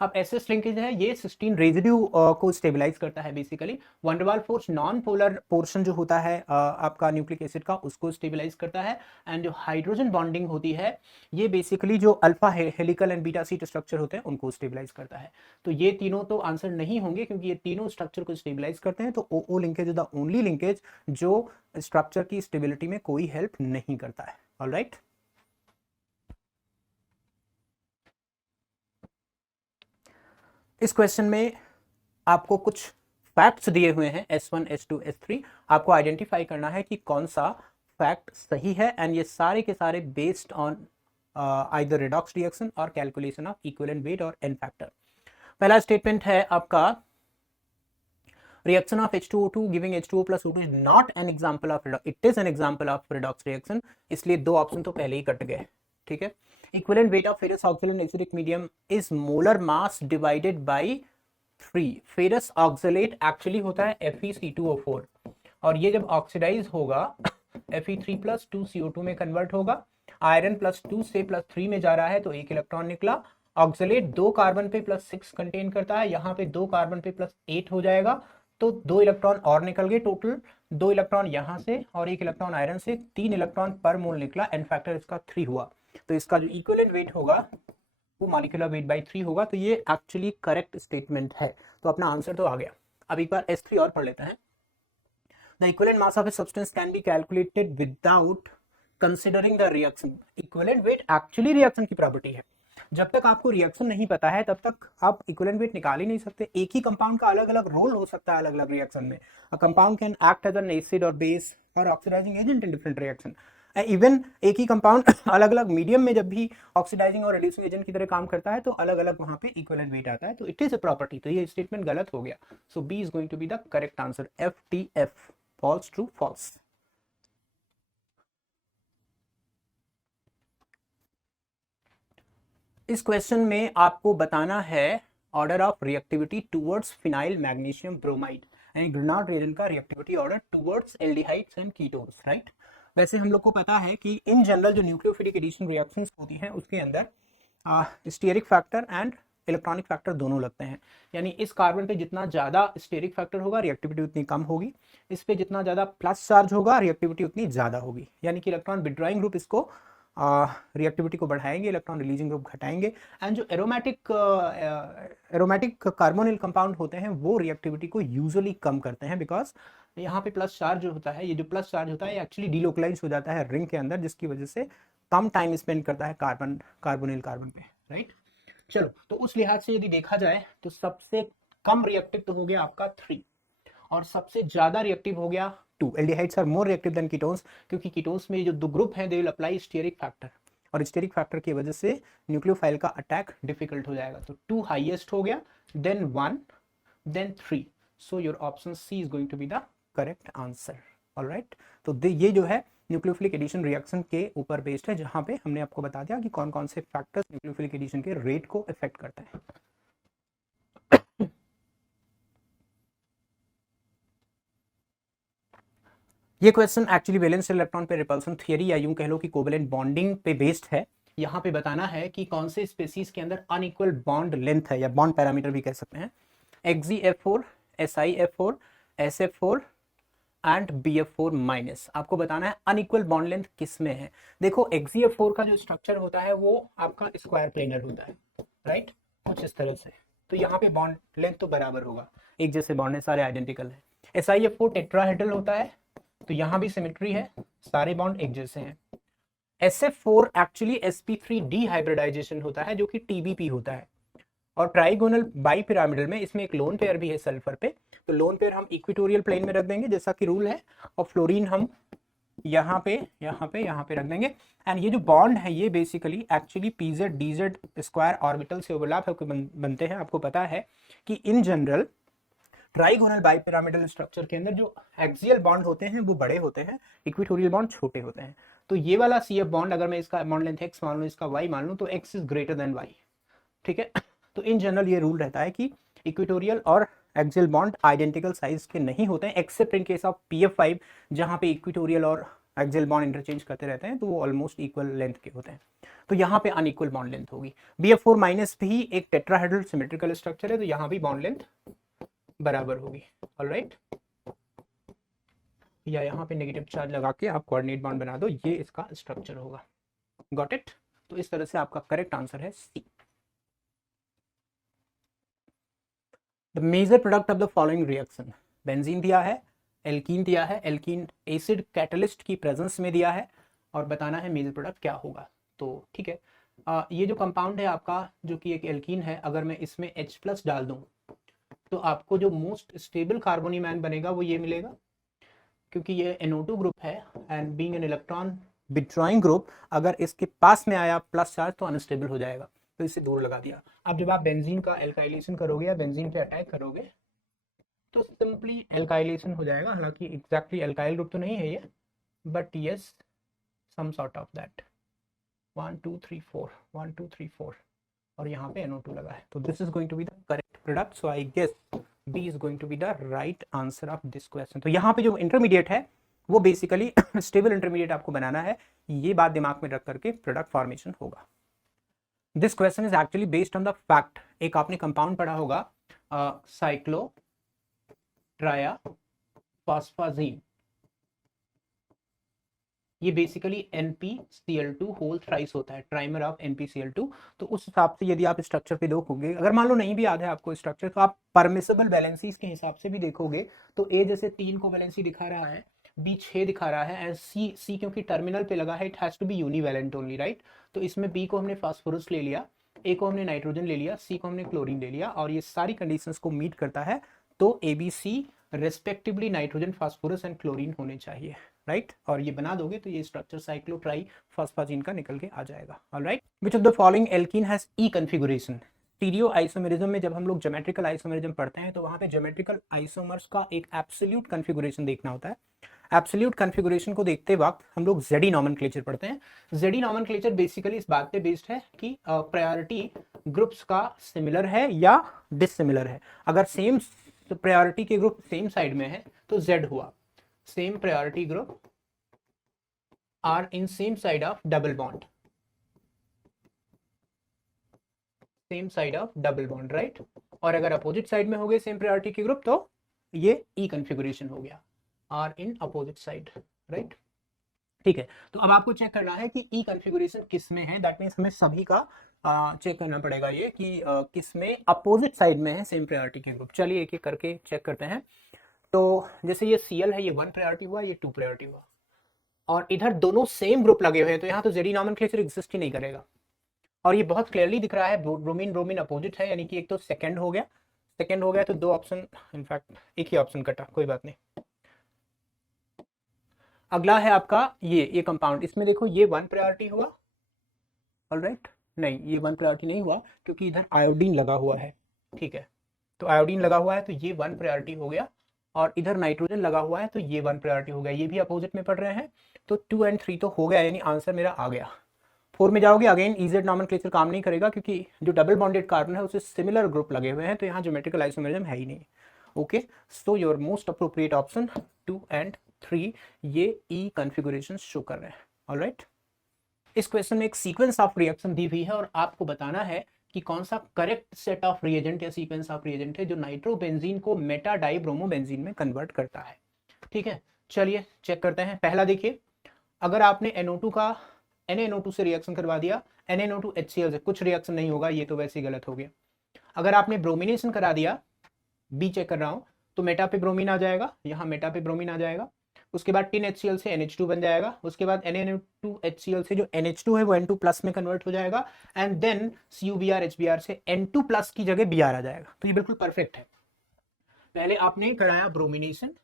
अब एसएस लिंकेज है, ये सिस्टीन रेजिड्यू को स्टेबलाइज करता है. Basically van der Waals force non polar portion जो होता है आपका न्यूक्लिक एसिड का, उसको स्टेबलाइज करता है. एंड जो हाइड्रोजन बॉन्डिंग होती है, ये बेसिकली जो alpha helical and beta sheet structure होते हैं उनको स्टेबलाइज करता है. तो ये तीनों तो आंसर नहीं होंगे, क्योंकि ये तीनों स्ट्रक्चर को स्टेबलाइज करते हैं. तो O linkage is the only linkage जो स्ट्रक्चर की स्टेबिलिटी में कोई हेल्प नहीं करता है. ऑलराइट. इस क्वेश्चन में आपको कुछ फैक्ट्स दिए हुए हैं S1, S2, S3. आपको आइडेंटिफाई करना है कि कौन सा फैक्ट सही है. एंड ये सारे के सारे based on either redox reaction और कैलकुलेशन ऑफ इक्विवेलेंट वेट और एन फैक्टर। पहला स्टेटमेंट है आपका reaction of H2O2 giving H2O plus O2 is not an example of redox, it is an example of redox reaction, इसलिए दो option तो पहले ही cut गए, ठीक है। Equivalent weight of ferrous oxalate acidic medium is molar mass divided by 3। Ferrous oxalate actually होता है FeC2O4 और ये जब ऑक्सीडाइज होगा Fe3 प्लस 2CO2 में कन्वर्ट होगा, आयरन प्लस 2 से प्लस 3 में जा रहा है तो एक इलेक्ट्रॉन निकला। ऑक्सलेट 2 कार्बन पे प्लस 6 कंटेन करता है, यहाँ पे 2 कार्बन पे प्लस 8 हो जाएगा तो 2 इलेक्ट्रॉन और निकल गए, टोटल 2 इलेक्ट्रॉन यहां से और 1 इलेक्ट्रॉन आयरन से, 3 इलेक्ट्रॉन पर मोल निकला, एन फैक्टर इसका 3 हुआ। तो इसका जो इक्विवेलेंट वेट होगा वो मॉलिक्यूलर वेट बाय 3 होगा। तो ये एक्चुअली करेक्ट स्टेटमेंट है, तो अपना आंसर तो आ गया। अब एक बार S3 और पढ़ लेते हैं। The equivalent mass of a substance can be calculated without considering the reaction. Equivalent weight actually reaction की प्रॉपर्टी है, जब तक आपको रिएक्शन नहीं पता है तब तक आप इक्विवेलेंट वेट निकाल ही नहीं सकते। एक ही कंपाउंड का अलग अलग रोल हो सकता है अलग अलग रिएक्शन में। A compound can act as an acid और बेस और oxidising agent in different reaction. Even एक ही कंपाउंड अलग अलग मीडियम में जब भी ऑक्सीडाइजिंग और रिड्यूसिंग एजेंट की तरह काम करता है तो अलग अलग वहां पे इक्विवेलेंट वेट आता है, तो इट इज अ प्रॉपर्टी। तो ये स्टेटमेंट गलत हो गया, so B is going to be the correct answer. FTF, false true false. इस क्वेश्चन में आपको बताना है order of reactivity towards phenyl magnesium bromide, यानी ग्रेनार्ड रिएजेंट का reactivity order towards aldehydes and ketones, right. वैसे हम लोग को पता है कि इन जनरल जो न्यूक्लियोफिलिक एडिशन रिएक्शंस होती हैं उसके अंदर steric factor and electronic factor दोनों लगते हैं, यानी इस कार्बन पे जितना ज्यादा स्टीयरिक फैक्टर होगा रिएक्टिविटी उतनी कम होगी, इस पे जितना ज्यादा प्लस चार्ज होगा रिएक्टिविटी उतनी ज्यादा होगी, यानी कि इलेक्ट्रॉन विड्रॉइंग ग्रुप इसको रिएक्टिविटी को बढ़ाएंगे, इलेक्ट्रॉन रिलीजिंग ग्रुप घटाएंगे। एंड जो एरोमेटिक कार्बोनिल कंपाउंड होते हैं वो रिएक्टिविटी को यूजुअली कम करते हैं, बिकॉज यहाँ पे प्लस चार्ज जो होता है, ये जो प्लस चार्ज होता है एक्चुअली डिलोकलाइज हो जाता है रिंग के अंदर, जिसकी वजह से कम टाइम स्पेंड करता है कार्बोनिल कार्बन पे, राइट। चलो, तो उस लिहाज से यदि देखा जाए तो सबसे कम रिएक्टिव तो हो गया आपका 3 और सबसे ज्यादा रिएक्टिव हो गया 2। Aldehydes are more reactive than ketones, क्योंकि कीटोन्स में जो दो ग्रुप हैं they will apply steric factor, और स्टीयरिक फैक्टर की वजह से न्यूक्लियोफाइल का अटैक डिफिकल्ट हो जाएगा। तो 2 हाईएस्ट हो गया, then 1, then 3। So your option C is going to be the correct answer. Alright, तो ये जो है न्यूक्लियोफिलिक एडिशन रिएक्शन के ऊपर बेस्ड है, जहां पे हमने आपको बता दिया कि कौन कौन से फैक्टर्स न्यूक्लियोफिलिक एडिशन के रेट को इफेक्ट करते हैं। ये क्वेश्चन एक्चुअली वैलेंस इलेक्ट्रॉन पे रिपल्सन थियरी या यूं कह लो कि कोवेलेंट बॉन्डिंग पे बेस्ड है। यहाँ पे बताना है कि कौन से स्पीसीज के अंदर अनइक्वल बॉन्ड लेंथ है, या बॉन्ड पैरामीटर भी कह सकते हैं। XgF4, SiF4, SF4 and BF4 minus. आपको बताना है अनइक्वल बॉन्ड लेंथ किस में है। देखो, XgF4 का जो स्ट्रक्चर होता है वो आपका स्क्वायर प्लेनर होता है, राइट, कुछ इस तरह से। तो यहाँ पे बॉन्ड लेंथ तो बराबर होगा, एक जैसे बॉन्ड है, सारे आइडेंटिकल है। SiF4 टेट्राहेड्रल होता है, तो यहां भी सिमेट्री है, सारे बॉन्ड एक जैसे हैं। SF4 एक्चुअली sp3 डिहाइब्रिडाइजेशन होता है, जो कि TBP होता है। और ट्राइगोनल बाइपिरामिडल में इसमें एक लोन पेयर भी है सल्फर पे, तो लोन पेयर हम इक्वेटोरियल प्लेन में रख देंगे जैसा कि रूल है, और फ्लोरीन हम यहाँ पे रख देंगे। एंड ये जो बॉन्ड है ये basically actually PZ DZ square orbital से ओवरलैप होकर बनते हैं। आपको पता है कि in general trigonal bipyramidal structure के अंदर जो एक्सियल बॉन्ड होते हैं वो बड़े होते हैं, इक्वेटोरियल बॉन्ड छोटे होते हैं। तो ये वाला CF बॉन्ड अगर मैं इसका बॉन्ड लेंथ x मान लूं, इसका y मान लूं, तो x is greater than y, ठीक है। तो इन जनरल ये रूल रहता है कि इक्वेटोरियल और एक्सियल बॉन्ड आइडेंटिकल साइज के नहीं होते हैं, accept in case of PF5 जहां पे इक्वेटोरियल और एक्सियल बॉन्ड इंटरचेंज करते रहते हैं, तो वो ऑलमोस्ट इक्वल लेंथ के होते हैं। तो यहाँ पे अनइक्वल बॉन्ड लेंथ होगी। BF4 माइनस भी एक टेट्राहेड्रल सिमेट्रिकल स्ट्रक्चर है, तो यहाँ भी बॉन्ड लेंथ बराबर होगी। ऑलराइट, या यहाँ पे नेगेटिव चार्ज लगा के आप कोऑर्डिनेट बॉन्ड बना दो, ये इसका स्ट्रक्चर होगा। Got it? तो इस तरह से आपका करेक्ट आंसर है C. The major product of the following reaction, benzene दिया है, एल्कीन दिया है, एल्कीन एसिड कैटलिस्ट की प्रेजेंस में दिया है, और बताना है मेजर प्रोडक्ट क्या होगा। तो ठीक है, ये जो कंपाउंड है आपका, जो कि एक एल्कीन है, अगर मैं इसमें H+ डाल दूं तो आपको जो मोस्ट स्टेबल कार्बोनिल मैन बनेगा वो ये मिलेगा, क्योंकि ये NO2 ग्रुप है, and being an electron withdrawing group अगर इसके पास में आया प्लस चार्ज तो अनस्टेबल हो जाएगा, तो इसे दूर लगा दिया। अब जब आप बेंजीन का एल्काइलेशन करोगे या बेंजीन पे अटैक करोगे तो सिंपली एल्काइलेशन हो जाएगा, हालांकि एग्जैक्टली एल्काइल ग्रुप तो नहीं है ये, but yes some sort of that. 1 2 3 4 1 2 3 4 और यहाँ पे NO2 लगा है, तो this is going to be the correct product. So I guess B is going to be the right answer of this question. तो यहाँ पे जो इंटरमीडिएट है वो बेसिकली स्टेबल इंटरमीडिएट आपको बनाना है, ये बात दिमाग में रख करके प्रोडक्ट फॉर्मेशन होगा। This question is actually based on the fact, एक आपने कंपाउंड पढ़ा होगा साइक्लो ट्राया फॉस्फाजीन, ये बेसिकली NpCl2 होल थ्राइस होता है, ट्राइमर ऑफ NpCl2। तो उस हिसाब से यदि आप स्ट्रक्चर पे देखोगे, अगर मान लो नहीं भी याद है आपको स्ट्रक्चर, तो आप परमिसिबल वैलेंसीज के हिसाब से भी देखोगे तो A जैसे 3 को वैलेंसी दिखा रहा है, B 6 दिखा रहा है, एंड C क्योंकि टर्मिनल पे लगा है, it has to be univalent only, right. तो इसमें B को हमने फास्फोरस ले लिया, A को हमने नाइट्रोजन ले लिया, C को हमने क्लोरीन ले लिया, और ये सारी कंडीशंस को मीट करता है, तो ABC respectively nitrogen, phosphorus and chlorine होने चाहिए, राइट। और ये बना दोगे तो ये स्ट्रक्चर साइक्लोट्राई फॉस्फाजीन का निकल के आ जाएगा। Alright, which of the following alkene has E configuration. Stereo isomerism में जब हम लोग ज्योमेट्रिकल आइसोमेरिज्म पढ़ते हैं तो वहां पे ज्योमेट्रिकल आइसोमर्स का एक एब्सोल्यूट कॉन्फ़िगरेशन देखना होता है। एब्सोल्यूट कॉन्फ़िगरेशन को देखते वक्त हम लोग जेडी नॉमेनक्लेचर पढ़ते हैं। जेडी नॉमेनक्लेचर बेसिकली इस बात पे बेस्ड है कि प्रायोरिटी ग्रुप्स का सिमिलर है या डिसिमिलर है। अगर सेम प्रायोरिटी के ग्रुप सेम साइड में है तो Z हुआ, same priority group are in same side of double bond, same side of double bond, right. और अगर अपोजिट साइड में हो गए सेम प्रायोरिटी के ग्रुप तो ये ई कॉन्फ़िगरेशन हो गया, are in opposite side, right. ठीक है, तो अब आपको चेक करना है कि ई कॉन्फ़िगरेशन किस में है, दैट मींस हमें सभी का चेक करना पड़ेगा ये कि किस में अपोजिट साइड में है सेम प्रायोरिटी के ग्रुप। चलिए एक एक करके चेक करते हैं। तो जैसे ये Cl है, ये 1 प्रायोरिटी हुआ, ये 2 प्रायोरिटी हुआ, और इधर दोनों सेम ग्रुप लगे हुए हैं, तो यहाँ तो जेडी नॉमेनक्लेचर एग्जिस्ट ही नहीं करेगा। और ये बहुत क्लियरली दिख रहा है ब्रोमीन ब्रोमीन अपोजिट है, यानी कि एक तो सेकंड हो गया, सेकंड हो गया तो दो ऑप्शन, इनफैक्ट एक ही ऑप्शन कटा, कोई बात नहीं। अगला है आपका ये कंपाउंड, इसमें देखो ये 1 प्रायोरिटी हुआ, ऑलराइट, नहीं ये 1 प्रायोरिटी नहीं हुआ क्योंकि इधर आयोडीन लगा हुआ है, ठीक है। तो आयोडीन लगा हुआ है तो ये 1 प्रायोरिटी हो गया, और इधर नाइट्रोजन लगा हुआ है तो ये 1 प्रायोरिटी हो गया, ये भी अपोजिट में पढ़ रहे हैं, तो 2 और 3 तो हो गया, यानी आंसर मेरा आ गया। 4 में जाओगे, अगेन इजेड नॉमेनक्लेचर काम नहीं करेगा क्योंकि जो डबल बॉन्डेड कार्बन है उससे सिमिलर ग्रुप लगे हुए हैं, तो यहाँ ज्योमेट्रिकल आइसोमेरिज्म है ही नहीं। Okay, so your most appropriate option 2 और 3 ये ई कॉन्फ़िगरेशन शो कर रहे हैं। ऑलराइट, इस क्वेश्चन में एक सीक्वेंस ऑफ रिएक्शन दी हुई है और आपको बताना है कि कौन सा करेक्ट सेट ऑफ रिएजेंट या सीक्वेंस ऑफ रिएजेंट है जो नाइट्रोबेंजीन को मेटा डाइब्रोमोबेंजीन में कन्वर्ट करता है। ठीक है, चलिए चेक करते हैं। पहला देखिए, अगर आपने NO2 का NaNO2 से रिएक्शन करवा दिया, NaNO2 HCl से कुछ रिएक्शन नहीं होगा, ये तो वैसे ही गलत हो गया। अगर आपने ब्रोमिनेशन करा दिया, बी चेक कर रहा हूं, तो मेटा पे ब्रोमीन आ जाएगा, यहाँ मेटा पे ब्रोमीन आ जाएगा। उसके बाद टिन HCl से NH2 बन जाएगा, उसके बाद NaNO2 HCl से जो NH2 है वो N2 प्लस में कन्वर्ट हो जाएगा, एंड देन CuBr HBr से N2 प्लस की जगह Br आ जाएगा। तो ये बिल्कुल परफेक्ट है। पहले आपने कराया ब्रोमिनेशन,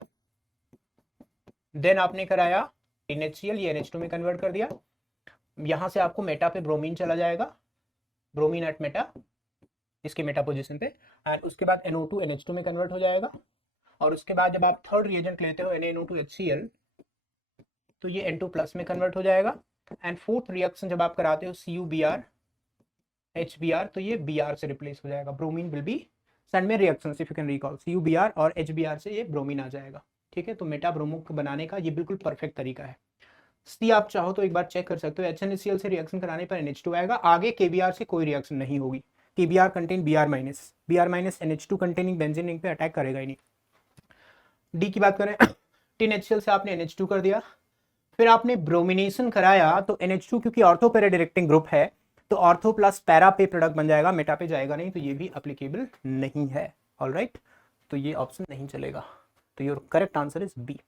देन आपने कराया टिन HCl, ये NH2 में कन्वर्ट कर दिया, यहां से आपको मेटा पे ब्रोमीन चला जाएगा, ब्रोमीन एट मेटा, इसके मेटा पोजीशन पे, एंड उसके बाद NO2 NH2 में कन्वर्ट हो जाएगा, और उसके बाद जब आप थर्ड रिएजेंट लेते हो NaNO2 HCl तो ये N2 प्लस में कन्वर्ट हो जाएगा, एंड फोर्थ रिएक्शन जब आप कराते हो CuBr HBr तो ये Br से रिप्लेस हो जाएगा। ब्रोमीन विल बी सेंड में reactions, if you can recall, CuBr और HBr से ये ब्रोमीन आ जाएगा। ठीक है, तो मेटा ब्रोमो बनाने का ये बिल्कुल परफेक्ट तरीका है। सी आप चाहो तो एक बार चेक कर सकते हो, HNCl से रिएक्शन कराने पर NH2 आएगा, आगे KBr से कोई रिएक्शन नहीं होगी। KBr contain Br minus NH2 containing benzene ring पे अटैक करेगा ही नहीं। डी की बात करें, टिन HCl से आपने NH2 कर दिया, फिर आपने ब्रोमिनेशन कराया तो NH2 क्योंकि ऑर्थो पैरा डायरेक्टिंग ग्रुप है तो ऑर्थो प्लस पैरा पे प्रोडक्ट बन जाएगा, मेटा पे जाएगा नहीं, तो ये भी एप्लीकेबल नहीं है। ऑलराइट, तो ये ऑप्शन नहीं चलेगा, तो your correct answer is B.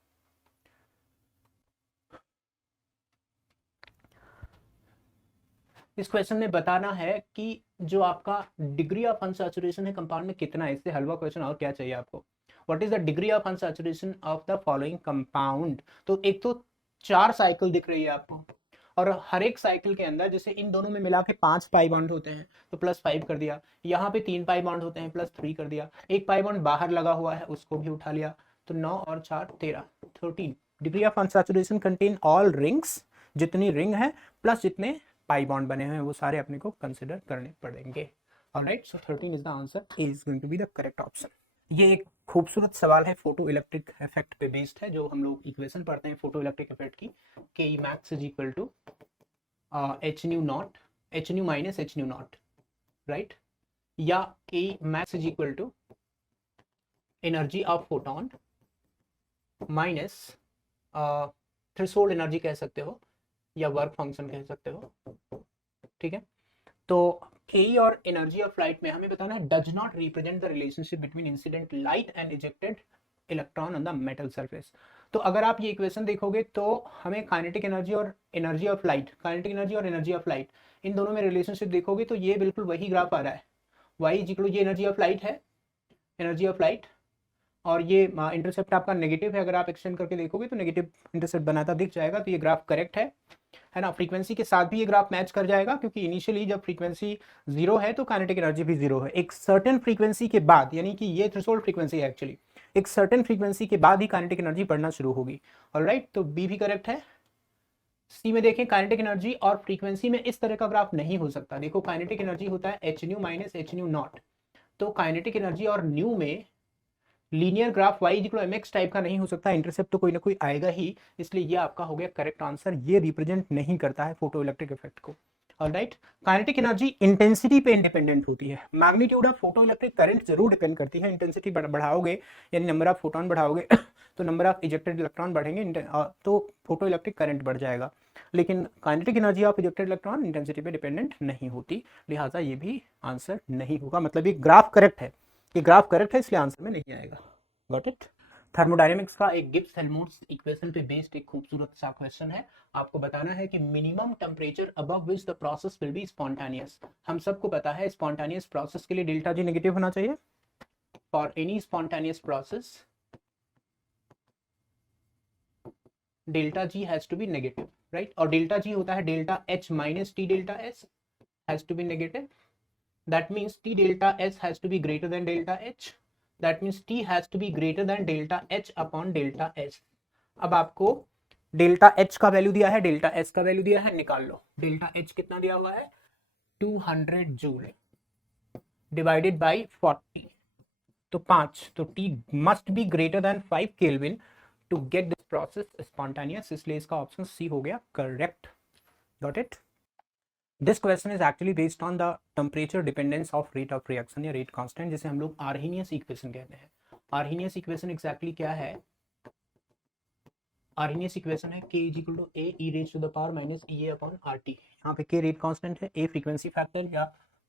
इस क्वेश्चन में बताना है कि जो आपका डिग्री ऑफ अनसैचुरेशन है कंपाउंड में कितना है, इससे हलवा क्वेश्चन और क्या चाहिए आपको। What is the degree of unsaturation of the following compound. तो एक तो 4 साइकिल दिख रही है आपको, और हर एक साइकिल के अंदर जैसे इन दोनों में मिला के 5 पाई बॉन्ड होते हैं तो +5 कर दिया, यहाँ पे 3 पाई बॉन्ड होते हैं +3 कर दिया, एक पाई बॉन्ड बाहर लगा हुआ है उसको भी उठा लिया, तो 9 और 4 13 13 degree of unsaturation contain all rings, जितनी रिंग है प्लस जितने पाई बॉन्ड बने हुए हैं वो सारे अपने को कंसिडर करने पड़ेंगे। Alright, so 13 is the answer, A is going to be the correct option. ये एक खूबसूरत सवाल है, फोटो इलेक्ट्रिक इफेक्ट पे बेस्ड है, जो हम लोग इक्वेशन पढ़ते हैं फोटो इलेक्ट्रिक इफेक्ट की, K E max is equal to h nu naught, h nu minus h nu naught, right, या K E max is equal to energy of photon minus threshold energy कह सकते हो या work function कह सकते हो, ठीक है। तो के और एनर्जी ऑफ लाइट में हमें बताना है does not represent the relationship between incident light and ejected electron on the metal surface. तो अगर आप ये इक्वेशन देखोगे तो हमें काइनेटिक एनर्जी और energy of light, kinetic energy और एनर्जी ऑफ लाइट, इन दोनों में रिलेशनशिप देखोगे तो ये बिल्कुल वही ग्राफ आ रहा है, वाई इज इक्वल टू, ये एनर्जी ऑफ लाइट है, एनर्जी ऑफ लाइट, और ये इंटरसेप्ट आपका नेगेटिव है, अगर आप एक्सटेंड करके देखोगे तो नेगेटिव इंटरसेप्ट बनाता दिख जाएगा, तो ये ग्राफ करेक्ट है ना। फ्रीक्वेंसी के साथ भी ये ग्राफ मैच कर जाएगा, क्योंकि इनिशियली जब फ्रीक्वेंसी 0 है तो काइनेटिक एनर्जी भी 0 है, एक सर्टेन फ्रीक्वेंसी के बाद, यानी कि ये थ्रेशोल्ड फ्रीक्वेंसी है एक्चुअली, एक सर्टेन फ्रीक्वेंसी के बाद ही काइनेटिक एनर्जी बढ़ना शुरू होगी। ऑलराइट, तो बी भी करेक्ट है। सी में देखें, काइनेटिक एनर्जी और फ्रीक्वेंसी में इस तरह का ग्राफ नहीं हो सकता। देखो काइनेटिक एनर्जी होता है H nu minus h nu not, तो काइनेटिक एनर्जी और न्यू में linear graph y equal mx type का नहीं हो सकता, इंटरसेप्ट तो कोई ना कोई आएगा ही, इसलिए ये आपका हो गया करेक्ट आंसर, ये रिप्रेजेंट नहीं करता है फोटो इलेक्ट्रिक इफेक्ट को। ऑलराइट, काइनेटिक एनर्जी इंटेंसिटी पे इंडिपेंडेंट होती है, magnitude of photo electric current जरूर डिपेंड करती है, इंटेंसिटी बढ़ाओगे यानी नंबर ऑफ फोटोन बढ़ाओगे तो नंबर ऑफ इजेक्टेड इलेक्ट्रॉन बढ़ेंगे तो फोटो इलेक्ट्रिक करंट बढ़ जाएगा, लेकिन kinetic energy of ejected electron intensity पे डिपेंडेंट नहीं होती, लिहाजा ये भी आंसर नहीं होगा, मतलब ये ग्राफ करेक्ट है, ये ग्राफ करेक्ट है इसलिए आंसर में नहीं आएगा। Got it. थर्मोडायनेमिक्स का एक गिब्स हेल्महोल्ट्ज इक्वेशन पे बेस्ड एक खूबसूरत सा क्वेश्चन है, आपको बताना है कि minimum temperature above which the process will be spontaneous. हम सबको पता है स्पॉन्टेनियस प्रोसेस के लिए डेल्टा जी नेगेटिव होना चाहिए, for any spontaneous process delta G has to be negative, right, और डेल्टा जी होता है delta H minus T delta S has to be negative, that means T delta S has to be greater than delta H, that means T has to be greater than delta H upon delta S। अब आपको delta H का value दिया है, delta S का value दिया है, निकाल लो। Delta H कितना दिया हुआ है 200 जूल डिवाइडेड बाई 40, तो 5, तो T must be greater than 5 kelvin to get this process spontaneous, इसलिए इसका ऑप्शन सी हो गया correct. Got it. This question is actually based on the temperature dependence of rate of reaction या rate constant, जिसे हम लोग Arrhenius equation कहते हैं। आर्हेनियस इक्वेशन एग्जैक्टली क्या है, आर्हेनियस इक्वेशन है k is equal to a e raise to the power minus e upon RT। यहाँ पे k रेट कांस्टेंट है, a फ्रीक्वेंसी फैक्टर या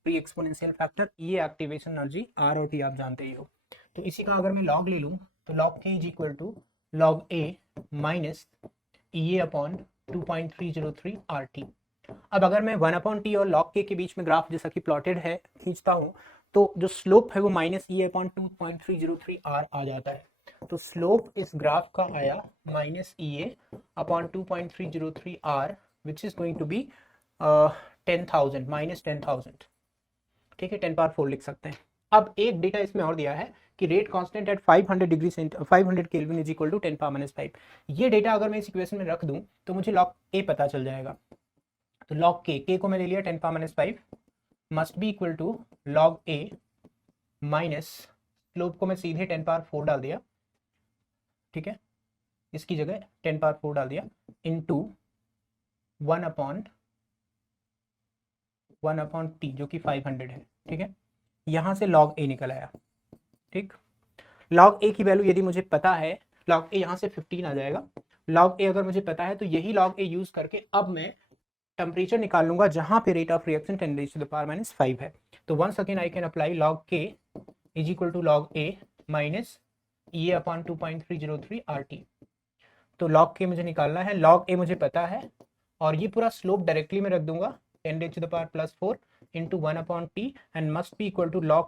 pre exponential factor, e activation energy, r और t आप जानते ही हो। तो इसी का अगर मैं लॉग ले लूँ तो log k is equal to log a minus e upon 2.303 RT। अब अगर मैं 1/t और log k के बीच में ग्राफ जैसा कि प्लॉटेड है खींचता हूं, तो जो स्लोप है वो माइनस ई अपॉन 2.303 r आ जाता है, तो स्लोप इस ग्राफ का आया minus E upon 2.303 r which is going to be 10,000 minus 10,000, ठीक है, 10 पावर 4 लिख सकते हैं। अब एक डेटा इसमें और दिया है कि rate constant at 500 degree 500 kelvin is equal to 10 power minus 5। ये डेटा अगर मैं इस इक्वेशन में रख दूं तो मुझे log a पता चल जाएगा, तो log k को मैं ले लिया 10 power minus 5 must be equal to log a minus slope को मैं सीधे 10 पावर 4 डाल दिया, ठीक है, इसकी जगह 10 पावर 4 डाल दिया इनटू 1/t जो कि 500 है, ठीक है, यहां से log a निकल आया, ठीक। log a की वैल्यू यदि मुझे पता है, log a यहां से 15 आ जाएगा, log a अगर मुझे पता है तो यही log a यूज करके अब मैं टेम्परेचर निकाल लूंगा जहां पे rate of reaction 10 raise to the power minus 5 है। तो once again I can apply log k is equal to log a minus e upon 2.303 RT। तो log k मुझे निकालना है, log a मुझे पता है, और ये पूरा स्लोप डायरेक्टली मैं रख दूंगा 10 raise to the power plus 4 into 1/t and must be equal to log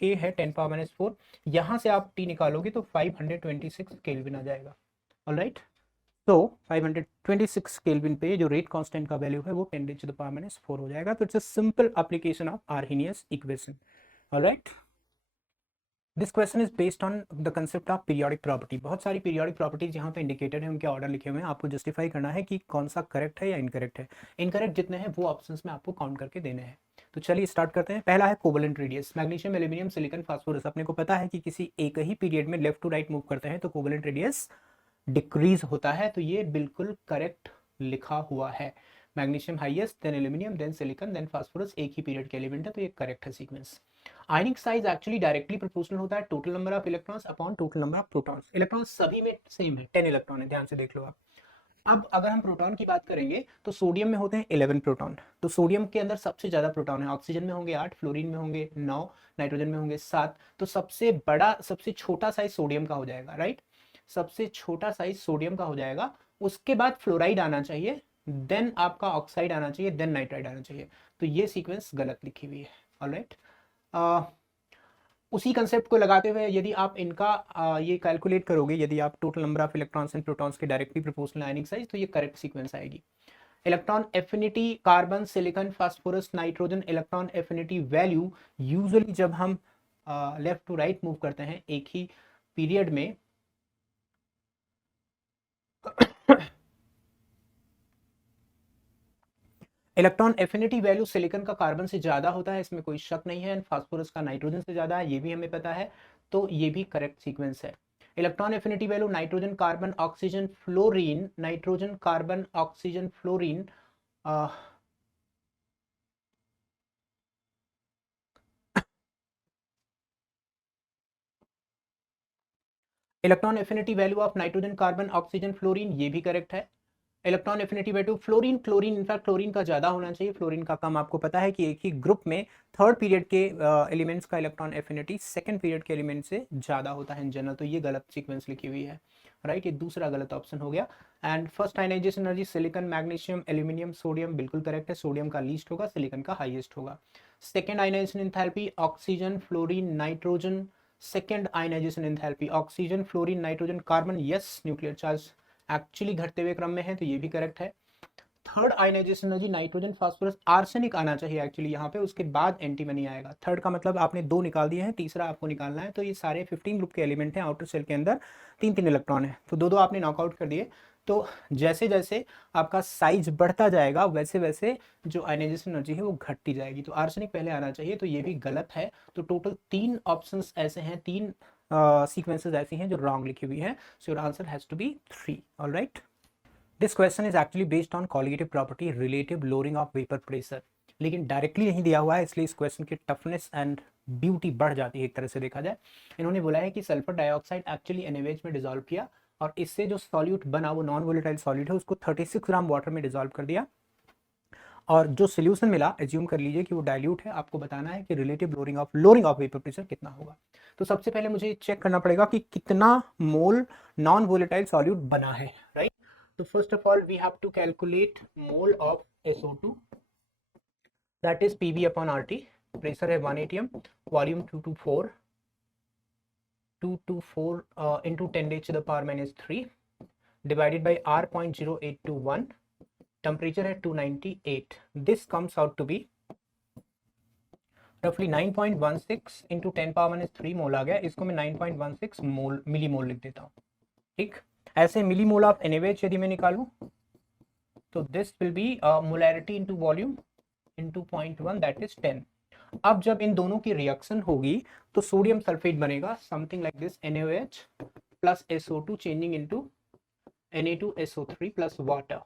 k है 10 पावर माइनस 4, यहाँ से आप t निकालोगे तो 526 केल्विन आ जाएगा। ऑलराइट, तो 526 केल्विन पे जो रेट कांस्टेंट का वैल्यू है वो 10⁻⁴ हो जाएगा। तो it's a simple application of Arrhenius equation. Alright, this question is based on the concept of periodic property. बहुत सारी पीरियोडिक प्रॉपर्टीज यहाँ पे इंडिकेटेड है, उनके ऑर्डर लिखे हुए हैं, आपको जस्टिफाई करना है कि कौन सा करेक्ट है या इनकरेक्ट है। इनकरेक्ट जितने हैं वो ऑप्शंस में आपको काउंट करके देने हैं। तो चलिए स्टार्ट करते हैं। पहला है covalent radius. Magnesium, aluminium, silicon, phosphorus. अपने को पता है कि किसी एक ही पीरियड में लेफ्ट टू राइट मूव करते हैं तो कोवलेंट रेडियस डिक्रीज होता है। तो ये बिल्कुल करेक्ट लिखा हुआ है। Magnesium highest, then aluminium, then silicon, then phosphorus, एक ही पीरियड के एलिमेंट है, तो ये करेक्ट है सीक्वेंस। आयनिक साइज एक्चुअली डायरेक्टली प्रोपोर्शनल होता है total number of electrons upon total number of protons. Electrons सभी में सेम है, 10 इलेक्ट्रॉन है, ध्यान से देख लो आप। अब अगर हम प्रोटॉन की बात करेंगे तो सोडियम में होते हैं 11 प्रोटॉन। तो सोडियम के अंदर सबसे ज्यादा प्रोटॉन है। ऑक्सीजन में होंगे 8, फ्लोरीन में होंगे 9, नाइट्रोजन में होंगे 7। तो सबसे बड़ा, सबसे छोटा साइज सोडियम का हो जाएगा, राइट। सबसे छोटा साइज सोडियम का हो जाएगा। उसके बाद फ्लोराइड आना चाहिए, देन आपका ऑक्साइड आना चाहिए, देन नाइट्राइड आना चाहिए। तो ये सीक्वेंस गलत लिखी हुई है। ऑलराइट, उसी कंसेप्ट को लगाते हुए यदि आप इनका ये कैलकुलेट करोगे, यदि आप total number of electrons and protons के डायरेक्टली प्रोपोर्शनल आयनिक साइज, तो ये करेक्ट सीक्वेंस आएगी। Electron affinity, carbon, silicon, phosphorus, nitrogen, electron affinity value usually जब हम लेफ्ट टू राइट मूव करते हैं एक ही पीरियड में इलेक्ट्रॉन एफिनिटी वैल्यू सिलिकॉन का कार्बन से ज्यादा होता है, इसमें कोई शक नहीं है। एंड फास्फोरस का नाइट्रोजन से ज्यादा है, ये भी हमें पता है। तो ये भी करेक्ट सीक्वेंस है। Electron affinity value nitrogen, carbon, oxygen, fluorine, nitrogen, carbon, oxygen, fluorine, electron affinity value of nitrogen, carbon, oxygen, fluorine, ये भी करेक्ट है। Electron affinity value fluorine, chlorine, in fact chlorine का ज्यादा होना चाहिए, फ्लोरीन का कम। आपको पता है कि एक ही ग्रुप में थर्ड पीरियड के एलिमेंट्स का इलेक्ट्रॉन एफिनिटी सेकंड पीरियड के एलिमेंट से ज्यादा होता है इन जनरल। तो ये गलत सीक्वेंस लिखी हुई है, राइट। ये दूसरा गलत ऑप्शन हो गया। And first ionisation energy silicon, magnesium, aluminium, sodium, बिल्कुल करेक्ट है। सोडियम का लीस्ट होगा, सिलिकॉन का हाईएस्ट होगा। Second ionisation enthalpy oxygen, fluorine, nitrogen. Second ionisation enthalpy oxygen, fluorine, nitrogen, carbon, yes. Nuclear charge actually घटते हुए क्रम में है, तो ये भी करेक्ट है। Third ionization energy nitrogen, phosphorus, arsenic आना चाहिए एक्चुअली यहाँ पे, उसके बाद एंटीमनी आएगा। थर्ड का मतलब आपने 2 निकाल दिए हैं, तीसरा आपको निकालना है। तो ये सारे 15 ग्रुप के एलिमेंट हैं, आउटर सेल के अंदर 3-3 इलेक्ट्रॉन है, तो 2-2 आपने नॉकआउट कर दिए। तो जैसे जैसे आपका साइज बढ़ता जाएगा वैसे वैसे जो आयनाइजेशन एनर्जी है वो घटती जाएगी। तो आर्सेनिक पहले आना चाहिए, तो ये भी गलत है। तो टोटल 3 ऑप्शंस ऐसे हैं, 3 सीक्वेंसेस ऐसी हैं जो रॉन्ग लिखी हुई है। So your answer has to be 3। Alright, this question is actually based on colligative property relative lowering of vapour pressure, लेकिन डायरेक्टली नहीं दिया हुआ है, इसलिए इस क्वेश्चन की टफनेस एंड ब्यूटी बढ़ जाती है एक तरह से देखा जाए। इन्होंने बोला है कि सल्फर डाइऑक्साइड एक्चुअली NaOH में डिजोल्व किया और इससे जो सॉल्यूट बना वो नॉन वोलेटाइल सॉल्यूट है, उसको 36 ग्राम वाटर में डिजोल्व कर दिया और जो सोल्यूशन मिला एज्यूम कर लीजिए कि वो डाइल्यूट है। आपको बताना है कि relative lowering of vapour pressure कितना होगा। तो सबसे पहले मुझे चेक करना पड़ेगा कि कितना मोल नॉन वोलेटाइल सॉल्यूट बना है, राइट। तो first of all we have to calculate mole of SO2, that is PV upon RT। Pressure है 1 atm, volume 224 into 10⁻³ divided by R 0.0821, temperature है 298। This comes out to be रफली 9.16 into 10⁻³ मोल आ गया। इसको मैं 9.16 मोल मिली मोल लिख देता हूँ, ठीक। ऐसे मिली मोल ऑफ NaOH यदि मैं निकालूं तो this will be molarity into volume into 0.1, that is 10। अब जब इन दोनों की रिएक्शन होगी तो सोडियम सल्फेट बनेगा something like this, NaOH plus SO2 changing into Na2SO3 plus water.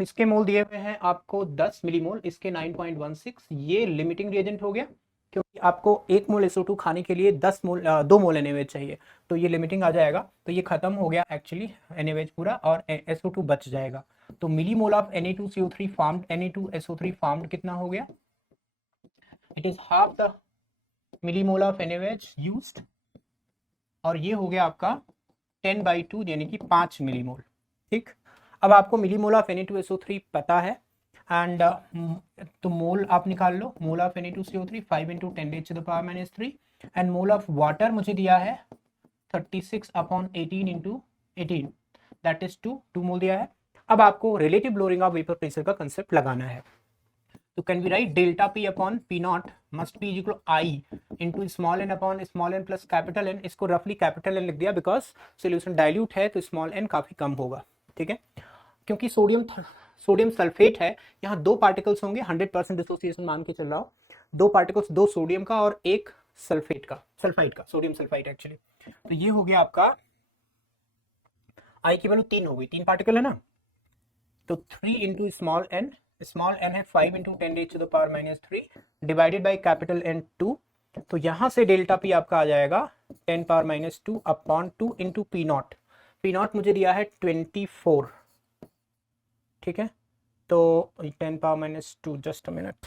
इसके मोल दिए हुए हैं आपको 10 मिलीमोल, इसके 9.16। ये लिमिटिंग रिएजेंट हो गया क्योंकि आपको 1 मोल SO2 खाने के लिए 2 मोल NaOH चाहिए, तो ये लिमिटिंग आ जाएगा। तो ये खत्म हो गया एक्चुअली NaOH पूरा और SO2 बच जाएगा। तो millimole of Na2CO3 formed, Na2SO3 formed कितना हो गया? It is half the millimole of NaOH used और ये हो गया आपका 10/2 यानी कि 5 मिलीमोल, ठीक। अब आपको मिलीमोल ऑफ Na2SO3 पता है एंड तो मोल आप निकाल लो। Mole of Na2CO3 5 × 10⁻³ and mole of water मुझे दिया है 36/18 × 18, दैट इज 2 मोल दिया है। अब आपको relative lowering of vapour pressure का कंसेप्ट लगाना है। तो can we write delta P upon P naught must be equal i into small n upon small n plus capital N. इसको रफली कैपिटल एन लिख दिया बिकॉज सोल्यूशन डाइल्यूट है तो स्मॉल एन काफी कम होगा, ठीक है। क्योंकि सोडियम सल्फेट है, यहाँ 2 पार्टिकल्स होंगे, 100% डिसोसिएशन मान के चल रहा हो, 2 पार्टिकल्स, 2 सोडियम का और 1 सल्फाइड का, सोडियम सल्फाइड एक्चुअली। तो ये हो गया आपका आई की वैल्यू 3 हो गई, 3 पार्टिकल है ना। तो 3 इंटू स्मॉल एन है 5 into 10⁻³ divided by capital N 2। तो यहां से डेल्टा पी आपका आ जाएगा 10⁻² upon 2 into P not. P not मुझे दिया है 24, ठीक है। तो 10⁻², जस्ट अ मिनट,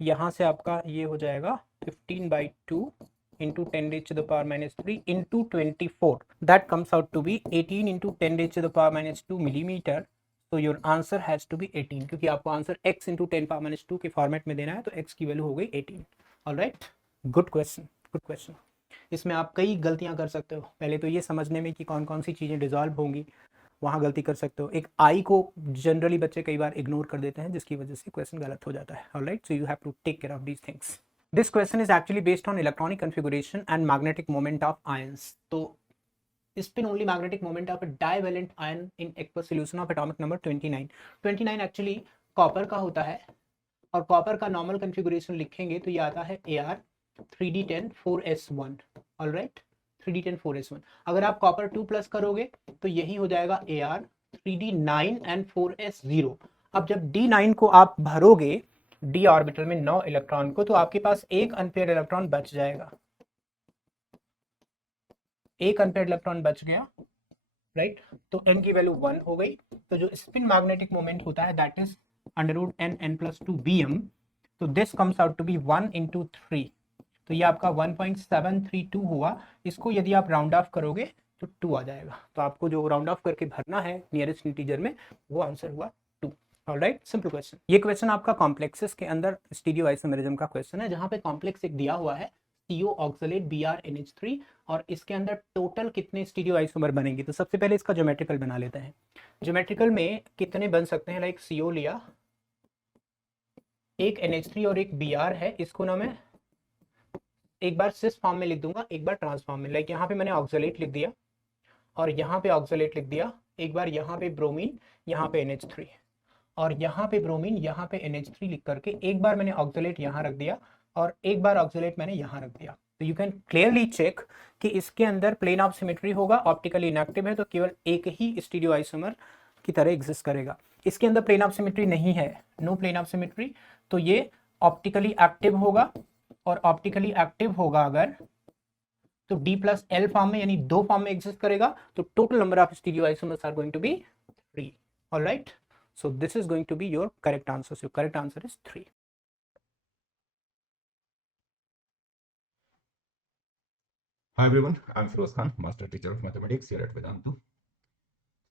यहां से आपका ये हो जाएगा 15/2 into 10⁻³ into 24, that comes out to be 18 into 10⁻² millimetre. तो your answer has to be 18, क्योंकि आपको आंसर x इंटू 10⁻² के फॉर्मेट में देना है, तो x की वैल्यू हो गई 18। Alright, good question, good question. इसमें आप कई गलतियां कर सकते हो, पहले तो ये समझने में कि कौन कौन सी चीजें डिजॉल्व होंगी, वहां गलती कर सकते हो। एक आई को जनरली बच्चे कई बार इग्नोर कर देते हैं, जिसकी वजह से क्वेश्चन गलत हो जाता है। Alright, so you have to take care of these things. This question is actually based on electronic configuration and magnetic moment of ions. तो spin only magnetic moment of a divalent ion in aqueous solution of atomic number 29। 29 actually copper का होता है, और copper का normal configuration लिखेंगे तो ये आता है AR 3D10 4s1। Alright, 3D10 4s1। अगर आप कॉपर 2 प्लस करोगे तो यही हो जाएगा AR 3D9 एंड 4s0। अब जब D9 को आप भरोगे d ऑर्बिटल में 9 इलेक्ट्रॉन को, तो आपके पास एक अनपेयर इलेक्ट्रॉन बच जाएगा, एक अनपेयर इलेक्ट्रॉन बच गया, राइट। तो n की वैल्यू 1 हो गई। तो जो स्पिन मैग्नेटिक मोमेंट होता है दैट इज √n+2 bm। तो this comes out to be 1 into 3। तो ये आपका 1.732 हुआ। इसको यदि आप राउंड ऑफ करोगे तो 2 आ जाएगा। तो आपको जो राउंड ऑफ करके भरना है नियरेस्ट इंटीजर में, वो आंसर हुआ 2। Alright, simple question. ये क्वेश्चन आपका कॉम्प्लेक्सेस के अंदर स्टीरियो आइसोमेरिज्म का क्वेश्चन है, जहां पे कॉम्प्लेक्स एक दिया हुआ है CO ऑक्सलेट BrNH3, और इसके अंदर टोटल कितने स्टीरियो आइसोमर बनेंगे। तो सबसे पहले इसका ज्योमेट्रिकल बना लेते हैं। ज्योमेट्रिकल में कितने बन सकते हैं, लाइक CO लिया, एक NH3 और एक Br है, इसको ना मैं एक बार सिस फॉर्म में लिख दूंगा, एक बार ट्रांसफॉर्म में। लाइक यहाँ पे मैंने ऑक्सलेट लिख दिया और यहाँ पे ऑक्सलेट लिख दिया, एक बार यहाँ पे ब्रोमीन, यहाँ पे NH3, और यहाँ पे ब्रोमीन, यहाँ पे NH3 लिख करके एक बार मैंने ऑक्सलेट यहाँ रख दिया और एक बार ऑक्सलेट मैंने यहाँ रख दिया। तो यू कैन क्लियरली चेक कि इसके अंदर प्लेन ऑफ सिमेट्री होगा, ऑप्टिकली इनएक्टिव है तो केवल एक ही स्टीरियोआइसोमर की तरह एग्जिस्ट करेगा। इसके अंदर प्लेन ऑफ सिमेट्री नहीं है, नो प्लेन ऑफ सिमेट्री, तो ये ऑप्टिकली एक्टिव होगा, और ऑप्टिकली एक्टिव होगा अगर तो D+L फॉर्म में, यानी 2 फॉर्म में एग्जिस्ट करेगा। तो total number of stereoisomers are going to be 3। Alright, so this is going to be your correct answer. So your correct answer is 3. Hi everyone, I'm Firoz Khan, Master Teacher of Mathematics here at Vedantu.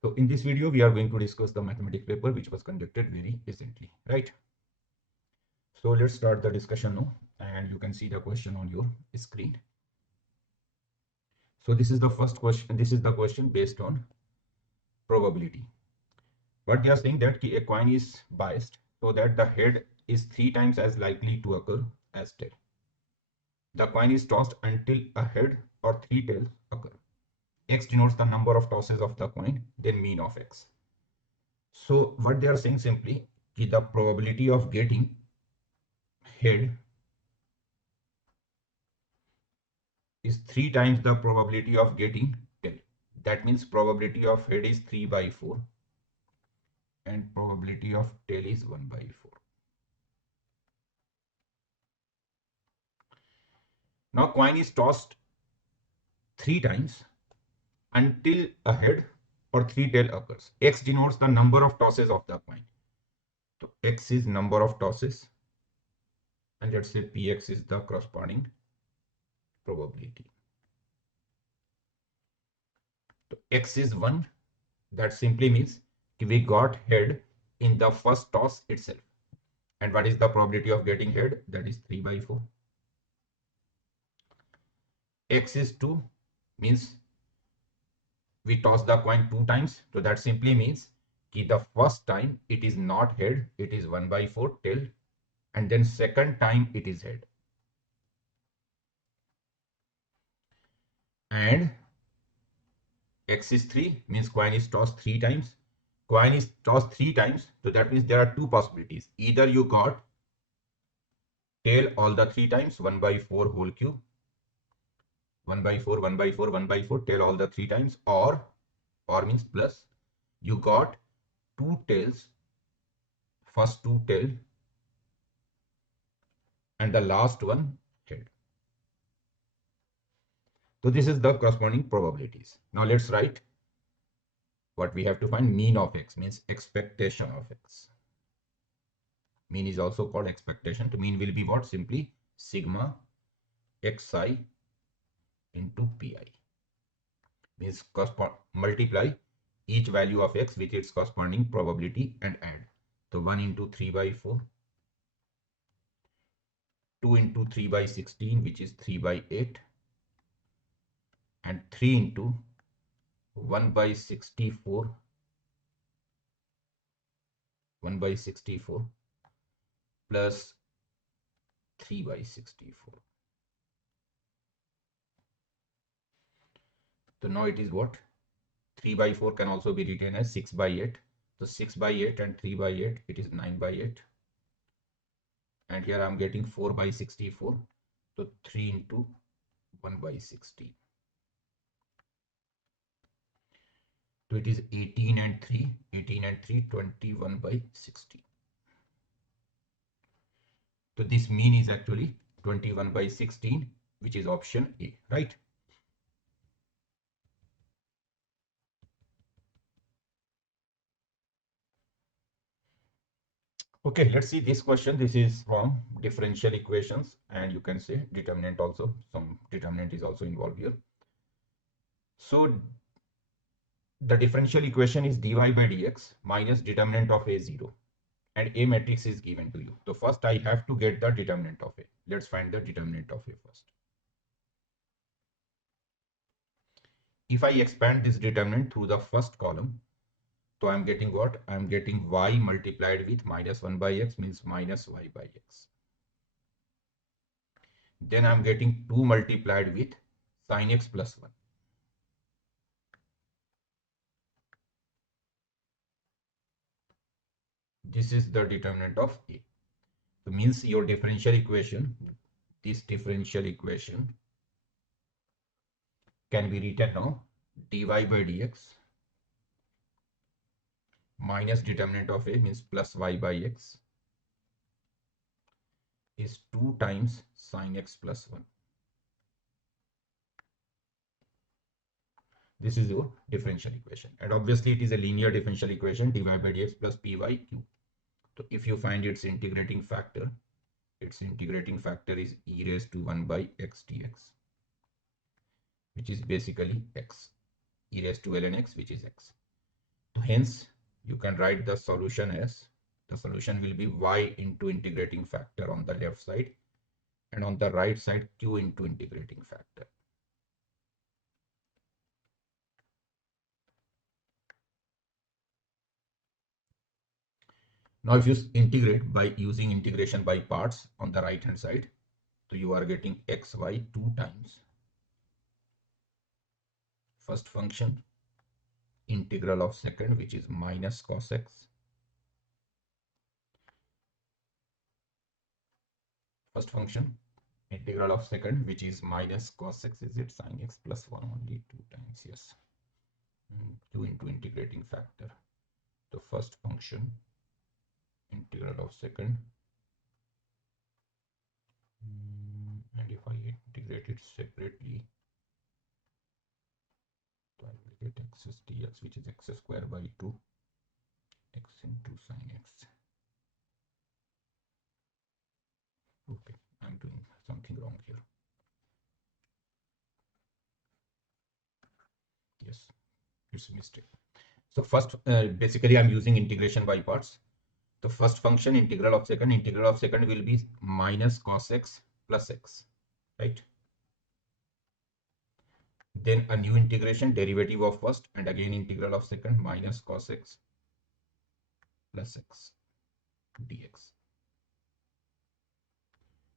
So in this video, we are going to discuss the mathematics paper which was conducted very recently, right? So let's start the discussion now, and you can see the question on your screen. So this is the first question. This is the question based on probability. What we are saying that a coin is biased so that the head is 3 times as likely to occur as tail. The coin is tossed until a head or 3 tails occur. X denotes the number of tosses of the coin, then mean of X. So what they are saying simply, the probability of getting head is 3 times the probability of getting tail. That means probability of head is 3/4 and probability of tail is 1/4. Now coin is tossed 3 times until a head or 3 tail occurs. X denotes the number of tosses of the coin. So X is number of tosses, and let's say Px is the corresponding probability. So X is 1. That simply means we got head in the first toss itself. And what is the probability of getting head? That is 3/4. X is 2. means we toss the coin 2 times. So that simply means the first time it is not head, it is 1/4 tail, and then second time it is head. And x is 3 means coin is tossed 3 times. Coin is tossed 3 times. So that means there are two possibilities. Either you got tail all the 3 times, 1/4 whole cube, 1/4, 1/4, 1/4, tail all the 3 times, or means plus you got two tails, first two tail and the last one head. So this is the corresponding probabilities. Now let's write what we have to find. Mean of x means expectation of x. Mean is also called expectation. So mean will be what? Simply sigma xi into pi. Means multiply each value of x with its corresponding probability and add. So 1 into 3/4, 2 into 3/16, which is 3/8, and 3 into 1/64, 1/64 plus 3/64. So now it is what? 3/4 can also be written as 6/8. So 6/8 and 3/8, it is 9/8. And here I am getting 4/64. So 3 into 1/16. So it is 18 and 3, 18 and 3, 21/16. So this mean is actually 21/16, which is option A, right? Okay, let's see this question. This is from differential equations, and you can say determinant also. Some determinant is also involved here. So the differential equation is dy by dx minus determinant of a 0, and a matrix is given to you. So first I have to get the determinant of a. Let's find the determinant of a first. If I expand this determinant through the first column, so I'm getting what? I'm getting y multiplied with minus 1/x means minus y/x. Then I'm getting 2 multiplied with sin x plus 1. This is the determinant of a. So means your differential equation, this differential equation can be written now dy by dx minus determinant of a means plus y/x is 2 times sin x plus 1. This is your differential equation, and obviously it is a linear differential equation, dy by dx plus py q. So if you find its integrating factor is e raised to 1 by x dx, which is basically x, e raised to ln x, which is x. So hence you can write the solution as, the solution will be y into integrating factor on the left side, and on the right side q into integrating factor. Now if you integrate by using integration by parts on the right hand side, so you are getting xy 2 times first function integral of second, which is minus cos x, first function integral of second, which is minus cos x, is it sin x plus 1 only 2 times, yes, q into integrating factor. The first function integral of second, and if I integrate it separately, so I will get x dx, which is x square by 2 x into sin x. Okay, I'm doing something wrong here. Yes, it's a mistake. So first, basically I'm using integration by parts. The first function integral of second will be minus cos x plus x, right? then a new integration, derivative of first, and again integral of second, minus cos x plus x dx.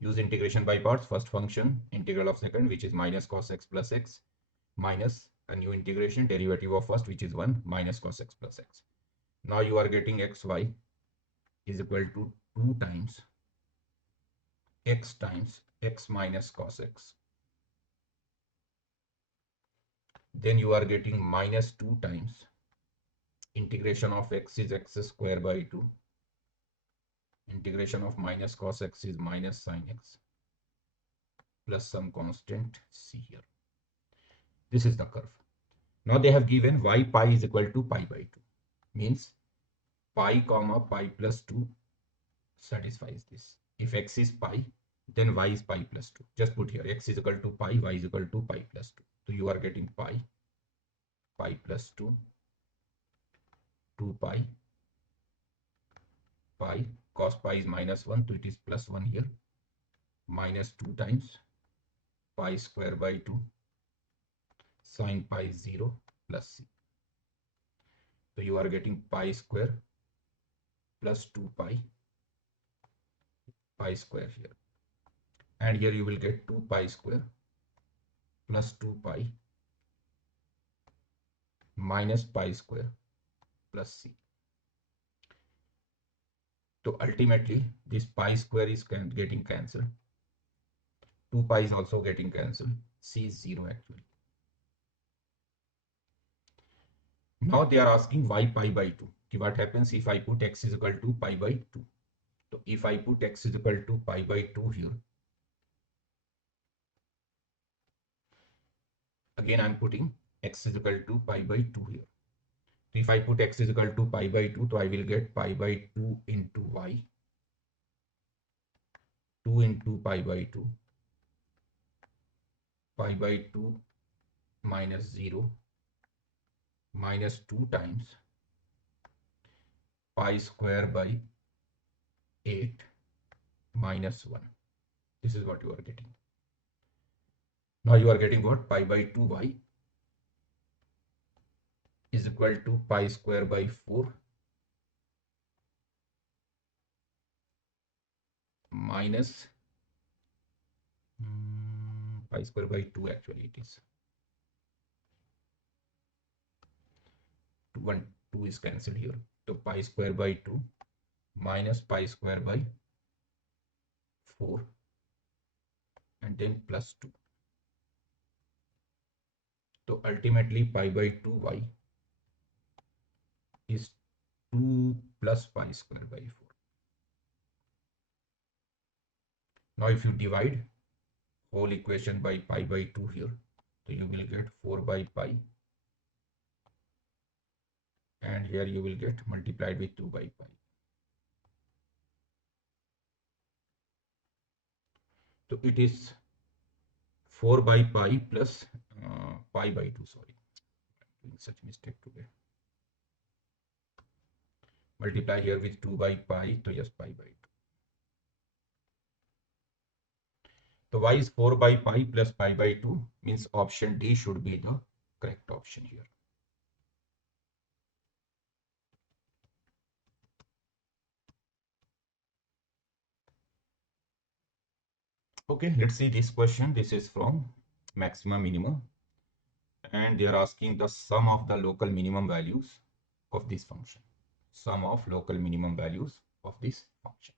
Use integration by parts. First function, integral of second, which is minus cos x plus x, minus a new integration, derivative of first, which is 1, minus cos x plus x. Now you are getting xy is equal to 2 times x minus cos x. Then you are getting minus 2 times integration of x is x square by 2. Integration of minus cos x is minus sin x plus some constant c here. This is the curve. Now they have given y pi is equal to pi by 2. Means pi comma pi plus 2 satisfies this. If x is pi, then y is pi plus 2. Just put here x is equal to pi, y is equal to pi plus 2. So you are getting pi plus 2, 2 pi, cos pi is minus 1, so it is plus 1 here, minus 2 times pi square by 2, sin pi is 0 plus c. So you are getting pi square plus 2 pi square here. And here you will get 2 pi square plus 2 pi minus pi square plus c. So ultimately this pi square is getting cancelled. 2 pi is also getting cancelled. C is 0 actually. Now they are asking y pi by 2. What happens if I put x is equal to pi by 2? So if I put x is equal to pi by 2 here, again I am putting x is equal to pi by 2 here. So if I put x is equal to pi by 2, so I will get pi by 2 into y, 2 into pi by 2, pi by 2 minus 0, minus 2 times pi square by 8 minus 1. This is what you are getting. Now you are getting what? Pi by 2y is equal to pi square by 4 minus pi square by 2 actually it is. 2 is cancelled here. So pi square by 2 minus pi square by 4 and then plus 2. So ultimately pi by 2y is 2 plus pi square by 4. Now if you divide whole equation by pi by 2 here, so you will get 4 by pi, and here you will get multiplied with 2 by pi. So it is 4 by pi plus pi by 2, sorry, I'm doing such mistake today. Multiply here with 2 by pi, so just pi by 2. So y is 4 by pi plus pi by 2, means option D should be the correct option here. Okay, let's see this question. This is from maximum minimum, and they are asking the sum of the local minimum values of this function. Sum of local minimum values of this function.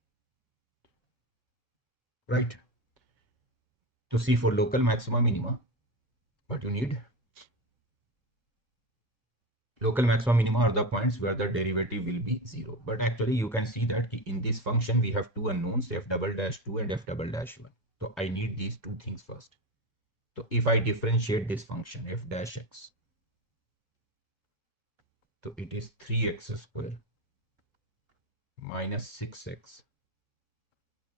Right. To see for local maxima minima, what you need? Local maxima minima are the points where the derivative will be 0. But actually you can see that in this function we have two unknowns, f double dash 2 and f double dash 1. So I need these two things first. So if I differentiate this function f dash x, so it is 3x square minus 6x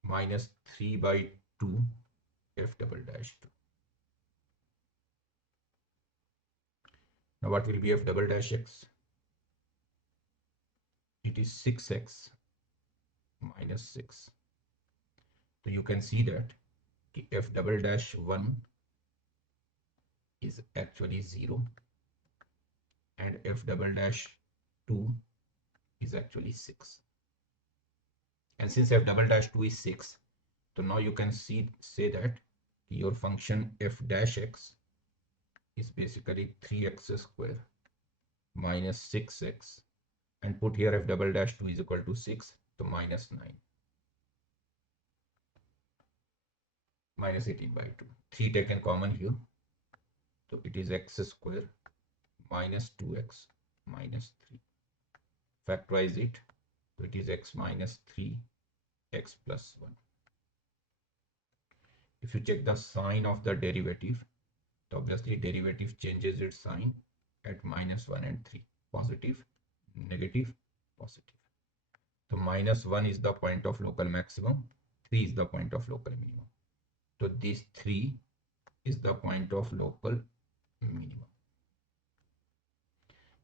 minus 3 by 2 f double dash 2. Now what will be f double dash x? It is 6x minus 6. So you can see that f double dash 1 is actually 0 and f double dash 2 is actually 6. And since f double dash 2 is 6, so now you can say that your function f dash x is basically 3x square minus 6x, and put here f double dash 2 is equal to 6, so minus 9 minus 18 by 2. 3 taken common here, so it is x square minus 2x minus 3. Factorize it, so it is x minus 3 x plus 1. If you check the sign of the derivative, so obviously derivative changes its sign at minus 1 and 3, positive, negative, positive. So minus 1 is the point of local maximum, 3 is the point of local minimum. So this 3 is the point of local minimum.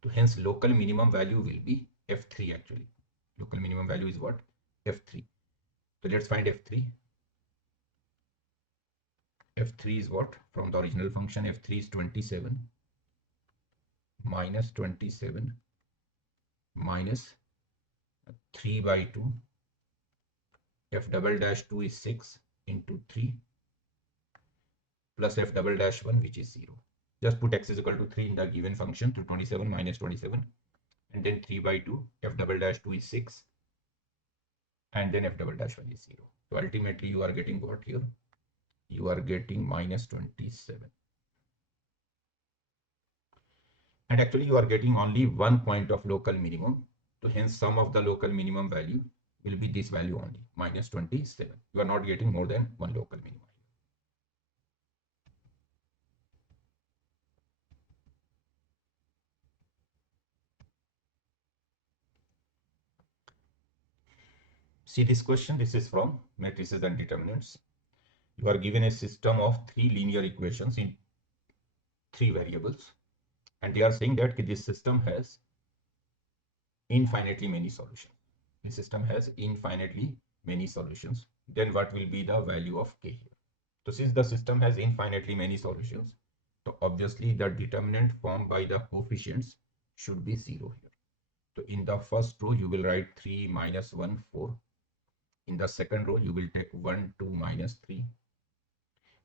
So hence local minimum value will be f3 actually. Local minimum value is what? f3. So let's find f3. f3 is what? From the original function, f3 is 27 minus 27 minus 3 by 2. F double dash 2 is 6 into 3 plus f double dash 1, which is 0. Just put x is equal to 3 in the given function, to 27 minus 27, and then 3 by 2, f double dash 2 is 6, and then f double dash 1 is 0. So ultimately you are getting what here? You are getting minus 27. And actually you are getting only one point of local minimum. So hence sum of the local minimum value will be this value only, minus 27. You are not getting more than one local minimum. See this question, this is from matrices and determinants. You are given a system of 3 linear equations in 3 variables, and they are saying that this system has infinitely many solutions. This system has infinitely many solutions. Then what will be the value of k here? So since the system has infinitely many solutions, so obviously the determinant formed by the coefficients should be 0 here. So in the first row you will write 3 minus 1 4. In the second row you will take 1 2 minus 3.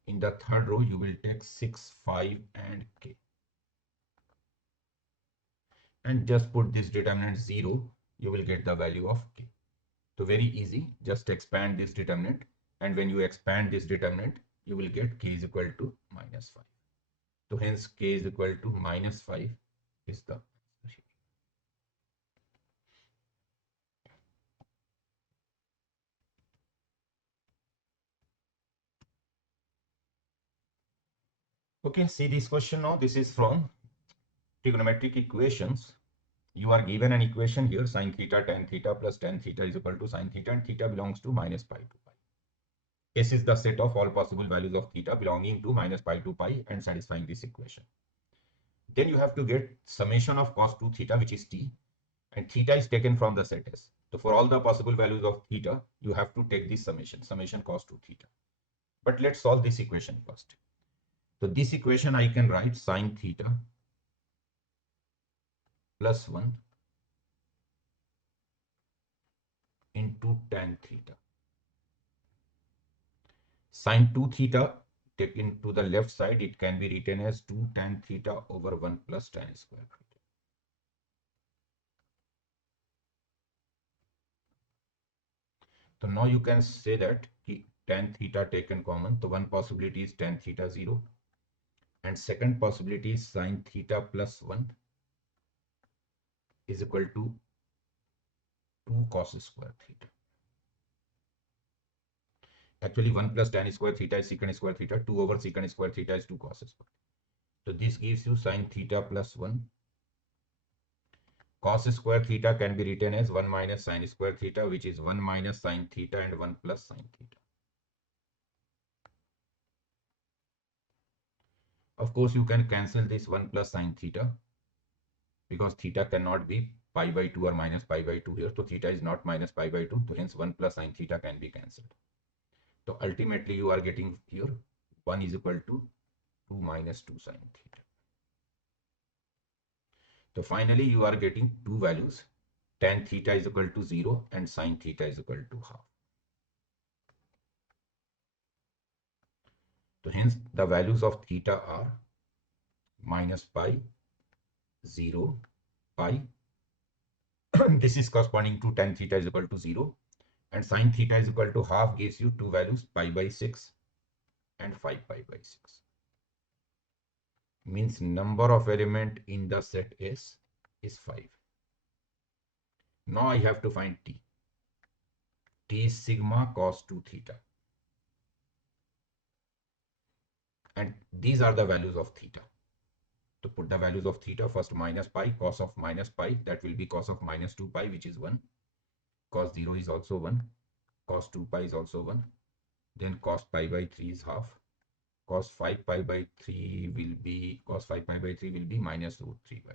In the third row you will take 6 5 and k. And just put this determinant 0, you will get the value of k. So very easy, just expand this determinant, and when you expand this determinant, you will get k is equal to minus 5. So hence k is equal to minus 5 is the answer. Okay, see this question now. This is from trigonometric equations. You are given an equation here, sine theta tan theta plus tan theta is equal to sine theta, and theta belongs to minus pi to pi. S is the set of all possible values of theta belonging to minus pi to pi and satisfying this equation. Then you have to get summation of cos 2 theta, which is t, and theta is taken from the set S. So for all the possible values of theta, you have to take this summation cos 2 theta. But let's solve this equation first. So this equation I can write sine theta plus 1 into tan theta. Sine 2 theta taken to the left side, it can be written as 2 tan theta over 1 plus tan square theta. So now you can say that tan theta taken common. So one possibility is tan theta 0, and second possibility is sine theta plus 1 is equal to 2 cos square theta. Actually 1 plus tan square theta is secant square theta, 2 over secant square theta is 2 cos square. So this gives you sine theta plus 1. Cos square theta can be written as 1 minus sine square theta, which is 1 minus sine theta and 1 plus sine theta. Of course, you can cancel this 1 plus sine theta, because theta cannot be pi by 2 or minus pi by 2 here. So theta is not minus pi by 2. So hence 1 plus sine theta can be cancelled. So ultimately you are getting here 1 is equal to 2 minus 2 sine theta. So finally you are getting two values, tan theta is equal to 0 and sine theta is equal to half. So hence the values of theta are minus pi, 0, pi. This is corresponding to tan theta is equal to 0 and sine theta is equal to half gives you two values, pi by 6 and 5 pi by 6. Means number of element in the set S is 5. Now I have to find T. T is sigma cos 2 theta. And these are the values of theta. To put the values of theta, first minus pi, cos of minus pi, that will be cos of minus 2 pi, which is 1. Cos 0 is also 1. Cos 2 pi is also 1. Then cos pi by 3 is half. Cos 5 pi by 3 will be, cos 5 pi by 3 will be minus root 3 by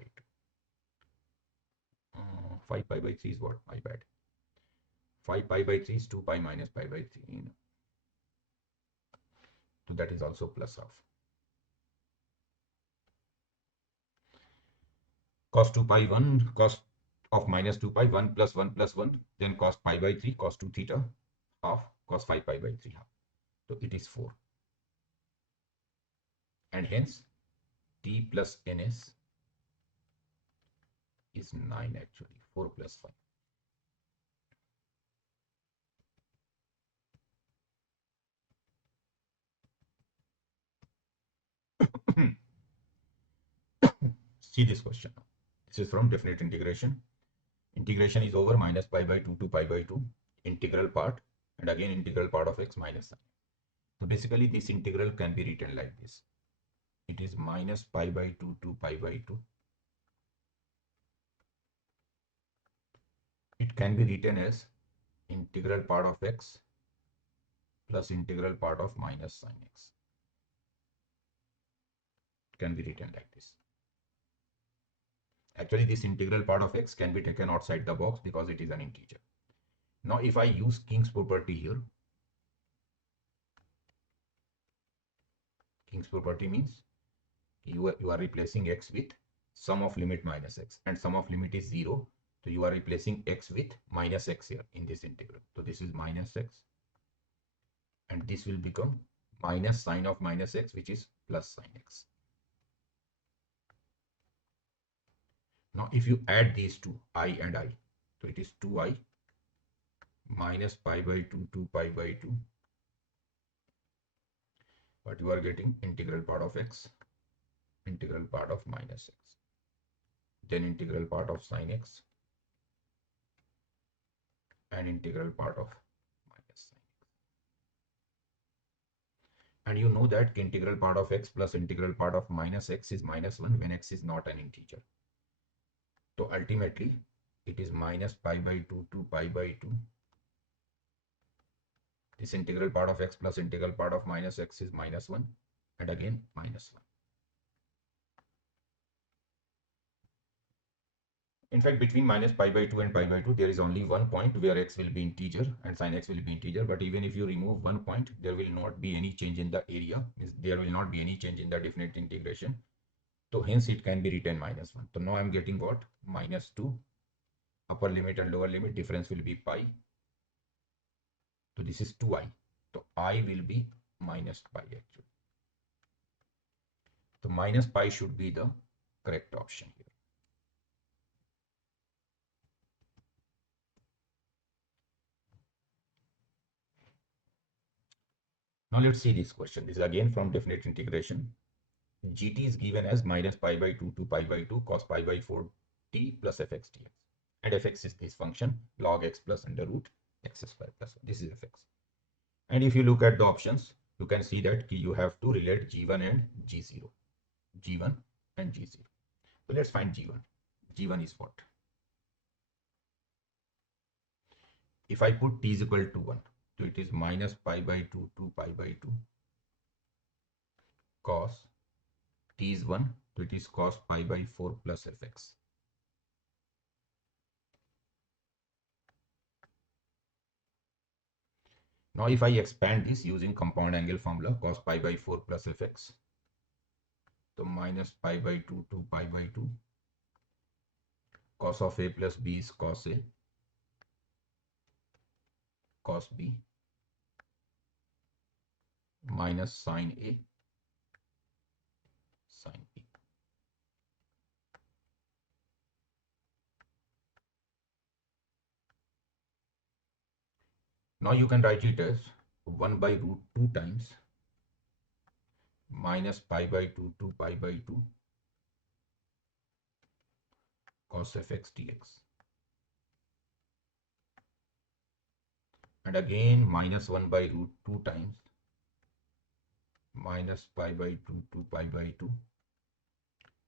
2. 5 pi by 3 is what? My bad. 5 pi by 3 is 2 pi minus pi by 3. So that is also plus half. Cos 2 pi 1, cos of minus 2 pi 1 plus 1 plus 1. Then cos pi by 3, cos 2 theta half, cos 5 pi by 3 half. So it is 4. And hence T plus NS is 9 actually. 4 plus 5. See this question. This is from definite integration. Integration is over minus pi by 2 to pi by 2. Integral part and again integral part of x minus sine. So basically this integral can be written like this. It is minus pi by 2 to pi by 2. It can be written as integral part of x plus integral part of minus sine x. It can be written like this. Actually, this integral part of x can be taken outside the box because it is an integer. Now, if I use King's property here, King's property means you are replacing x with sum of limit minus x, and sum of limit is 0. So you are replacing x with minus x here in this integral. So this is minus x, and this will become minus sine of minus x, which is plus sine x. Now, if you add these two, I and I, so it is 2i minus pi by 2 to pi by 2. But you are getting integral part of x, integral part of minus x, then integral part of sine x, and integral part of minus sine x. And you know that integral part of x plus integral part of minus x is minus 1 when x is not an integer. So ultimately, it is minus pi by 2 to pi by 2. This integral part of x plus integral part of minus x is minus 1 and again minus 1. In fact, between minus pi by 2 and pi by 2, there is only one point where x will be integer and sin x will be integer. But even if you remove one point, there will not be any change in the area. There will not be any change in the definite integration. So hence it can be written minus 1. So now I am getting what? Minus 2. Upper limit and lower limit difference will be pi. So this is 2i. So I will be minus pi actually. So minus pi should be the correct option here. Now let's see this question. This is again from definite integration. Gt is given as minus pi by 2 to pi by 2 cos pi by 4t plus fx dx. And fx is this function log x plus under root x square plus 1. This is fx. And if you look at the options, you can see that you have to relate g1 and g0. g1 and g0. So let's find g1. g1 is what? If I put t is equal to 1, so it is minus pi by 2 to pi by 2 cos t is 1, so it is cos pi by 4 plus fx. Now if I expand this using compound angle formula cos pi by 4 plus fx, तो minus pi by 2 to pi by 2. Cos of a plus b is cos a, cos b, minus sin a, sin b. Now you can write it as 1 by root 2 times minus pi by 2 to pi by 2 cos fx dx. And again minus 1 by root 2 times minus pi by 2 to pi by 2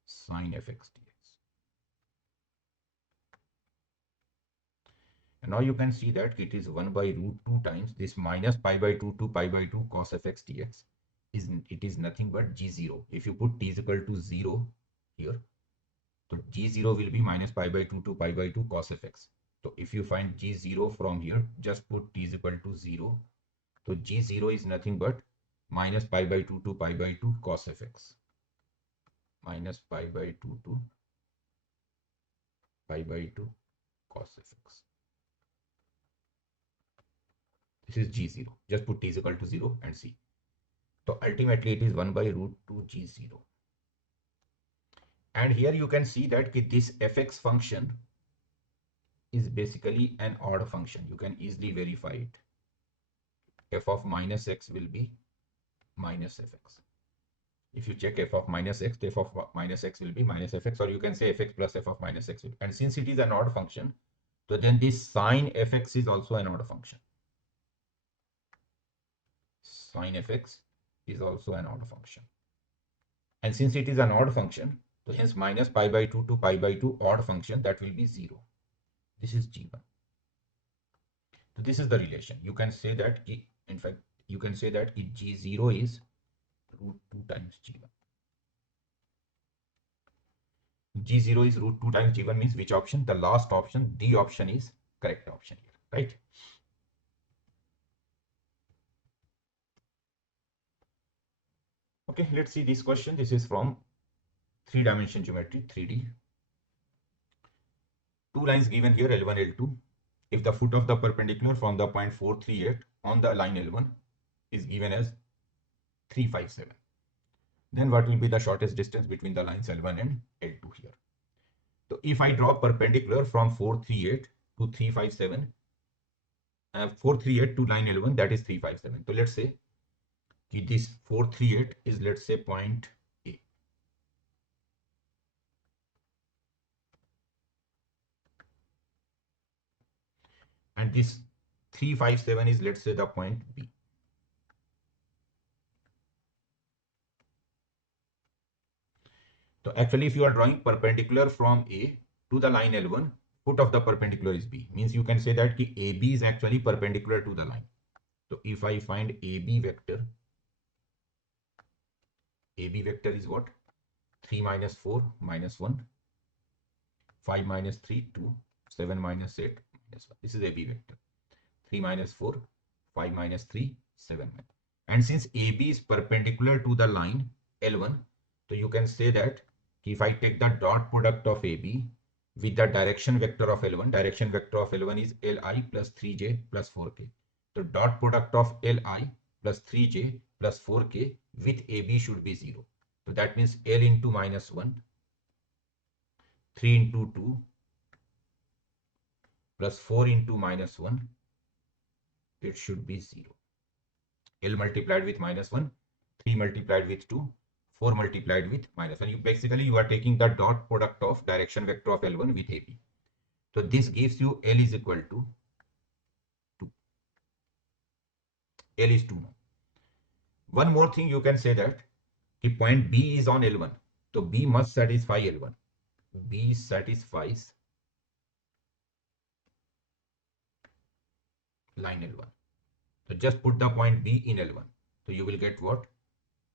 sin fx dx. And now you can see that it is 1 by root 2 times this minus pi by 2 to pi by 2 cos fx dx. It is nothing but g0. If you put t is equal to 0 here, so g0 will be minus pi by 2 to pi by 2 cos fx. So if you find g0 from here, just put t is equal to 0. So g0 is nothing but minus pi by 2 to pi by 2 cos fx. Minus pi by 2 to pi by 2 cos fx. This is g0. Just put t is equal to 0 and see. So ultimately it is 1 by root 2 g0. And here you can see that this fx function is basically an odd function. You can easily verify it. F of minus x will be minus fx. If you check f of minus x, f of minus x will be minus fx, or you can say fx plus f of minus x. And since it is an odd function, so then this sine fx is also an odd function. Sine fx is also an odd function. And since it is an odd function, so hence minus pi by 2 to pi by 2 odd function, that will be 0. This is g1. So this is the relation. You can say that, in fact, you can say that g0 is root 2 times g1. G0 is root 2 times G1 means which option? The last option, D option is correct option here, right? Okay, let's see this question. This is from 3-dimension geometry, 3D. Two lines given here, L1, L2. If the foot of the perpendicular from the point 438 on the line L1 is given as 357, then what will be the shortest distance between the lines L1 and L2 here? So if I draw perpendicular from 438 to 357, 438 to line L1, that is 357. So let's say this 438 is, let's say, point A. And this 357 is, let's say, the point B. So actually, if you are drawing perpendicular from A to the line L1, foot of the perpendicular is B. Means you can say that AB is actually perpendicular to the line. So if I find AB vector is what? 3 minus 4 minus 1, 5 minus 3, 2, 7 minus 8 minus 1. This is AB vector. 3 minus 4, 5 minus 3, 7. And since AB is perpendicular to the line L1, so you can say that if I take the dot product of AB with the direction vector of L1, direction vector of L1 is Li plus 3j plus 4k. So dot product of Li plus 3j plus 4k with AB should be 0. So that means L into minus 1, 3 into 2 plus 4 into minus 1, it should be 0. L multiplied with minus 1, 3 multiplied with 2, 4 multiplied with minus 1. You are taking the dot product of direction vector of L1 with AB. So this gives you L is equal to 2. L is 2 now. One more thing, you can say that the point B is on L1. So B must satisfy L1. B satisfies line L1. So just put the point B in L1. So you will get what?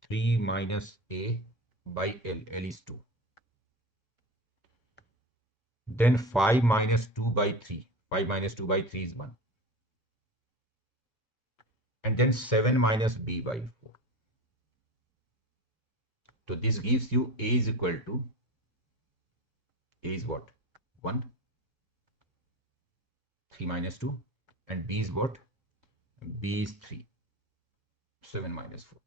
3 minus A by L. L is 2. Then 5 minus 2 by 3. 5 minus 2 by 3 is 1. And then 7 minus B by 4. So this gives you A is equal to, A is what? 1, 3 minus 2, and B is what? B is 3, 7 minus 4.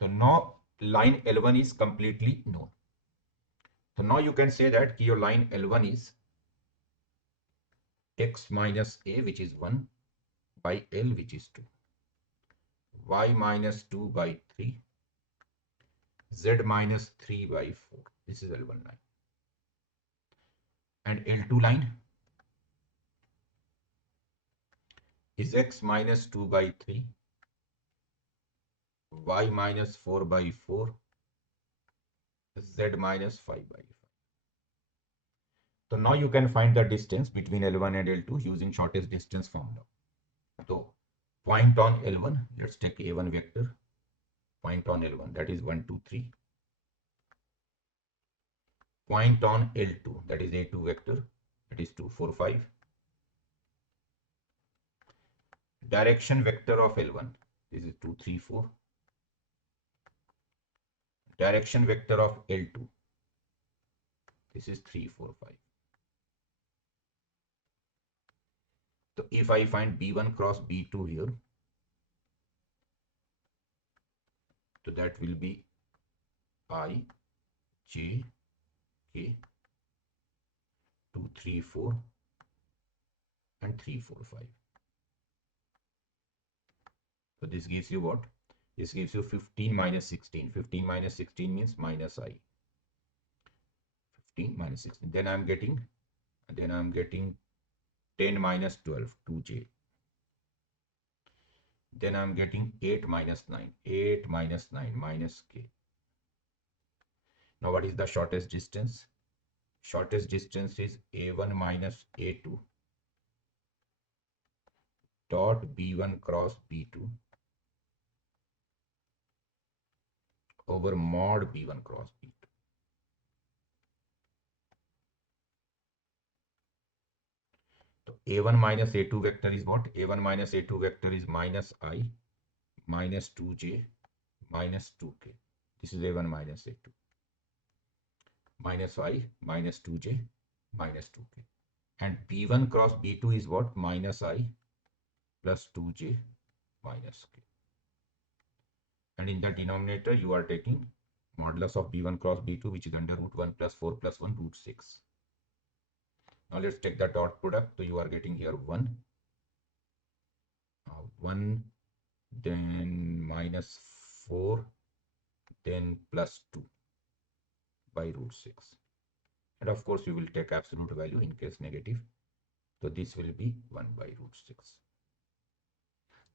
So now line L1 is completely known. So now you can say that your line L1 is x minus A, which is 1, by L, which is 2, y minus 2 by 3, z minus 3 by 4. This is L1 line. And L2 line is x minus 2 by 3, y minus 4 by 4, z minus 5 by 5. So now you can find the distance between L1 and L2 using shortest distance formula. So point on L1, let's take A1 vector. Point on L1, that is 1, 2, 3. Point on L2, that is A2 vector, that is 2, 4, 5. Direction vector of L1, this is 2, 3, 4. Direction vector of L2, this is 3, 4, 5. So if I find B1 cross B2 here, so that will be I, J, K, 2, 3, 4, and 3, 4, 5. So this gives you what? This gives you 15 minus 16. 15 minus 16 means minus I. 15 minus 16. Then I'm getting 10 minus 12, 2J. Then I'm getting 8 minus 9. 8 minus 9 minus K. Now what is the shortest distance? Shortest distance is A1 minus A2 dot B1 cross B2 over mod B1 cross B2. So A1 minus A2 vector is what? A1 minus A2 vector is minus I minus 2J minus 2K. This is A1 minus A2. Minus I minus 2J minus 2K. And B1 cross B2 is what? Minus I plus 2J minus K. And in the denominator, you are taking modulus of B1 cross B2, which is under root 1 plus 4 plus 1 root 6. Now let's take the dot product. So you are getting here 1, 1, then minus 4, then plus 2 by root 6. And of course, you will take absolute value in case negative. So this will be 1 by root 6.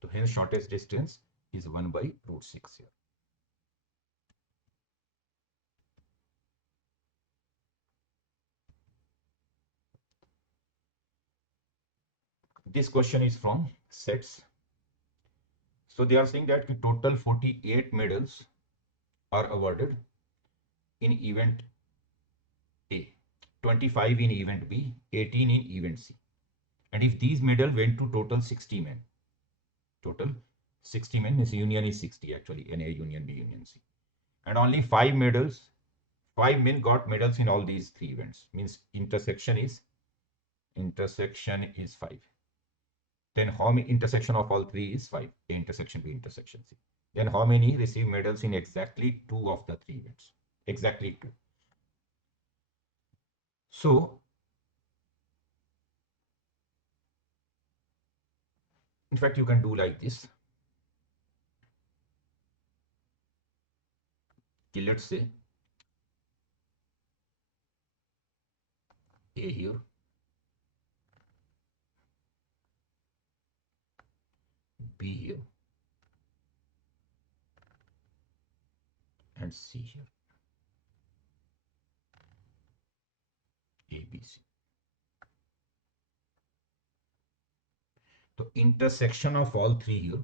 So hence shortest distance is 1 by root 6 here. This question is from sets. So they are saying that the total 48 medals are awarded in event A, 25 in event B, 18 in event C. And if these medals went to total 60 men, total 60 men, this union is 60 actually, NA union B union C. And only 5 men got medals in all these 3 events. Means intersection is 5. Then how many intersection of all 3 is 5, A intersection B intersection C. Then how many receive medals in exactly 2 of the 3 events? Exactly 2. So in fact, you can do like this. Okay, let's say A here, B here, and C here. A, B, C. So intersection of all 3 here,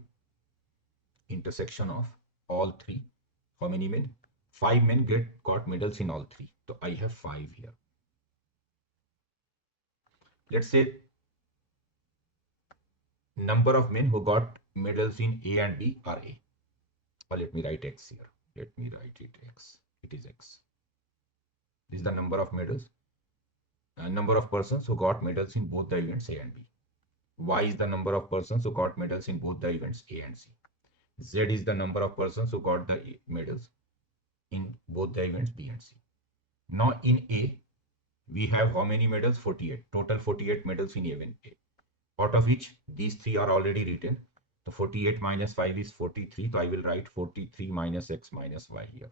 intersection of all 3, how many men? 5 men got medals in all 3. So I have 5 here. Let's say number of men who got medals in A and B are A. Or let me write X here. Let me write it X. it is X. This is the number of medals, number of persons who got medals in both the events A and B. Y is the number of persons who got medals in both the events A and C. Z is the number of persons who got the medals in both the events B and C. Now in A, we have how many medals? 48. Total 48 medals in event A. Out of which these three are already written. So 48 minus 5 is 43. So I will write 43 minus X minus Y here.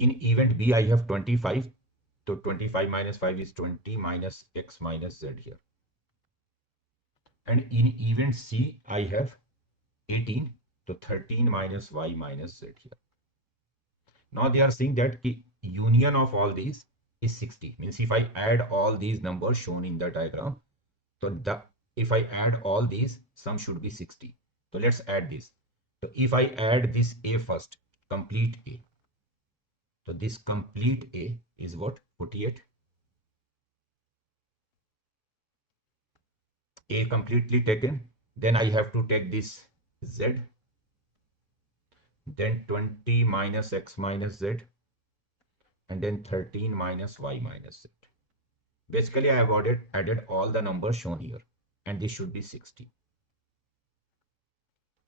In event B, I have 25. So 25 minus 5 is 20 minus X minus Z here. And in event C, I have 18. So 13 minus Y minus Z here. Now they are saying that the union of all these is 60. Means if I add all these numbers shown in the diagram, so if I add all these, sum should be 60. So let's add this. So if I add this A first, complete A. So this complete A is what? 48. A completely taken. Then I have to take this Z. Then 20 minus X minus Z. And then 13 minus Y minus Z. Basically, I have added all the numbers shown here. And this should be 60.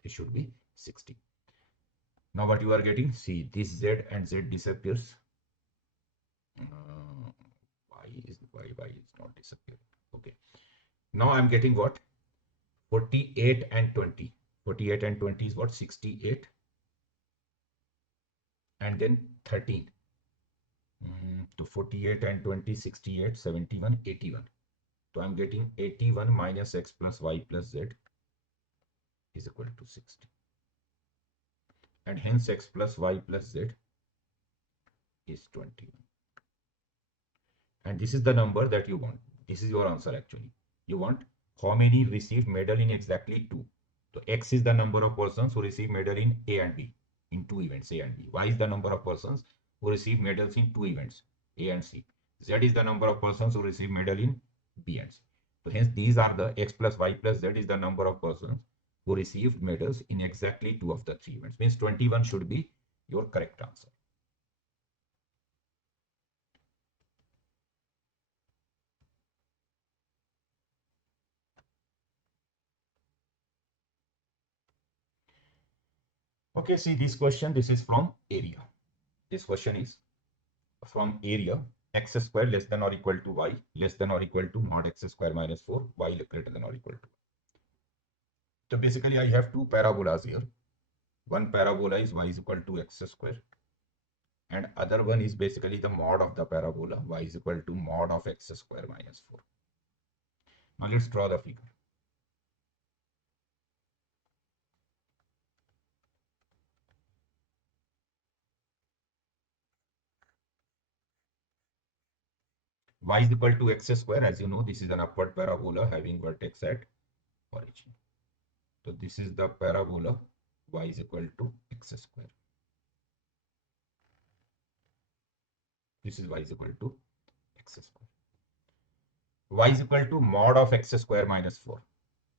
This should be 60. Now what you are getting? See, this Z and Z disappears. Y is not disappearing. Okay. Now I'm getting what? 48 and 20. 48 and 20 is what? 68. And then 13. To 48 and 20, 68, 71, 81. So I'm getting 81 minus X plus Y plus Z is equal to 60. And hence X plus Y plus Z is 21. And this is the number that you want. This is your answer actually. You want how many received medal in exactly 2. So X is the number of persons who receive medal in A and B, in 2 events A and B. Y is the number of persons who receive medals in 2 events A and C. Z is the number of persons who receive medal in B and C. So hence these are the X plus Y plus Z is the number of persons who received medals in exactly 2 of the 3 events. Means 21 should be your correct answer. Okay, see this question, this is from area. This question is from area x square less than or equal to y less than or equal to mod x square minus 4 y greater than or equal to. So basically I have two parabolas here. One parabola is y is equal to x square and other one is basically the mod of the parabola y is equal to mod of x square minus 4. Now let's draw the figure. Y is equal to x square. As you know, this is an upward parabola having vertex at origin. So this is the parabola y is equal to x square. This is y is equal to x square. Y is equal to mod of x square minus 4.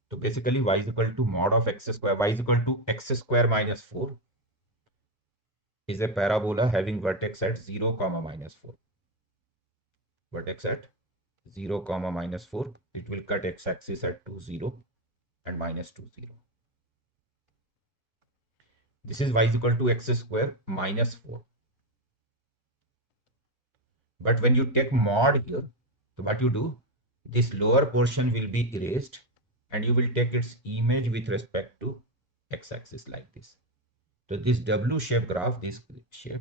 So basically y is equal to mod of x square. Y is equal to x square minus 4 is a parabola having vertex at 0 comma minus 4. Vertex at 0 comma minus 4. It will cut x-axis at 2 0 and minus 2 0. This is y is equal to x square minus 4. But when you take mod here, so what you do, this lower portion will be erased and you will take its image with respect to x-axis like this. So this W shape graph, this shape,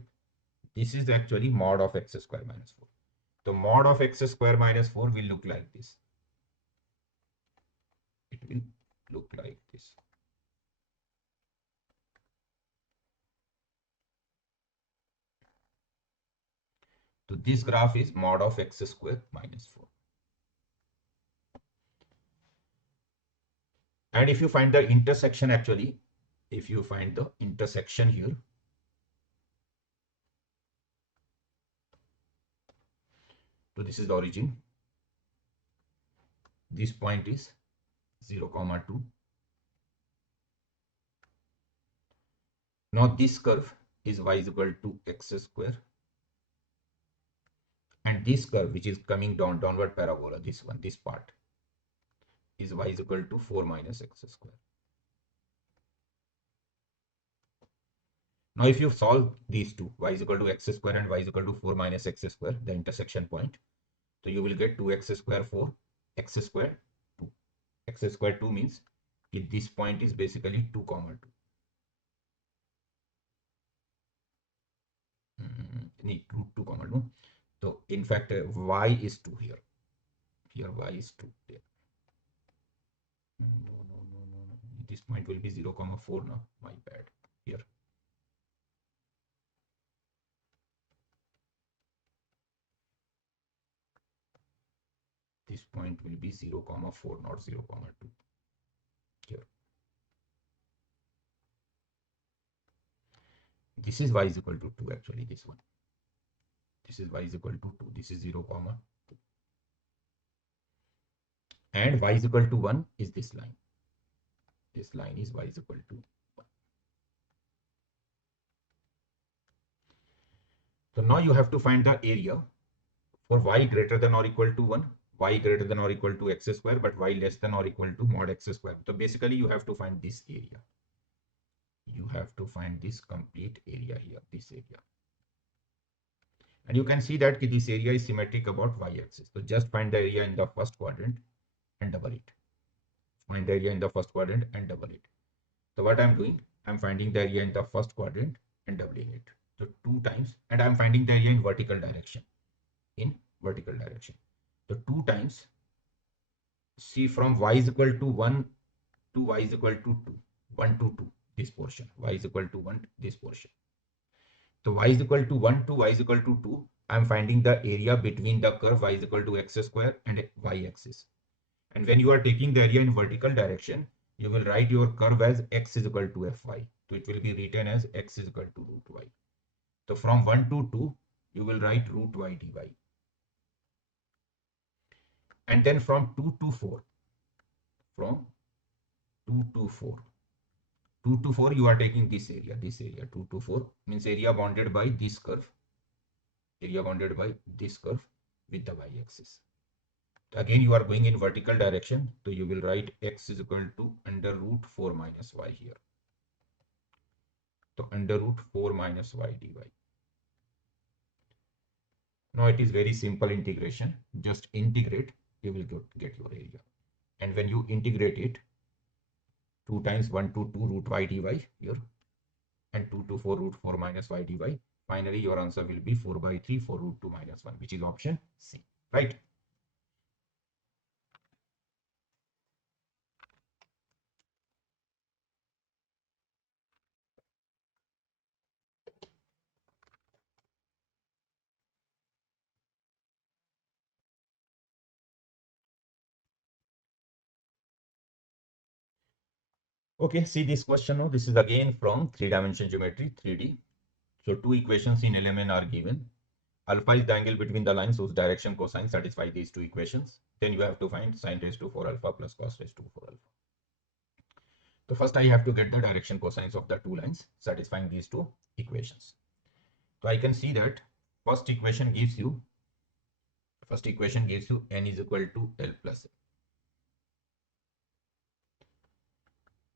this is actually mod of x square minus 4. So mod of x square minus 4 will look like this. It will look like this. So this graph is mod of x square minus 4. And if you find the intersection actually, if you find the intersection here, so this is the origin. This point is 0 comma 2. Now this curve is y is equal to x square, and this curve which is coming downward parabola, this one, this part, is y is equal to 4 minus x square. Now if you solve these two, y is equal to x square and y is equal to 4 minus x square, the intersection point, so you will get 2x square 4, x square 2. X square 2 means this point is basically 2 comma 2. Need 2 comma 2. So in fact y is 2 here. Here y is 2 there. No. This point will be 0 comma 4 now. My bad. Here. This point will be 0 comma 4, not 0 comma 2. Here. This is y is equal to 2 actually, this one. This is y is equal to 2. This is 0 comma 2. And y is equal to 1 is this line. This line is y is equal to 1. So now you have to find the area for y greater than or equal to 1, y greater than or equal to x square, but y less than or equal to mod x square. So basically you have to find this area. You have to find this complete area here, this area. And you can see that this area is symmetric about y-axis. So just find the area in the first quadrant and double it. Find the area in the first quadrant and double it. So what I'm doing, I'm finding the area in the first quadrant and doubling it. So 2 times, and I'm finding the area in vertical direction. In vertical direction. So 2 times, see from y is equal to 1 to y is equal to 2. 1 to 2, this portion. Y is equal to 1, this portion. So y is equal to 1 to y is equal to 2. I'm finding the area between the curve y is equal to x square and y-axis. And when you are taking the area in vertical direction, you will write your curve as x is equal to fy. So it will be written as x is equal to root y. So from 1 to 2, you will write root y dy. And then from 2 to 4, from 2 to 4, 2 to 4 you are taking this area 2 to 4 means area bounded by this curve, area bounded by this curve with the y-axis. Again you are going in vertical direction, so you will write x is equal to under root 4 minus y here. So under root 4 minus y dy. Now it is very simple integration, just integrate, you will get your area. And when you integrate it, 2 times 1 to 2 root y dy here, and 2 to 4 root 4 minus y dy. Finally, your answer will be 4 by 3 for root 2 minus 1, which is option C, right? Okay, see this question now. This is again from 3-dimensional geometry, 3D. So 2 equations in LMN are given. Alpha is the angle between the lines whose direction cosine satisfy these 2 equations. Then you have to find sine raised to 4 alpha plus cos raised to 4 alpha. So first I have to get the direction cosines of the 2 lines satisfying these 2 equations. So I can see that first equation gives you n is equal to L plus M.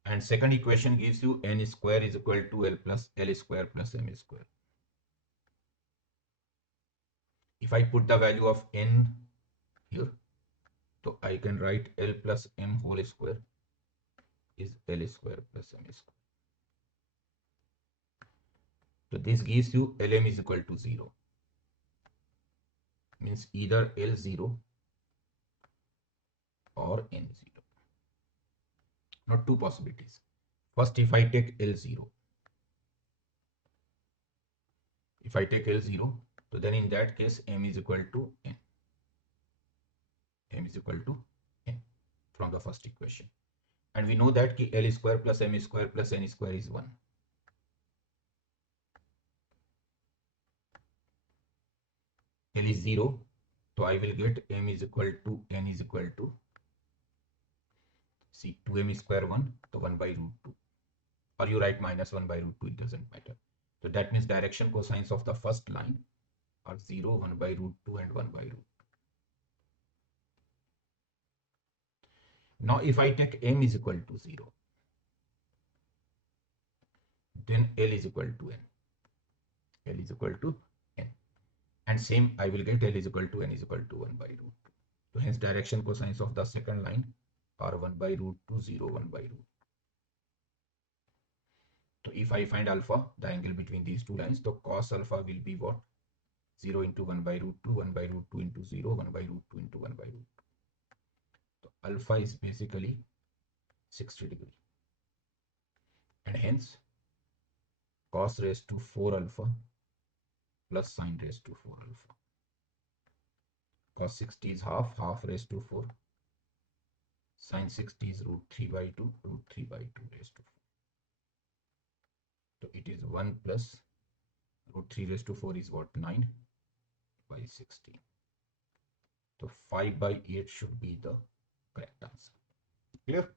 And second equation gives you n square is equal to L square plus M square. If I put the value of n here, so I can write L plus M whole square is L square plus M square. So this gives you Lm is equal to 0. Means either L0 or N0. Not 2 possibilities. First, if I take L0, so then in that case M is equal to N. M is equal to N from the first equation. And we know that L square plus M square plus N square is 1. L is 0, so I will get M is equal to N is equal to, see, 2M square 1, so 1 by root 2. Or you write minus 1 by root 2, it doesn't matter. So that means direction cosines of the first line are 0, 1 by root 2 and 1 by root. Now if I take m is equal to 0, then L is equal to n. L is equal to n. And same I will get L is equal to n is equal to 1 by root 2. So hence direction cosines of the second line are 1 by root 2, 0, 1 by root. So if I find alpha, the angle between these two lines, the cos alpha will be what? 0 into 1 by root 2, 1 by root 2 into 0, 1 by root 2 into 1 by root 2. So alpha is basically 60 degree. And hence cos raised to 4 alpha plus sine raised to 4 alpha. Cos 60 is half, half raised to 4. Sine 60 is root 3 by 2, root 3 by 2 raised to 4. So it is 1 plus root 3 raised to 4 is what? 9 by 16. So 5 by 8 should be the correct answer. Clear?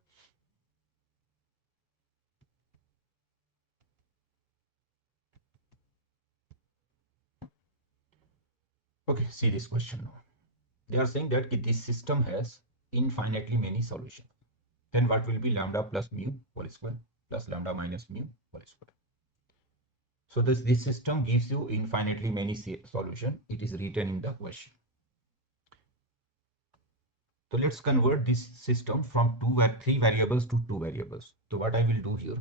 Okay, see this question now. They are saying that this system has infinitely many solutions. Then what will be lambda plus mu whole square plus lambda minus mu whole square? So this system gives you infinitely many solution. It is written in the question. So let's convert this system from three variables to two variables. So what I will do here,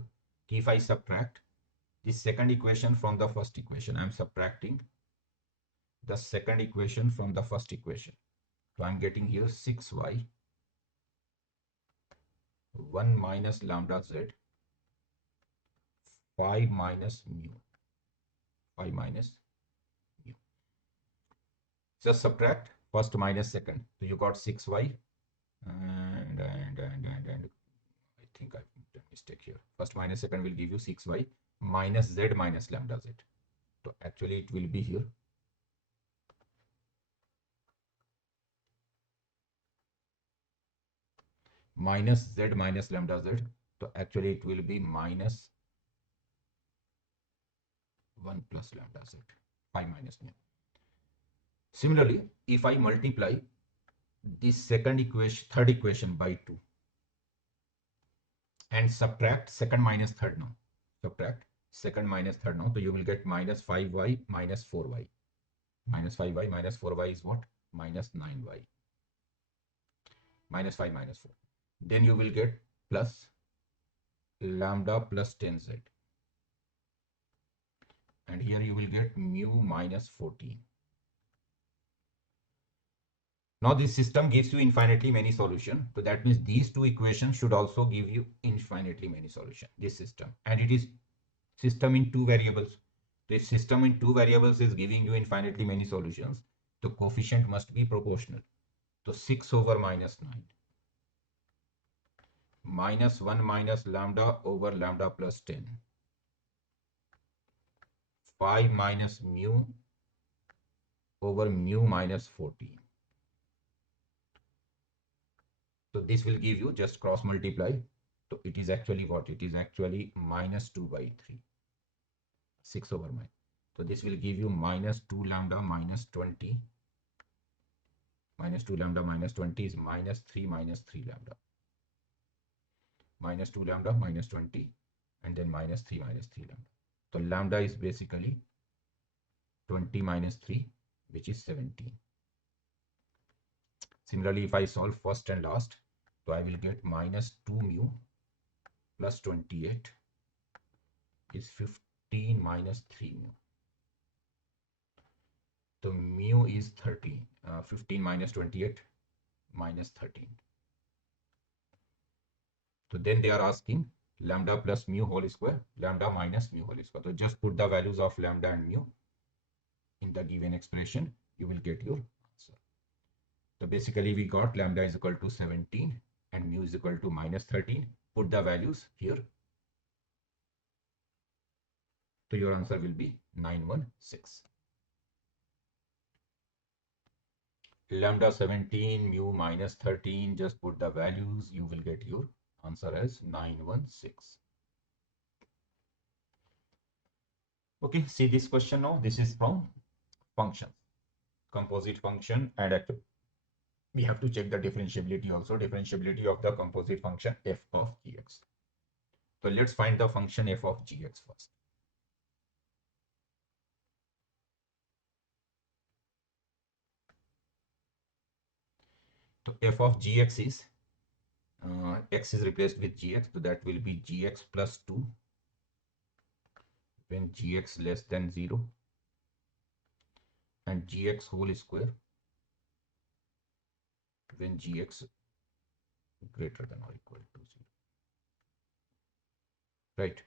if I subtract this second equation from the first equation, I am subtracting the second equation from the first equation. So I am getting here 6y 1 minus lambda z 5 minus mu. 5 minus mu. Just subtract first minus second. So you got 6y and I think I've done a mistake here. First minus second will give you 6y minus z minus lambda z. So actually it will be here minus z minus lambda z. So actually it will be minus 1 plus lambda z. 5 minus mu. Similarly, if I multiply this third equation by 2 and subtract second minus third now. Subtract second minus third now. So you will get minus 5y minus 4y. Minus 5y minus 4y is what? Minus 9y. Minus 5 minus 4. Then you will get plus lambda plus 10z. And here you will get mu minus 14. Now this system gives you infinitely many solutions. So that means these two equations should also give you infinitely many solutions. This system. And it is system in two variables. This system in two variables is giving you infinitely many solutions. The coefficient must be proportional. So 6 over minus 9. Minus 1 minus lambda over lambda plus 10. 5 minus mu over mu minus 14. So this will give you, just cross multiply. So it is actually what? It is actually minus 2 by 3. 6 over 9. So this will give you minus 2 lambda minus 20. Minus 2 lambda minus 20 is minus 3 lambda. Minus 2 lambda minus 20 and then minus 3 lambda. So lambda is basically 20 minus 3, which is 17. Similarly, if I solve first and last, so I will get minus 2 mu plus 28 is 15 minus 3 mu. So mu is 13. 15 minus 28 minus 13. So then they are asking lambda plus mu whole square, lambda minus mu whole square. So just put the values of lambda and mu in the given expression. You will get your answer. So basically we got lambda is equal to 17 and mu is equal to minus 13. Put the values here. So your answer will be 916. Lambda 17, mu minus 13, just put the values, you will get your answer as 916. Okay, see this question now. This is from functions, composite function, and actually we have to check the differentiability also, differentiability of the composite function f of gx. So let's find the function f of gx first. So f of gx is x is replaced with gx, so that will be gx plus 2 when gx less than 0, and gx whole square when gx greater than or equal to 0. Right.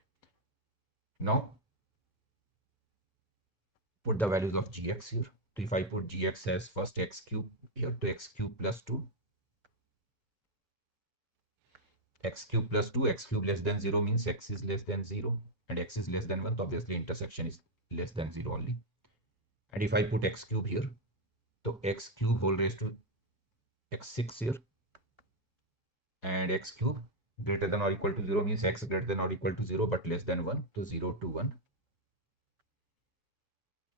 Now put the values of gx here. So if I put gx as first x cube here, to x cube plus 2, x cube plus 2, x cube less than 0 means x is less than 0 and x is less than 1, so obviously intersection is less than 0 only. And if I put x cube here, so x cube whole raised to x6 here, and x cube greater than or equal to 0 means x greater than or equal to 0 but less than 1, so 0 to 1.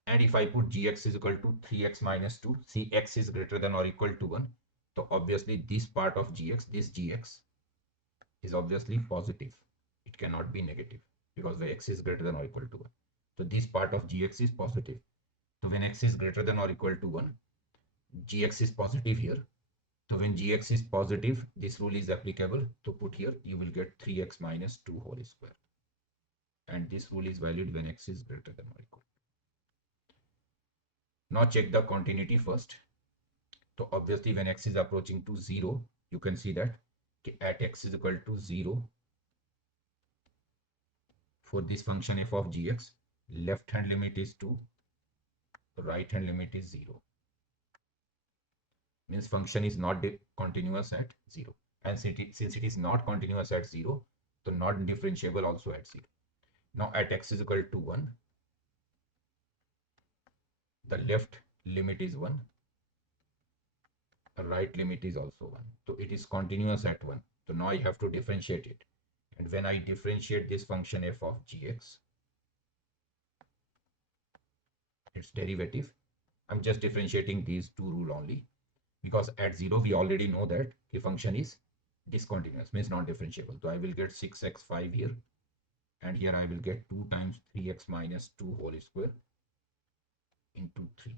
And if I put gx is equal to 3x minus 2, see x is greater than or equal to 1, so obviously this part of gx, this gx is obviously positive. It cannot be negative because the x is greater than or equal to 1. So this part of gx is positive. So when x is greater than or equal to 1, gx is positive here. So when gx is positive, this rule is applicable. So put here, you will get 3x minus 2 whole square. And this rule is valid when x is greater than or equal. Now check the continuity first. So obviously when x is approaching to 0, you can see that at x is equal to 0, for this function f of gx, left hand limit is 2, right hand limit is 0. Means function is not continuous at 0. And since it is not continuous at 0, so not differentiable also at 0. Now at x is equal to 1, the left limit is 1, the right limit is also 1. So it is continuous at 1. So now I have to differentiate it. And when I differentiate this function f of gx, its derivative, I'm just differentiating these two rule only, because at 0 we already know that the function is discontinuous, means non-differentiable. So I will get 6x5 here, and here I will get 2 times 3x minus 2 whole square into 3.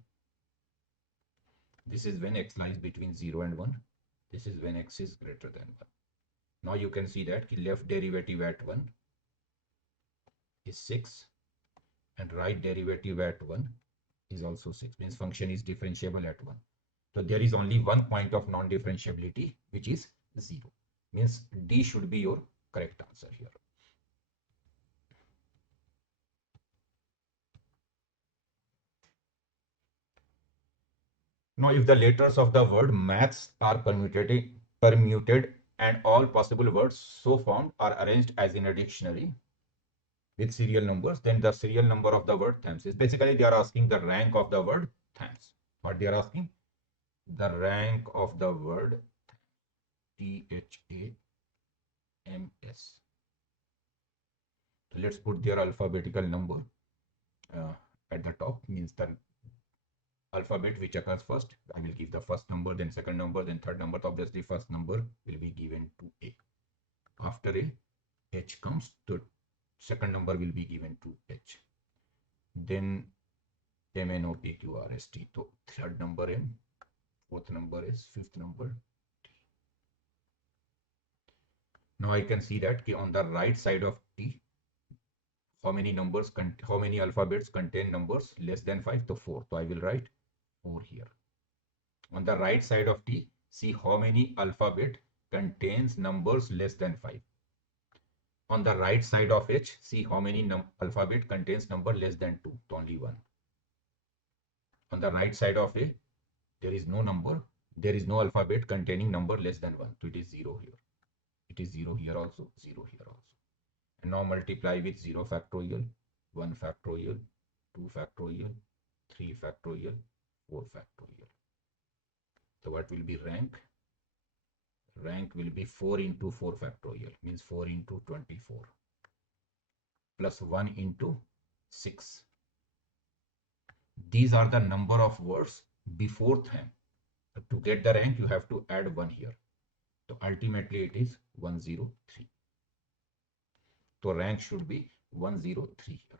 This is when x lies between 0 and 1. This is when x is greater than 1. Now you can see that the left derivative at 1 is 6 and right derivative at 1 is also 6, means function is differentiable at 1. So there is only one point of non-differentiability, which is 0. Means D should be your correct answer here. Now, if the letters of the word maths are permuted and all possible words so formed are arranged as in a dictionary with serial numbers, then the serial number of the word thames is basically they are asking the rank of the word thames. What they are asking? The rank of the word THAMS. So let's put their alphabetical number at the top, means the alphabet which occurs first. I will give the first number, then second number, then third number. So obviously first number will be given to A. After A, H comes, to second number will be given to H. Then MNOPQRST. So third number M, fourth number S, fifth number T. Now I can see that on the right side of T, how many alphabets contain numbers less than 5? So 4. So I will write 4 here. On the right side of T, see how many alphabet contains numbers less than 5. On the right side of H, see how many alphabet contains number less than 2. So only 1. On the right side of A, there is no number. There is no alphabet containing number less than 1. So it is 0 here. It is 0 here also, 0 here also. And now multiply with 0 factorial, 1 factorial, 2 factorial, 3 factorial, 4 factorial. So what will be rank? Rank will be 4 into 4 factorial, means 4 into 24, plus 1 into 6, these are the number of words before them. To get the rank, you have to add 1 here. So ultimately it is 103. So rank should be 103 here.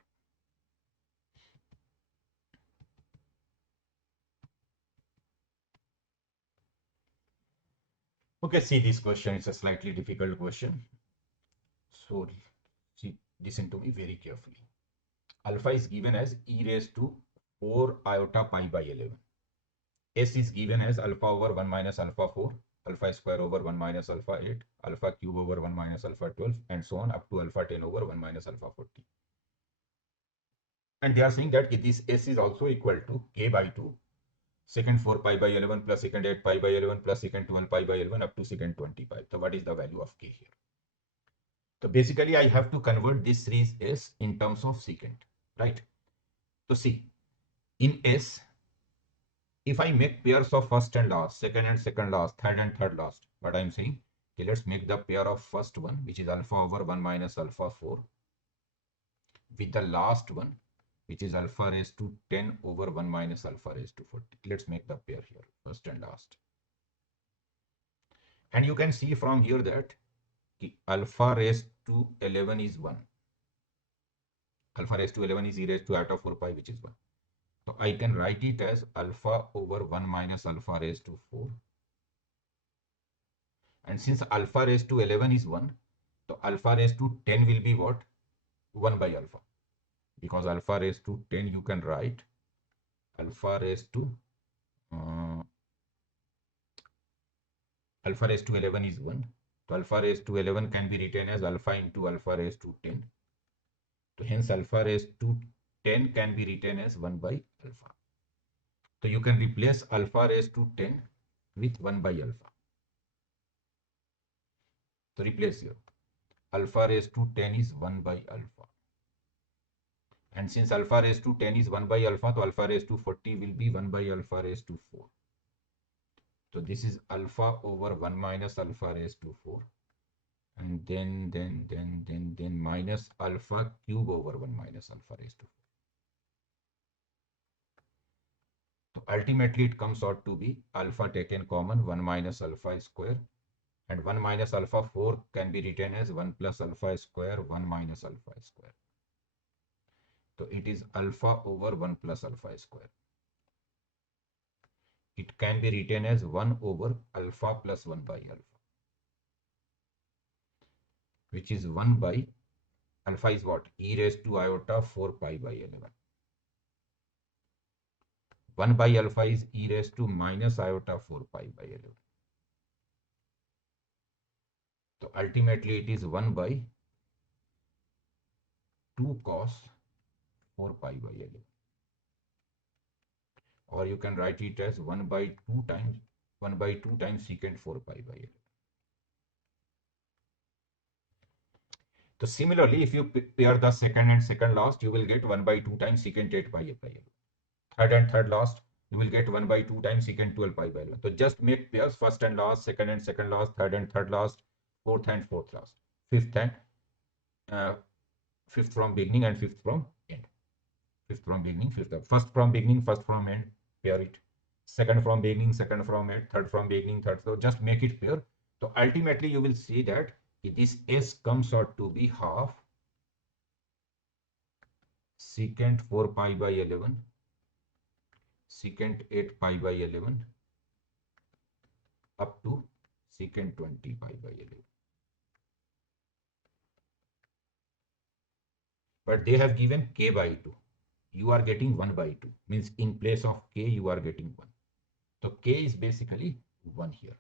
Okay, see this question. It's a slightly difficult question. So see, listen to me very carefully. Alpha is given as e raised to 4 iota pi by 11. S is given as alpha over 1 minus alpha 4, alpha square over 1 minus alpha 8, alpha cube over 1 minus alpha 12, and so on up to alpha 10 over 1 minus alpha 40. And they are saying that this S is also equal to k by 2, secant 4 pi by 11 plus secant 8 pi by 11 plus secant 12 pi by 11 up to secant 20 pi. So what is the value of k here? So basically I have to convert this series S in terms of secant, right? So see, in S, if I make pairs of first and last, second and second last, third and third last, what I'm saying, okay, let's make the pair of first one, which is alpha over 1 minus alpha 4, with the last one, which is alpha raised to 10 over 1 minus alpha raised to 40. Let's make the pair here, first and last. And you can see from here that alpha raised to 11 is 1. Alpha raised to 11 is e raised to iota 4 pi, which is 1. So I can write it as alpha over 1 minus alpha raised to 4. And since alpha raised to 11 is 1, so alpha raised to 10 will be what? 1 by alpha. Because alpha raised to 10 you can write alpha raised to uh, alpha raised to 11 is 1. So alpha raised to 11 can be written as alpha into alpha raised to 10. So hence alpha raised to 10 can be written as 1 by alpha. So you can replace alpha raised to 10 with 1 by alpha. So replace here. Alpha raised to 10 is 1 by alpha. And since alpha raised to 10 is 1 by alpha, so alpha raised to 40 will be 1 by alpha raised to 4. So this is alpha over 1 minus alpha raised to 4. And then minus alpha cube over 1 minus alpha raised to 4. So ultimately it comes out to be alpha taken common 1 minus alpha square, and 1 minus alpha 4 can be written as 1 plus alpha square 1 minus alpha square. So it is alpha over 1 plus alpha square. It can be written as 1 over alpha plus 1 by alpha, which is 1 by alpha is what? E raised to iota 4 pi by 11. 1 by alpha is e raised to minus iota 4 pi by 11. So ultimately it is 1 by 2 cos 4 pi by 11. Or you can write it as 1 by 2 times secant 4 pi by 11. So similarly, if you pair the second and second last, you will get 1 by 2 times secant 8 pi by 11. Third and third last, you will get 1 by 2 times secant 12 pi by 11. So just make pairs first and last, second and second last, third and third last, fourth and fourth last, fifth and fifth from beginning and fifth from end. Fifth from beginning, first from beginning, first from end, pair it. Second from beginning, second from end, third from beginning, third. So just make it pair. So ultimately you will see that this S comes out to be half secant 4 pi by 11, secant 8 pi by 11 up to secant 20 pi by 11. But they have given k by 2. You are getting 1 by 2. Means in place of k, you are getting 1. So k is basically 1 here.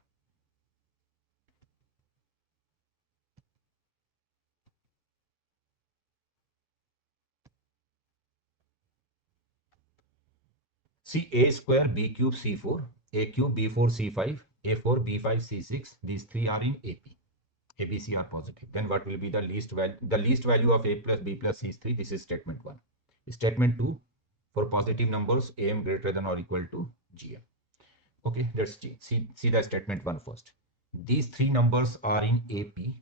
See a square, b cube, c4, a cube, b4, c5, a4, b5, c6. These three are in AP. ABC are positive. Then what will be the least value? The least value of a plus b plus c is 3. This is statement 1. Statement 2, for positive numbers, am greater than or equal to gm. Okay, let's see the statement 1 first. These three numbers are in AP.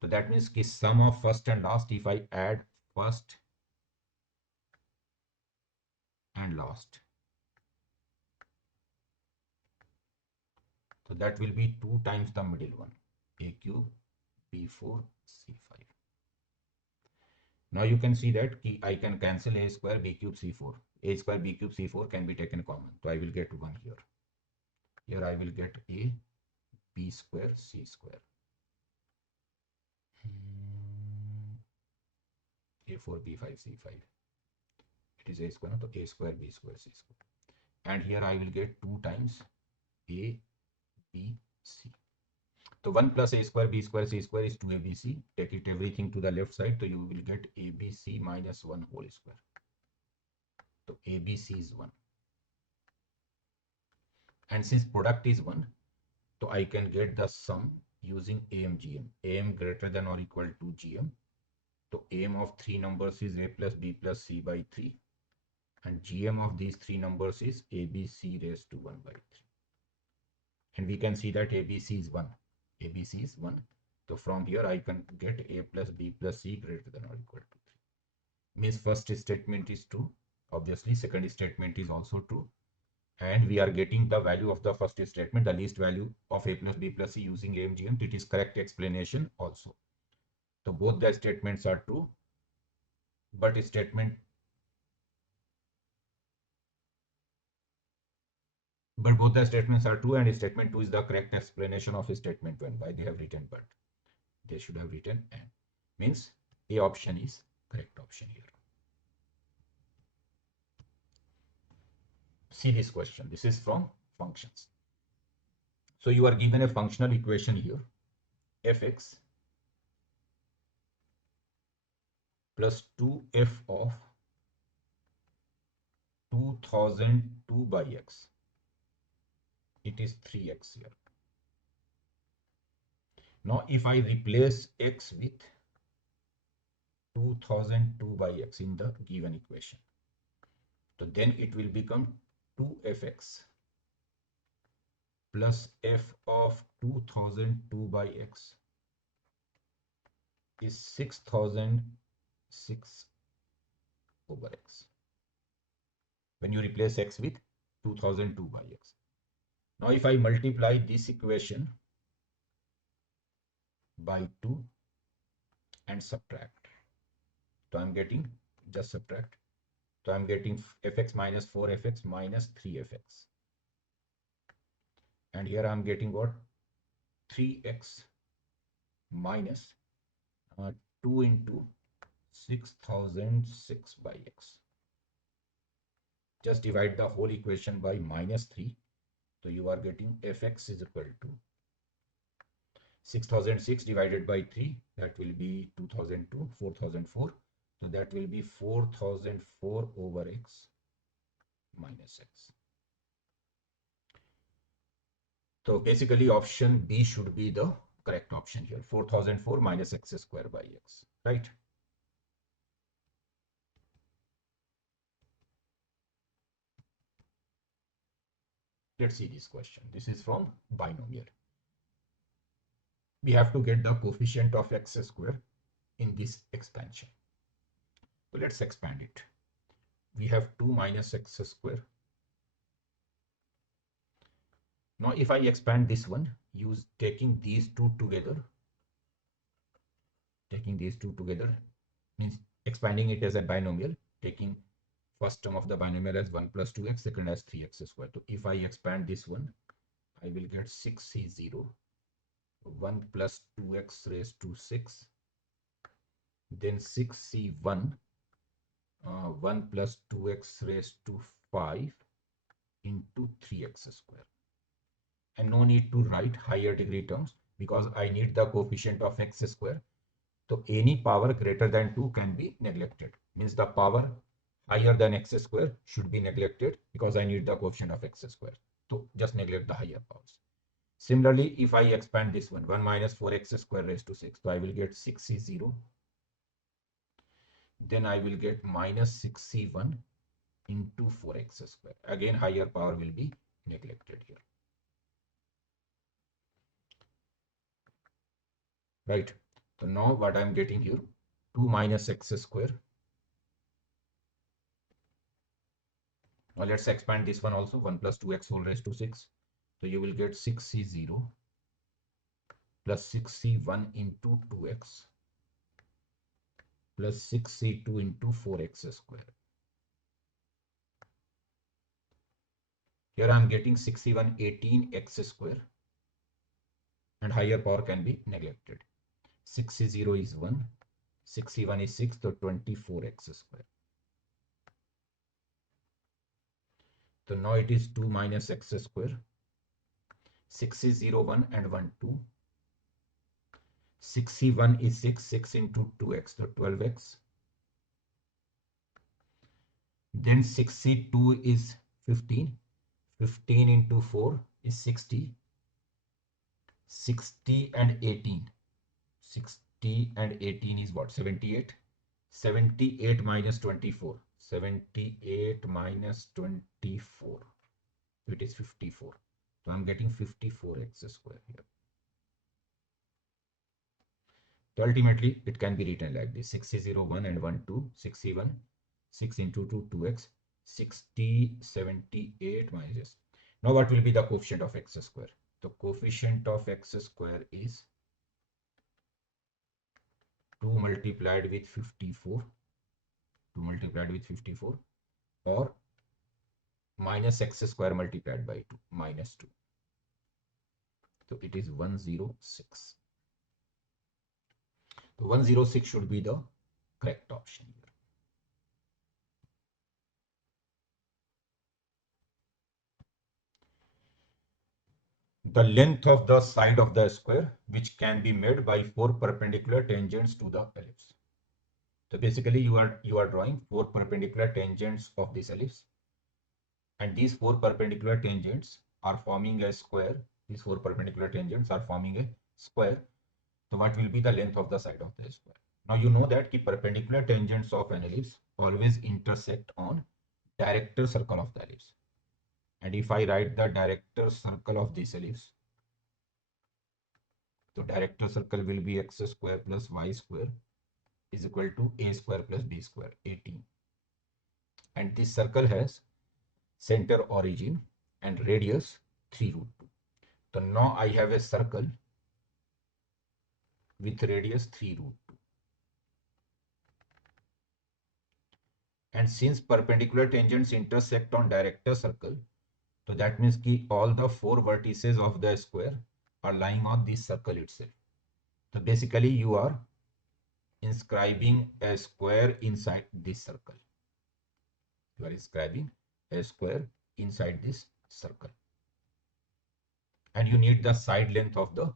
So that means the sum of first and last, if I add first and last. So that will be 2 times the middle one, A cube B4 C5. Now you can see that I can cancel A square B cube C4. A square B cube C4 can be taken common. So I will get 1 here. Here I will get A B square C square. A4 B5 C5. It is A square, so A square B square C square. And here I will get 2 times A B C. So 1 plus A square B square C square is 2ABC. Take it everything to the left side, so you will get ABC minus 1 whole square. So ABC is 1. And since product is 1, so I can get the sum using AM/GM. AM greater than or equal to GM. So AM of 3 numbers is A plus B plus C by 3. And GM of these 3 numbers is ABC raised to 1 by 3. And we can see that ABC is 1. ABC is 1. So from here I can get A plus B plus C greater than or equal to 3. Means first statement is true. Obviously second statement is also true. And we are getting the value of the first statement, the least value of A plus B plus C using AM/GM. It is correct explanation also. So both the statements are true, but both the statements are true, and statement 2 is the correct explanation of statement 1. Why they have written but? They should have written and. Means A option is correct option here. See this question. This is from functions. So you are given a functional equation here, fx plus 2f of 2002 by x. It is 3x here. Now if I replace x with 2002 by x in the given equation, so then it will become 2fx plus f of 2002 by x is 6006 over x. When you replace x with 2002 by x. Now if I multiply this equation by 2 and subtract, so I'm getting, just subtract, so I'm getting fx minus 4fx minus 3fx. And here I'm getting what? 3x minus 2 into 6006 by x. Just divide the whole equation by minus 3. So you are getting fx is equal to 6006 divided by 3. That will be 2002, 4004. So that will be 4004 over x minus x. So basically option B should be the correct option here. 4004 minus x square by x, right? Let's see this question. This is from binomial. We have to get the coefficient of x square in this expansion. So let's expand it. We have 2 minus x square. Now if I expand this one, taking these two together means expanding it as a binomial, taking first term of the binomial as 1 plus 2x, second as 3x square. So if I expand this one, I will get 6c0, 1 plus 2x raised to 6, then 6c1, 1 plus 2x raised to 5 into 3x square. And no need to write higher degree terms because I need the coefficient of x square. So any power greater than 2 can be neglected. Means the power higher than x square should be neglected because I need the coefficient of x square. So just neglect the higher powers. Similarly, if I expand this one, 1 minus 4x square raised to 6, so I will get 6c0. Then I will get minus 6c1 into 4x square. Again, higher power will be neglected here. Right. So now what I am getting here, 2 minus x square Now let's expand this one also. 1 plus 2x whole raised to 6. So you will get 6c0 plus 6c1 into 2x plus 6c2 into 4x square. Here I am getting 6c1 18x square, and higher power can be neglected. 6c0 is 1, 6c1 is 6, so 24x square. So now it is 2 minus x square. 6c0 1 and 1 2. 6c1 is 6, 6 into 2x, so 12x. Then 6c2 is 15. 15 into 4 is 60. 60 and 18. 60 and 18 is what? 78. 78 minus 24. 78 minus 24. So it is 54. So I'm getting 54x square here. So ultimately, it can be written like this: 6c0 1 and 1 2. 6c1, 6 into 2 2x. 60 78 minus. Now what will be the coefficient of x square? The coefficient of x square is 2 multiplied with 54. 2 multiplied with 54, or minus x square multiplied by 2, minus 2. So it is 106. So 106 should be the correct option here. The length of the side of the square, which can be made by 4 perpendicular tangents to the ellipse. So basically you are drawing 4 perpendicular tangents of this ellipse, and these 4 perpendicular tangents are forming a square. These 4 perpendicular tangents are forming a square. So what will be the length of the side of the square? Now you know that the perpendicular tangents of an ellipse always intersect on director circle of the ellipse. And if I write the director circle of this ellipse, so director circle will be x square plus y square is equal to a square plus b square, 18. And this circle has center origin and radius 3 root 2. So now I have a circle with radius 3 root 2. And since perpendicular tangents intersect on director circle, so that means ki all the 4 vertices of the square are lying on this circle itself. So basically you are inscribing a square inside this circle. You are inscribing a square inside this circle. And you need the side length of the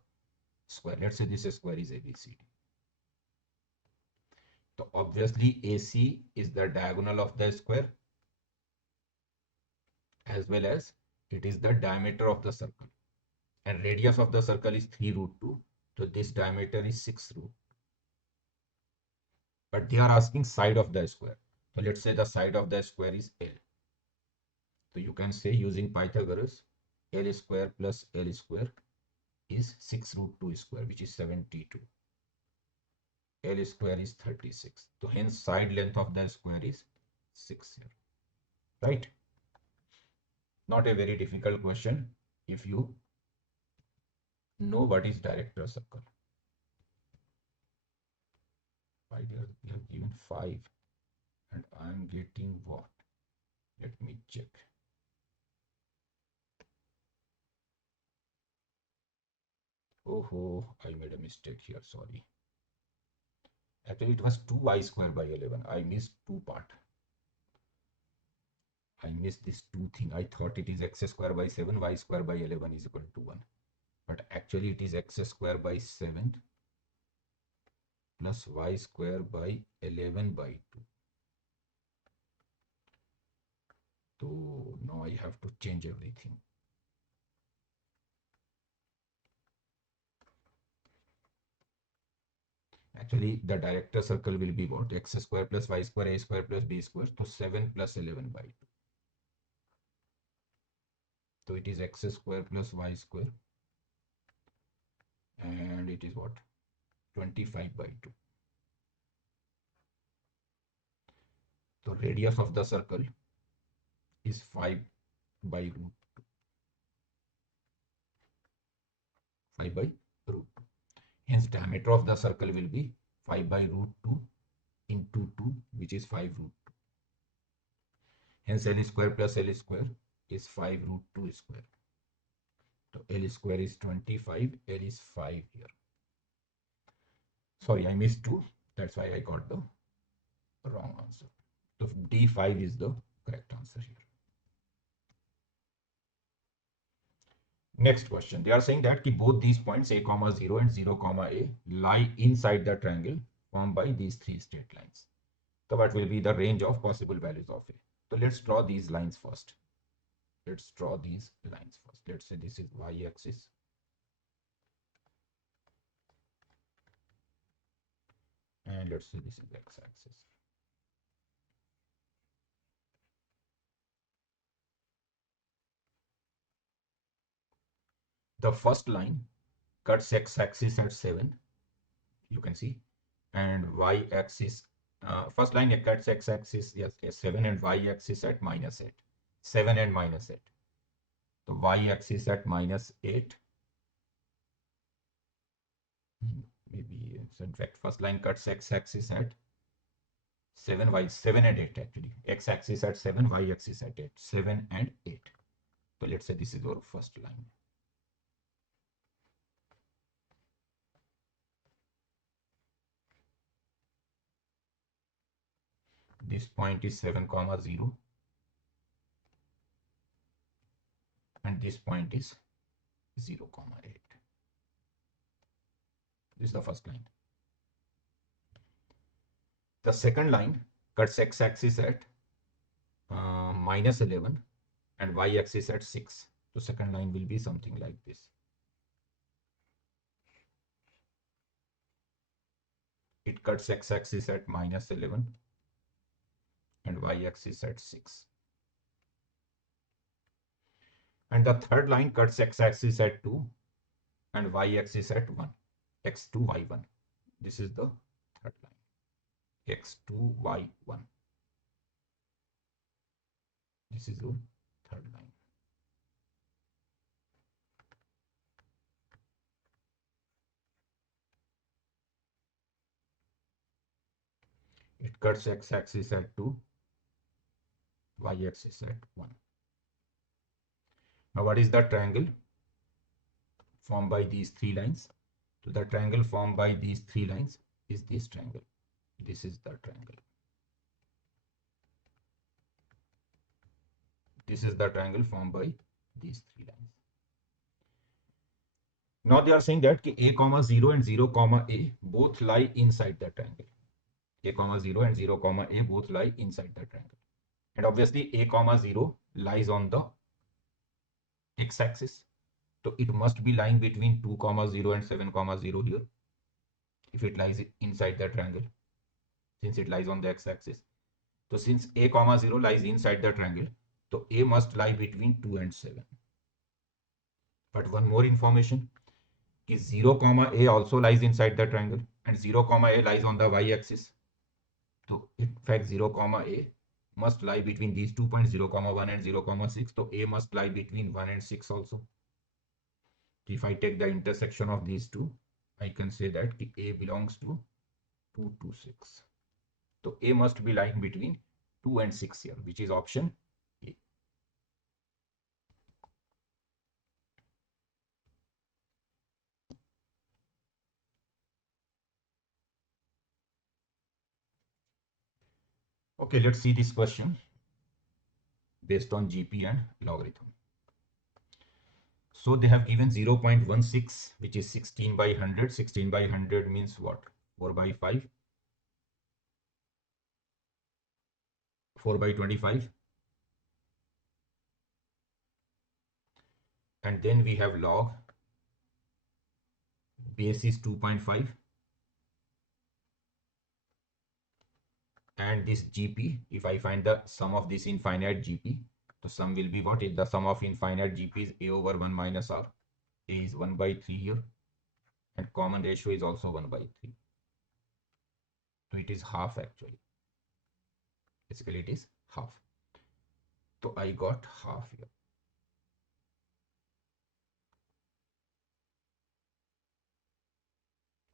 square. Let's say this square is ABCD. So obviously AC is the diagonal of the square, as well as it is the diameter of the circle. And radius of the circle is 3 root 2. So this diameter is 6 root. But they are asking side of the square. So let's say the side of the square is L. So you can say using Pythagoras, L square plus L square is 6 root 2 square, which is 72. L square is 36. So hence side length of the square is 6 here. Right? Not a very difficult question if you know what is director circle. Why they have given 5 and I am getting what? Let me check. Oh, I made a mistake here, sorry. Actually, it was 2y square by 11. I missed 2 part. I missed this 2 thing. I thought it is x square by 7, y square by 11 is equal to 1. But actually it is x square by 7 plus y square by 11 by 2. So now I have to change everything. Actually, the director circle will be what? X square plus y square, a square plus b square. So 7 plus 11 by 2. So it is x square plus y square. And it is what? 25 by 2. So radius of the circle is 5 by root 5 by root 2. Hence diameter of the circle will be 5 by root 2 into 2, which is 5 root 2. Hence L square plus L square is 5 root 2 square. So L square is 25, L is 5 here. Sorry, I missed 2. That's why I got the wrong answer. So D5 is the correct answer here. Next question. They are saying that both these points a comma 0 and 0 comma a lie inside the triangle formed by these three straight lines. So what will be the range of possible values of a? So let's draw these lines first. Let's draw these lines first. Let's say this is y-axis. And let's say this is x-axis. The first line cuts x-axis at 7, you can see, and y-axis, first line cuts x-axis, yes, 7, and y-axis at -8, 7 and -8. So y-axis at -8, maybe, so in fact, first line cuts x-axis at 7, y 7 and 8 actually, x-axis at 7, y-axis at 8, 7 and 8. So let's say this is our first line. This point is 7 comma 0, and this point is 0 comma 8. This is the first line. The second line cuts x-axis at -11 and y-axis at 6. So second line will be something like this. It cuts x-axis at -11 and y-axis at 6. And the third line cuts x-axis at 2 and y-axis at 1, x2, y1. This is the third line, x2, y1. This is your third line. It cuts x-axis at 2, y-axis at 1. Now what is the triangle formed by these three lines? So the triangle formed by these three lines is this triangle. This is the triangle. This is the triangle formed by these three lines. Now they are saying that a comma 0 and 0 comma a both lie inside the triangle. A comma 0 and 0 comma a both lie inside the triangle. And obviously a comma 0 lies on the x-axis. So it must be lying between 2 comma 0 and 7 comma 0 here, if it lies inside the triangle, since it lies on the x-axis. So since a comma 0 lies inside the triangle, so a must lie between 2 and 7. But one more information, 0 comma a also lies inside the triangle, and 0 comma a lies on the y-axis. So in fact 0 comma a must lie between these 2 points, 0 comma 1 and 0 comma 6. So a must lie between 1 and 6 also. If I take the intersection of these two, I can say that a belongs to 2 to 6. So a must be lying between 2 and 6 here, which is option A. Okay, let's see this question based on GP and logarithm. So they have given 0.16, which is 16 by 100. 16 by 100 means what? 4 by 5. 4 by 25. And then we have log. Base is 2.5. And this GP, if I find the sum of this infinite GP, the sum will be what? Is the sum of infinite GP is a over 1 minus r. A is 1 by 3 here, and common ratio is also 1 by 3. So it is half actually. Basically it is half. So I got half here.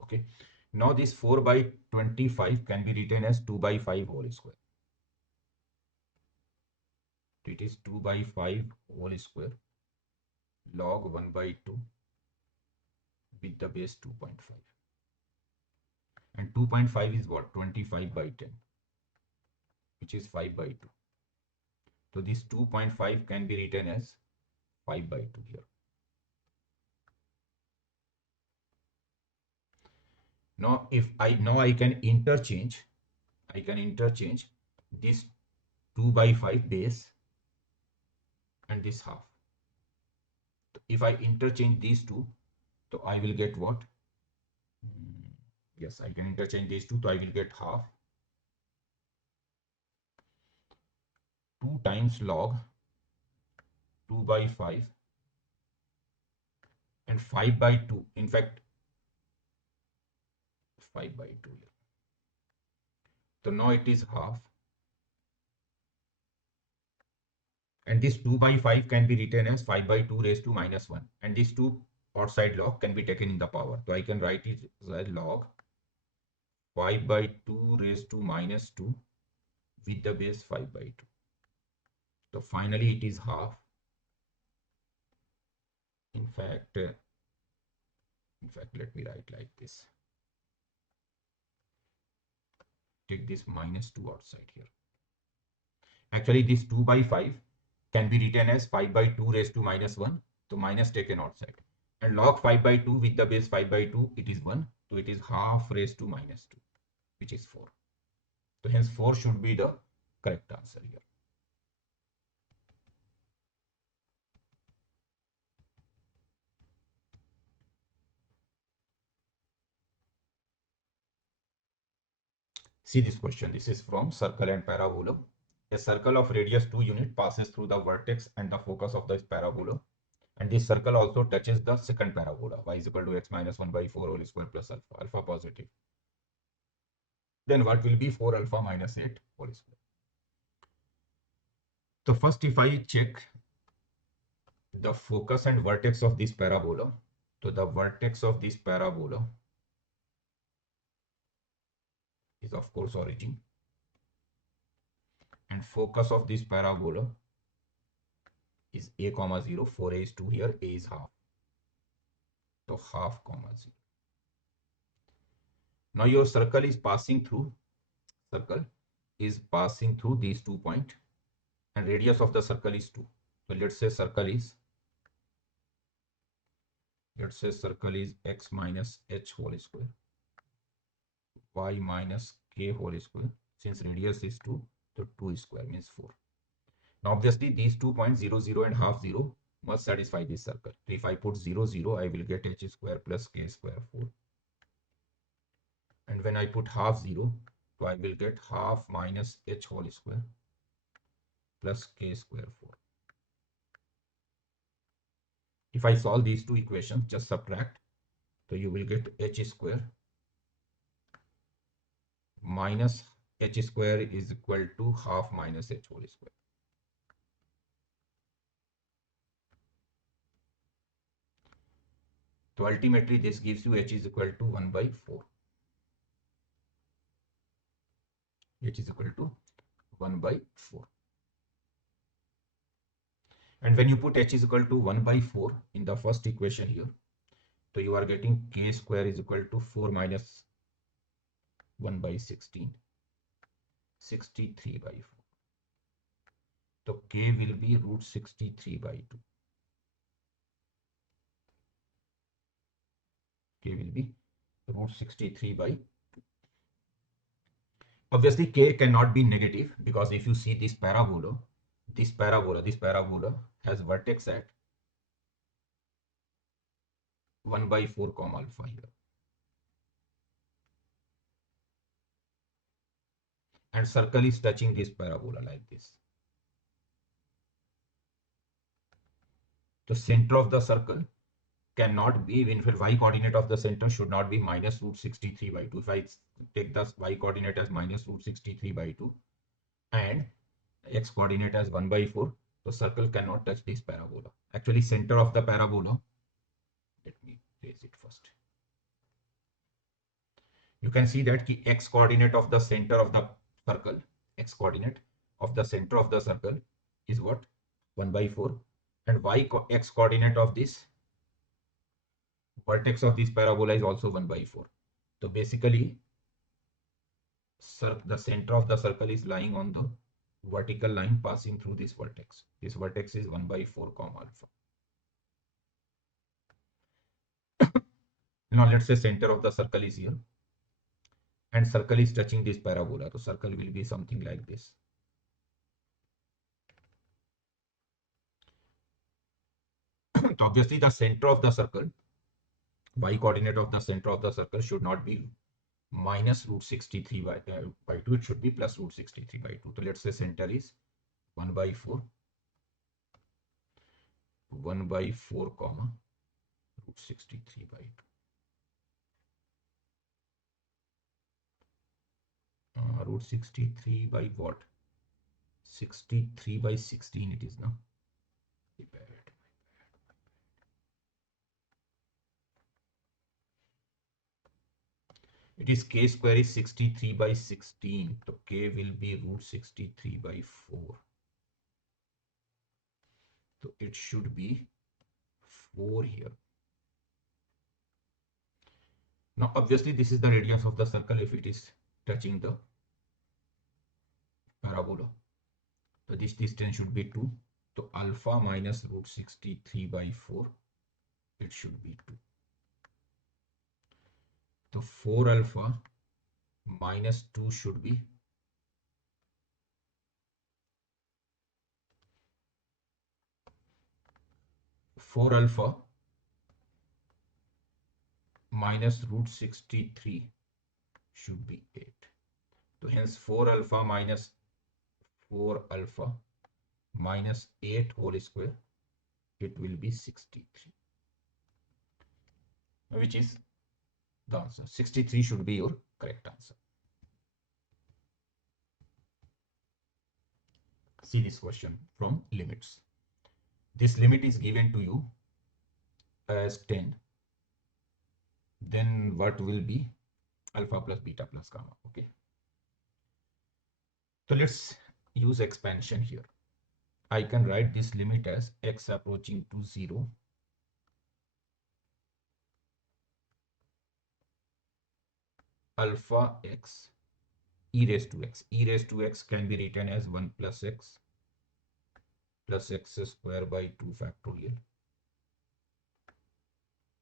Okay. Now this 4 by 25 can be written as 2 by 5 whole square. It is 2 by 5 whole square log 1 by 2 with the base 2.5. And 2.5 is what? 25 by 10, which is 5 by 2. So this 2.5 can be written as 5 by 2 here. Now I can interchange this 2 by 5 base and this half. If I interchange these two, so I will get what? Yes, I can interchange these two, so I will get half 2 times log 2 by 5 and 5 by 2. In fact, 5 by 2 here. So now it is half. And this 2 by 5 can be written as 5 by 2 raised to minus 1. And these two outside log can be taken in the power. So I can write it as log 5 by 2 raised to minus 2 with the base 5 by 2. So finally it is half. In fact, let me write like this. Take this minus 2 outside here. Actually, this 2 by 5 can be written as 5 by 2 raised to minus 1. So minus taken outside. And log 5 by 2 with the base 5 by 2, it is 1. So it is half raised to minus 2, which is 4. So hence 4 should be the correct answer here. See this question. This is from circle and parabola. A circle of radius 2 unit passes through the vertex and the focus of this parabola. And this circle also touches the second parabola, y is equal to x minus 1 by 4 whole square plus alpha, alpha positive. Then what will be 4 alpha minus 8 whole square? So first, if I check the focus and vertex of this parabola, so the vertex of this parabola is of course origin, and focus of this parabola is a comma 0. 4a is 2 here, a is half. So half comma 0. Now your circle is passing through these 2 points, and radius of the circle is 2. So let's say circle is x minus h whole square, y minus k whole square. Since radius is 2, so 2 square means 4. Now obviously these 2 points 0, 0 and half 0 must satisfy this circle. So if I put 0, 0, I will get h square plus k square 4. And when I put half 0, so I will get half minus h whole square plus k square 4. If I solve these two equations, just subtract, so you will get h square minus h square is equal to half minus h whole square. So ultimately this gives you h is equal to 1 by 4. H is equal to 1 by 4. And when you put h is equal to 1 by 4 in the first equation here, so you are getting k square is equal to 4 minus 1 by 16, 63 by 4. So k will be root 63 by 2. K will be root 63 by 2. Obviously k cannot be negative, because if you see this parabola has vertex at 1 by 4 comma alpha here. And circle is touching this parabola like this. The center of the circle cannot be, in fact, y coordinate of the center should not be minus root 63 by 2. If I take the y coordinate as minus root 63 by 2, and x coordinate as 1 by 4. So circle cannot touch this parabola. Actually, center of the parabola. Let me raise it first. You can see that the x coordinate of the center of the circle, x coordinate of the center of the circle is what? 1 by 4. And x coordinate of this vertex of this parabola is also 1 by 4. So basically, the center of the circle is lying on the vertical line passing through this vertex. This vertex is 1 by 4 comma alpha. Now let's say center of the circle is here and circle is touching this parabola. So circle will be something like this. So obviously the center of the circle, y coordinate of the center of the circle should not be minus root 63 by 2. It should be plus root 63 by 2. So let's say center is 1 by 4, 1 by 4 comma root 63 by 2. Root 63 by what? 63 by 16 it is now. It is k square is 63 by 16. So k will be root 63 by 4. So it should be 4 here. Now obviously this is the radius of the circle if it is touching the parabola. So this distance should be 2. So alpha minus root 63 by 4, it should be 2. So 4 alpha minus 2 should be 4 alpha minus root 63 should be 8. So hence 4 alpha minus 4 alpha minus 8 whole square, it will be 63, which is the answer. 63 should be your correct answer. See this question from limits. This limit is given to you as 10. Then what will be alpha plus beta plus gamma? Okay. So let's use expansion here. I can write this limit as x approaching to 0 alpha x e raised to x. E raised to x can be written as 1 plus x square by 2 factorial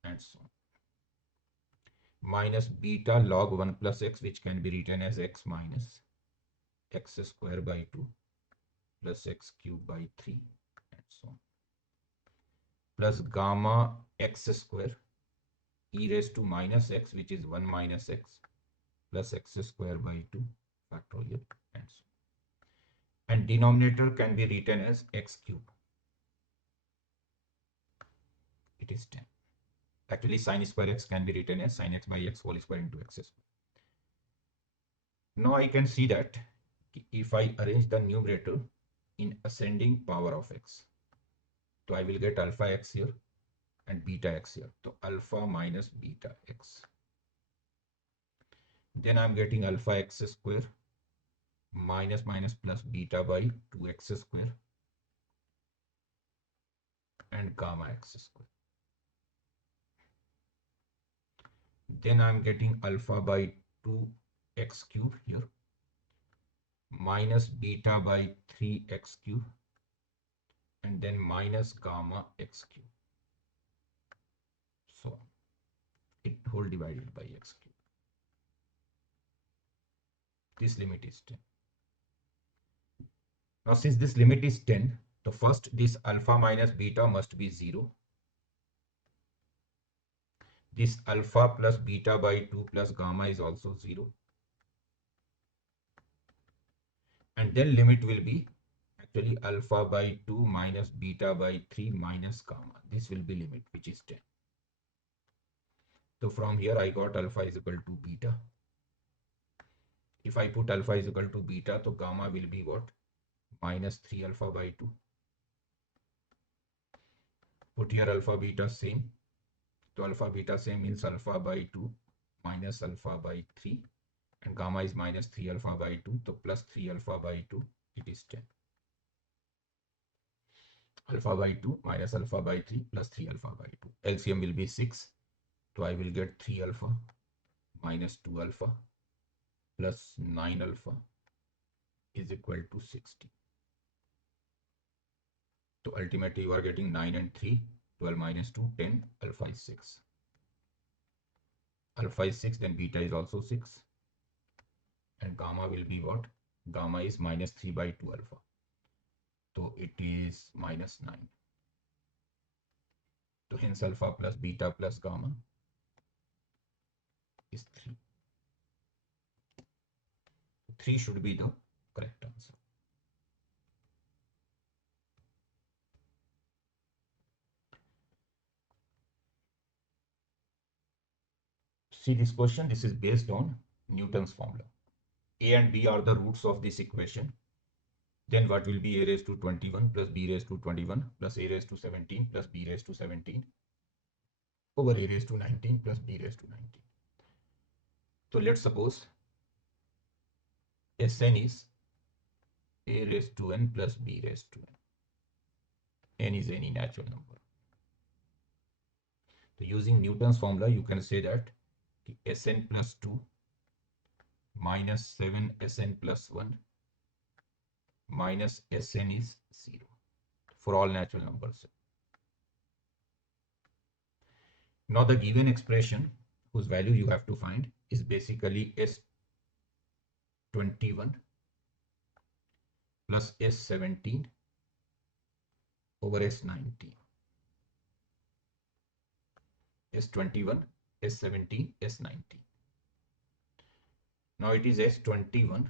and so on. Minus beta log 1 plus x, which can be written as x minus x square by 2 plus x cube by 3 and so on. Plus gamma x square e raised to minus x, which is 1 minus x plus x square by 2 factorial and so on. And denominator can be written as x cube. It is 10. Actually, sin square x can be written as sin x by x whole square into x square. Now I can see that if I arrange the numerator in ascending power of x, so I will get alpha x here and beta x here. So alpha minus beta x. Then I'm getting alpha x square minus plus beta by 2x square and gamma x square. Then I'm getting alpha by 2x cube here minus beta by 3x cube and then minus gamma x cube. So it whole divided by x cube. This limit is 10. Now since this limit is 10, so first this alpha minus beta must be 0. This alpha plus beta by 2 plus gamma is also 0. And then limit will be actually alpha by 2 minus beta by 3 minus gamma. This will be limit, which is 10. So from here I got alpha is equal to beta. If I put alpha is equal to beta, so gamma will be what? minus 3 alpha by 2. Put here alpha beta same. So alpha beta same means alpha by 2 minus alpha by 3, and gamma is minus 3 alpha by 2. So plus 3 alpha by 2, it is 10. Alpha by 2 minus alpha by 3 plus 3 alpha by 2. LCM will be 6. So I will get 3 alpha minus 2 alpha plus 9 alpha is equal to 60. So ultimately you are getting 9 and 3, 12 minus 2, 10, alpha is 6. Alpha is 6, then beta is also 6. And gamma will be what? Gamma is minus 3 by 2 alpha. So it is minus 9. So hence alpha plus beta plus gamma is 3. 3 should be the correct answer. See this question, this is based on Newton's formula. A and B are the roots of this equation. Then what will be a raised to 21 plus b raised to 21 plus a raised to 17 plus b raised to 17 over a raised to 19 plus b raised to 19. So let's suppose Sn is a raised to n plus b raised to n. N is any natural number. So using Newton's formula, you can say that Sn plus 2 minus 7 Sn plus 1 minus Sn is 0 for all natural numbers. Now the given expression whose value you have to find is basically S21 plus S17 over S19. S21, S17, S19. Now it is S21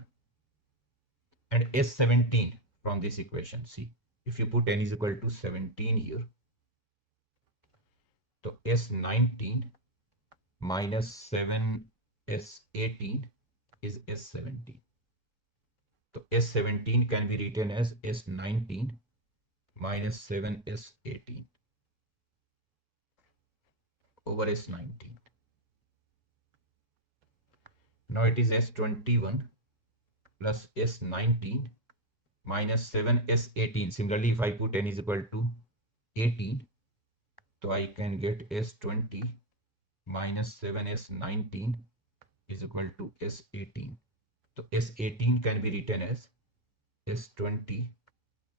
and S17 from this equation. See, if you put n is equal to 17 here, so S19 minus 7S18 is S17. So S17 can be written as S19 minus 7S18 over S19. Now it is S21 plus S19 minus 7S18. Similarly, if I put n is equal to 18, so I can get S20 minus 7S19 is equal to S18. So S18 can be written as S20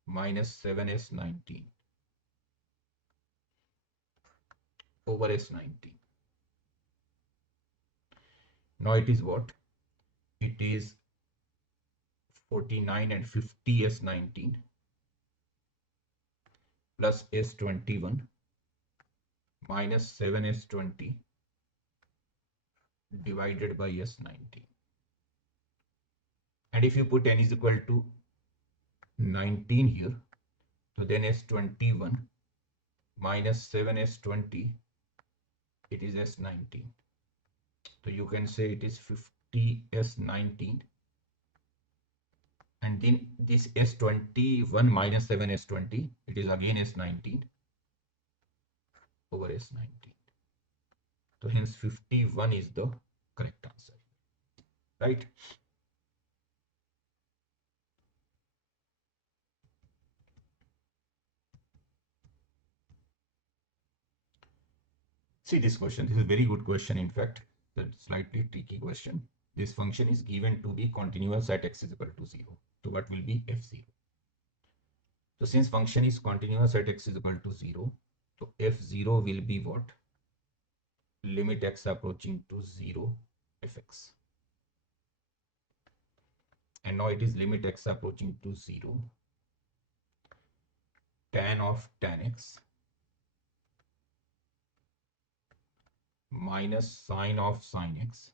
minus 7S19 over S19. Now it is what? It is 49 and 50 S19 plus S21 minus 7S20 divided by S19. And if you put n is equal to 19 here, so then S21 minus 7S20, it is S19. So you can say it is 50S19. And then this S21 minus 7S20, it is again S19 over S19. So hence 51 is the correct answer, right? See this question, this is a very good question. In fact, that's slightly tricky question. This function is given to be continuous at x is equal to 0. So what will be f0? So since function is continuous at x is equal to 0, so f0 will be what? Limit x approaching to 0 fx. And now it is limit x approaching to 0 tan of tan x minus sine of sine x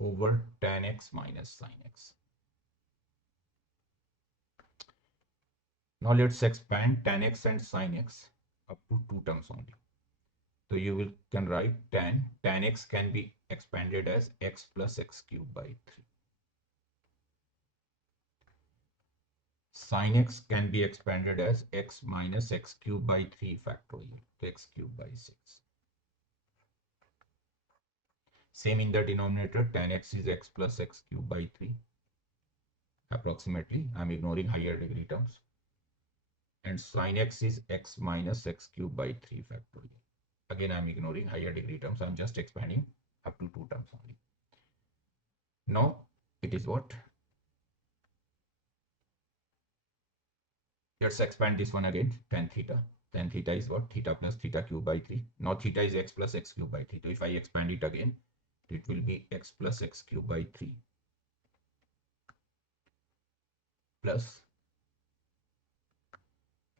over tan x minus sine x. Now let's expand tan x and sine x up to two terms only. So you can write tan x can be expanded as x plus x cubed by 3. Sin x can be expanded as x minus x cubed by 3 factorial, x cubed by 6. Same in the denominator, tan x is x plus x cubed by 3. Approximately, I'm ignoring higher degree terms. And sin x is x minus x cubed by 3 factorial. Again, I'm ignoring higher degree terms. I'm just expanding up to 2 terms only. Now, it is what? Let's expand this one again, tan theta. Tan theta is what? Theta plus theta cubed by 3. Now, theta is x plus x cubed by 3. So, if I expand it again, it will be x plus x cubed by 3 plus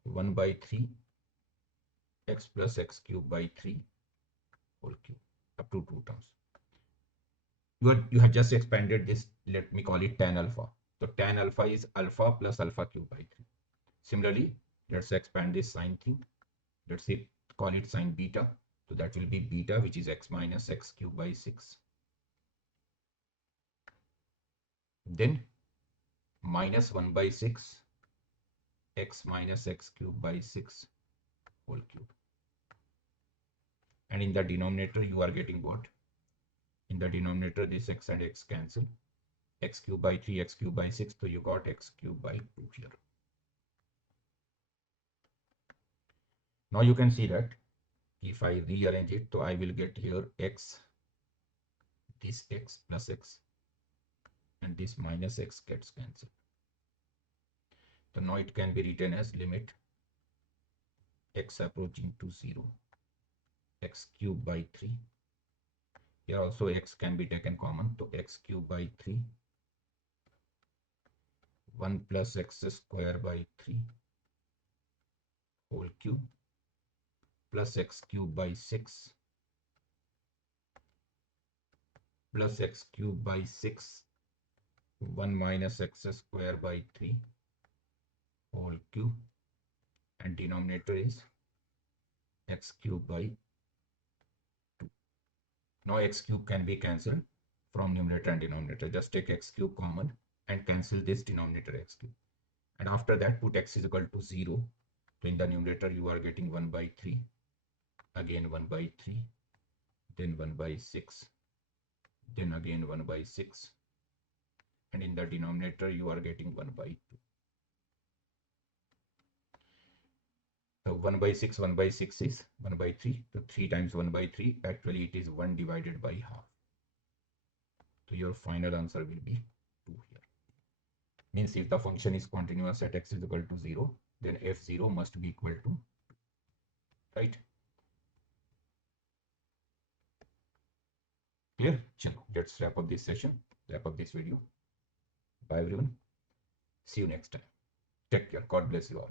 1 by 3 x plus x cubed by 3 whole cube up to 2 terms. You have just expanded this, let me call it tan alpha. So tan alpha is alpha plus alpha cubed by 3. Similarly, let's expand this sine thing. Let's say call it sine beta. So that will be beta, which is x minus x cubed by 6. Then minus 1 by 6 x minus x cubed by 6 whole cube. And in the denominator, you are getting what? In the denominator, this x and x cancel. X cubed by 3, x cubed by 6. So you got x cubed by 2 here. Now you can see that if I rearrange it, so I will get here x, this x plus x, and this minus x gets cancelled. So now it can be written as limit x approaching to 0, x cubed by 3. Here also x can be taken common, so x cubed by 3, 1 plus x square by 3 whole cube plus x cubed by 6 plus x cubed by 6, 1 minus x square by 3 whole cube, and denominator is x cubed by 2. Now x cube can be cancelled from numerator and denominator. Just take x cube common and cancel this denominator x cube. And after that, put x is equal to 0. So in the numerator, you are getting 1 by 3, again 1 by 3, then 1 by 6, then again 1 by 6. And in the denominator, you are getting 1 by 2. So 1 by 6 is 1 by 3. So 3 times 1 by 3, actually it is 1 divided by half. So your final answer will be 2 here. Means if the function is continuous at x is equal to 0, then f0 must be equal to 2, right? Clear? Chalo, let's wrap up this session, wrap up this video. Bye everyone. See you next time. Take care. God bless you all.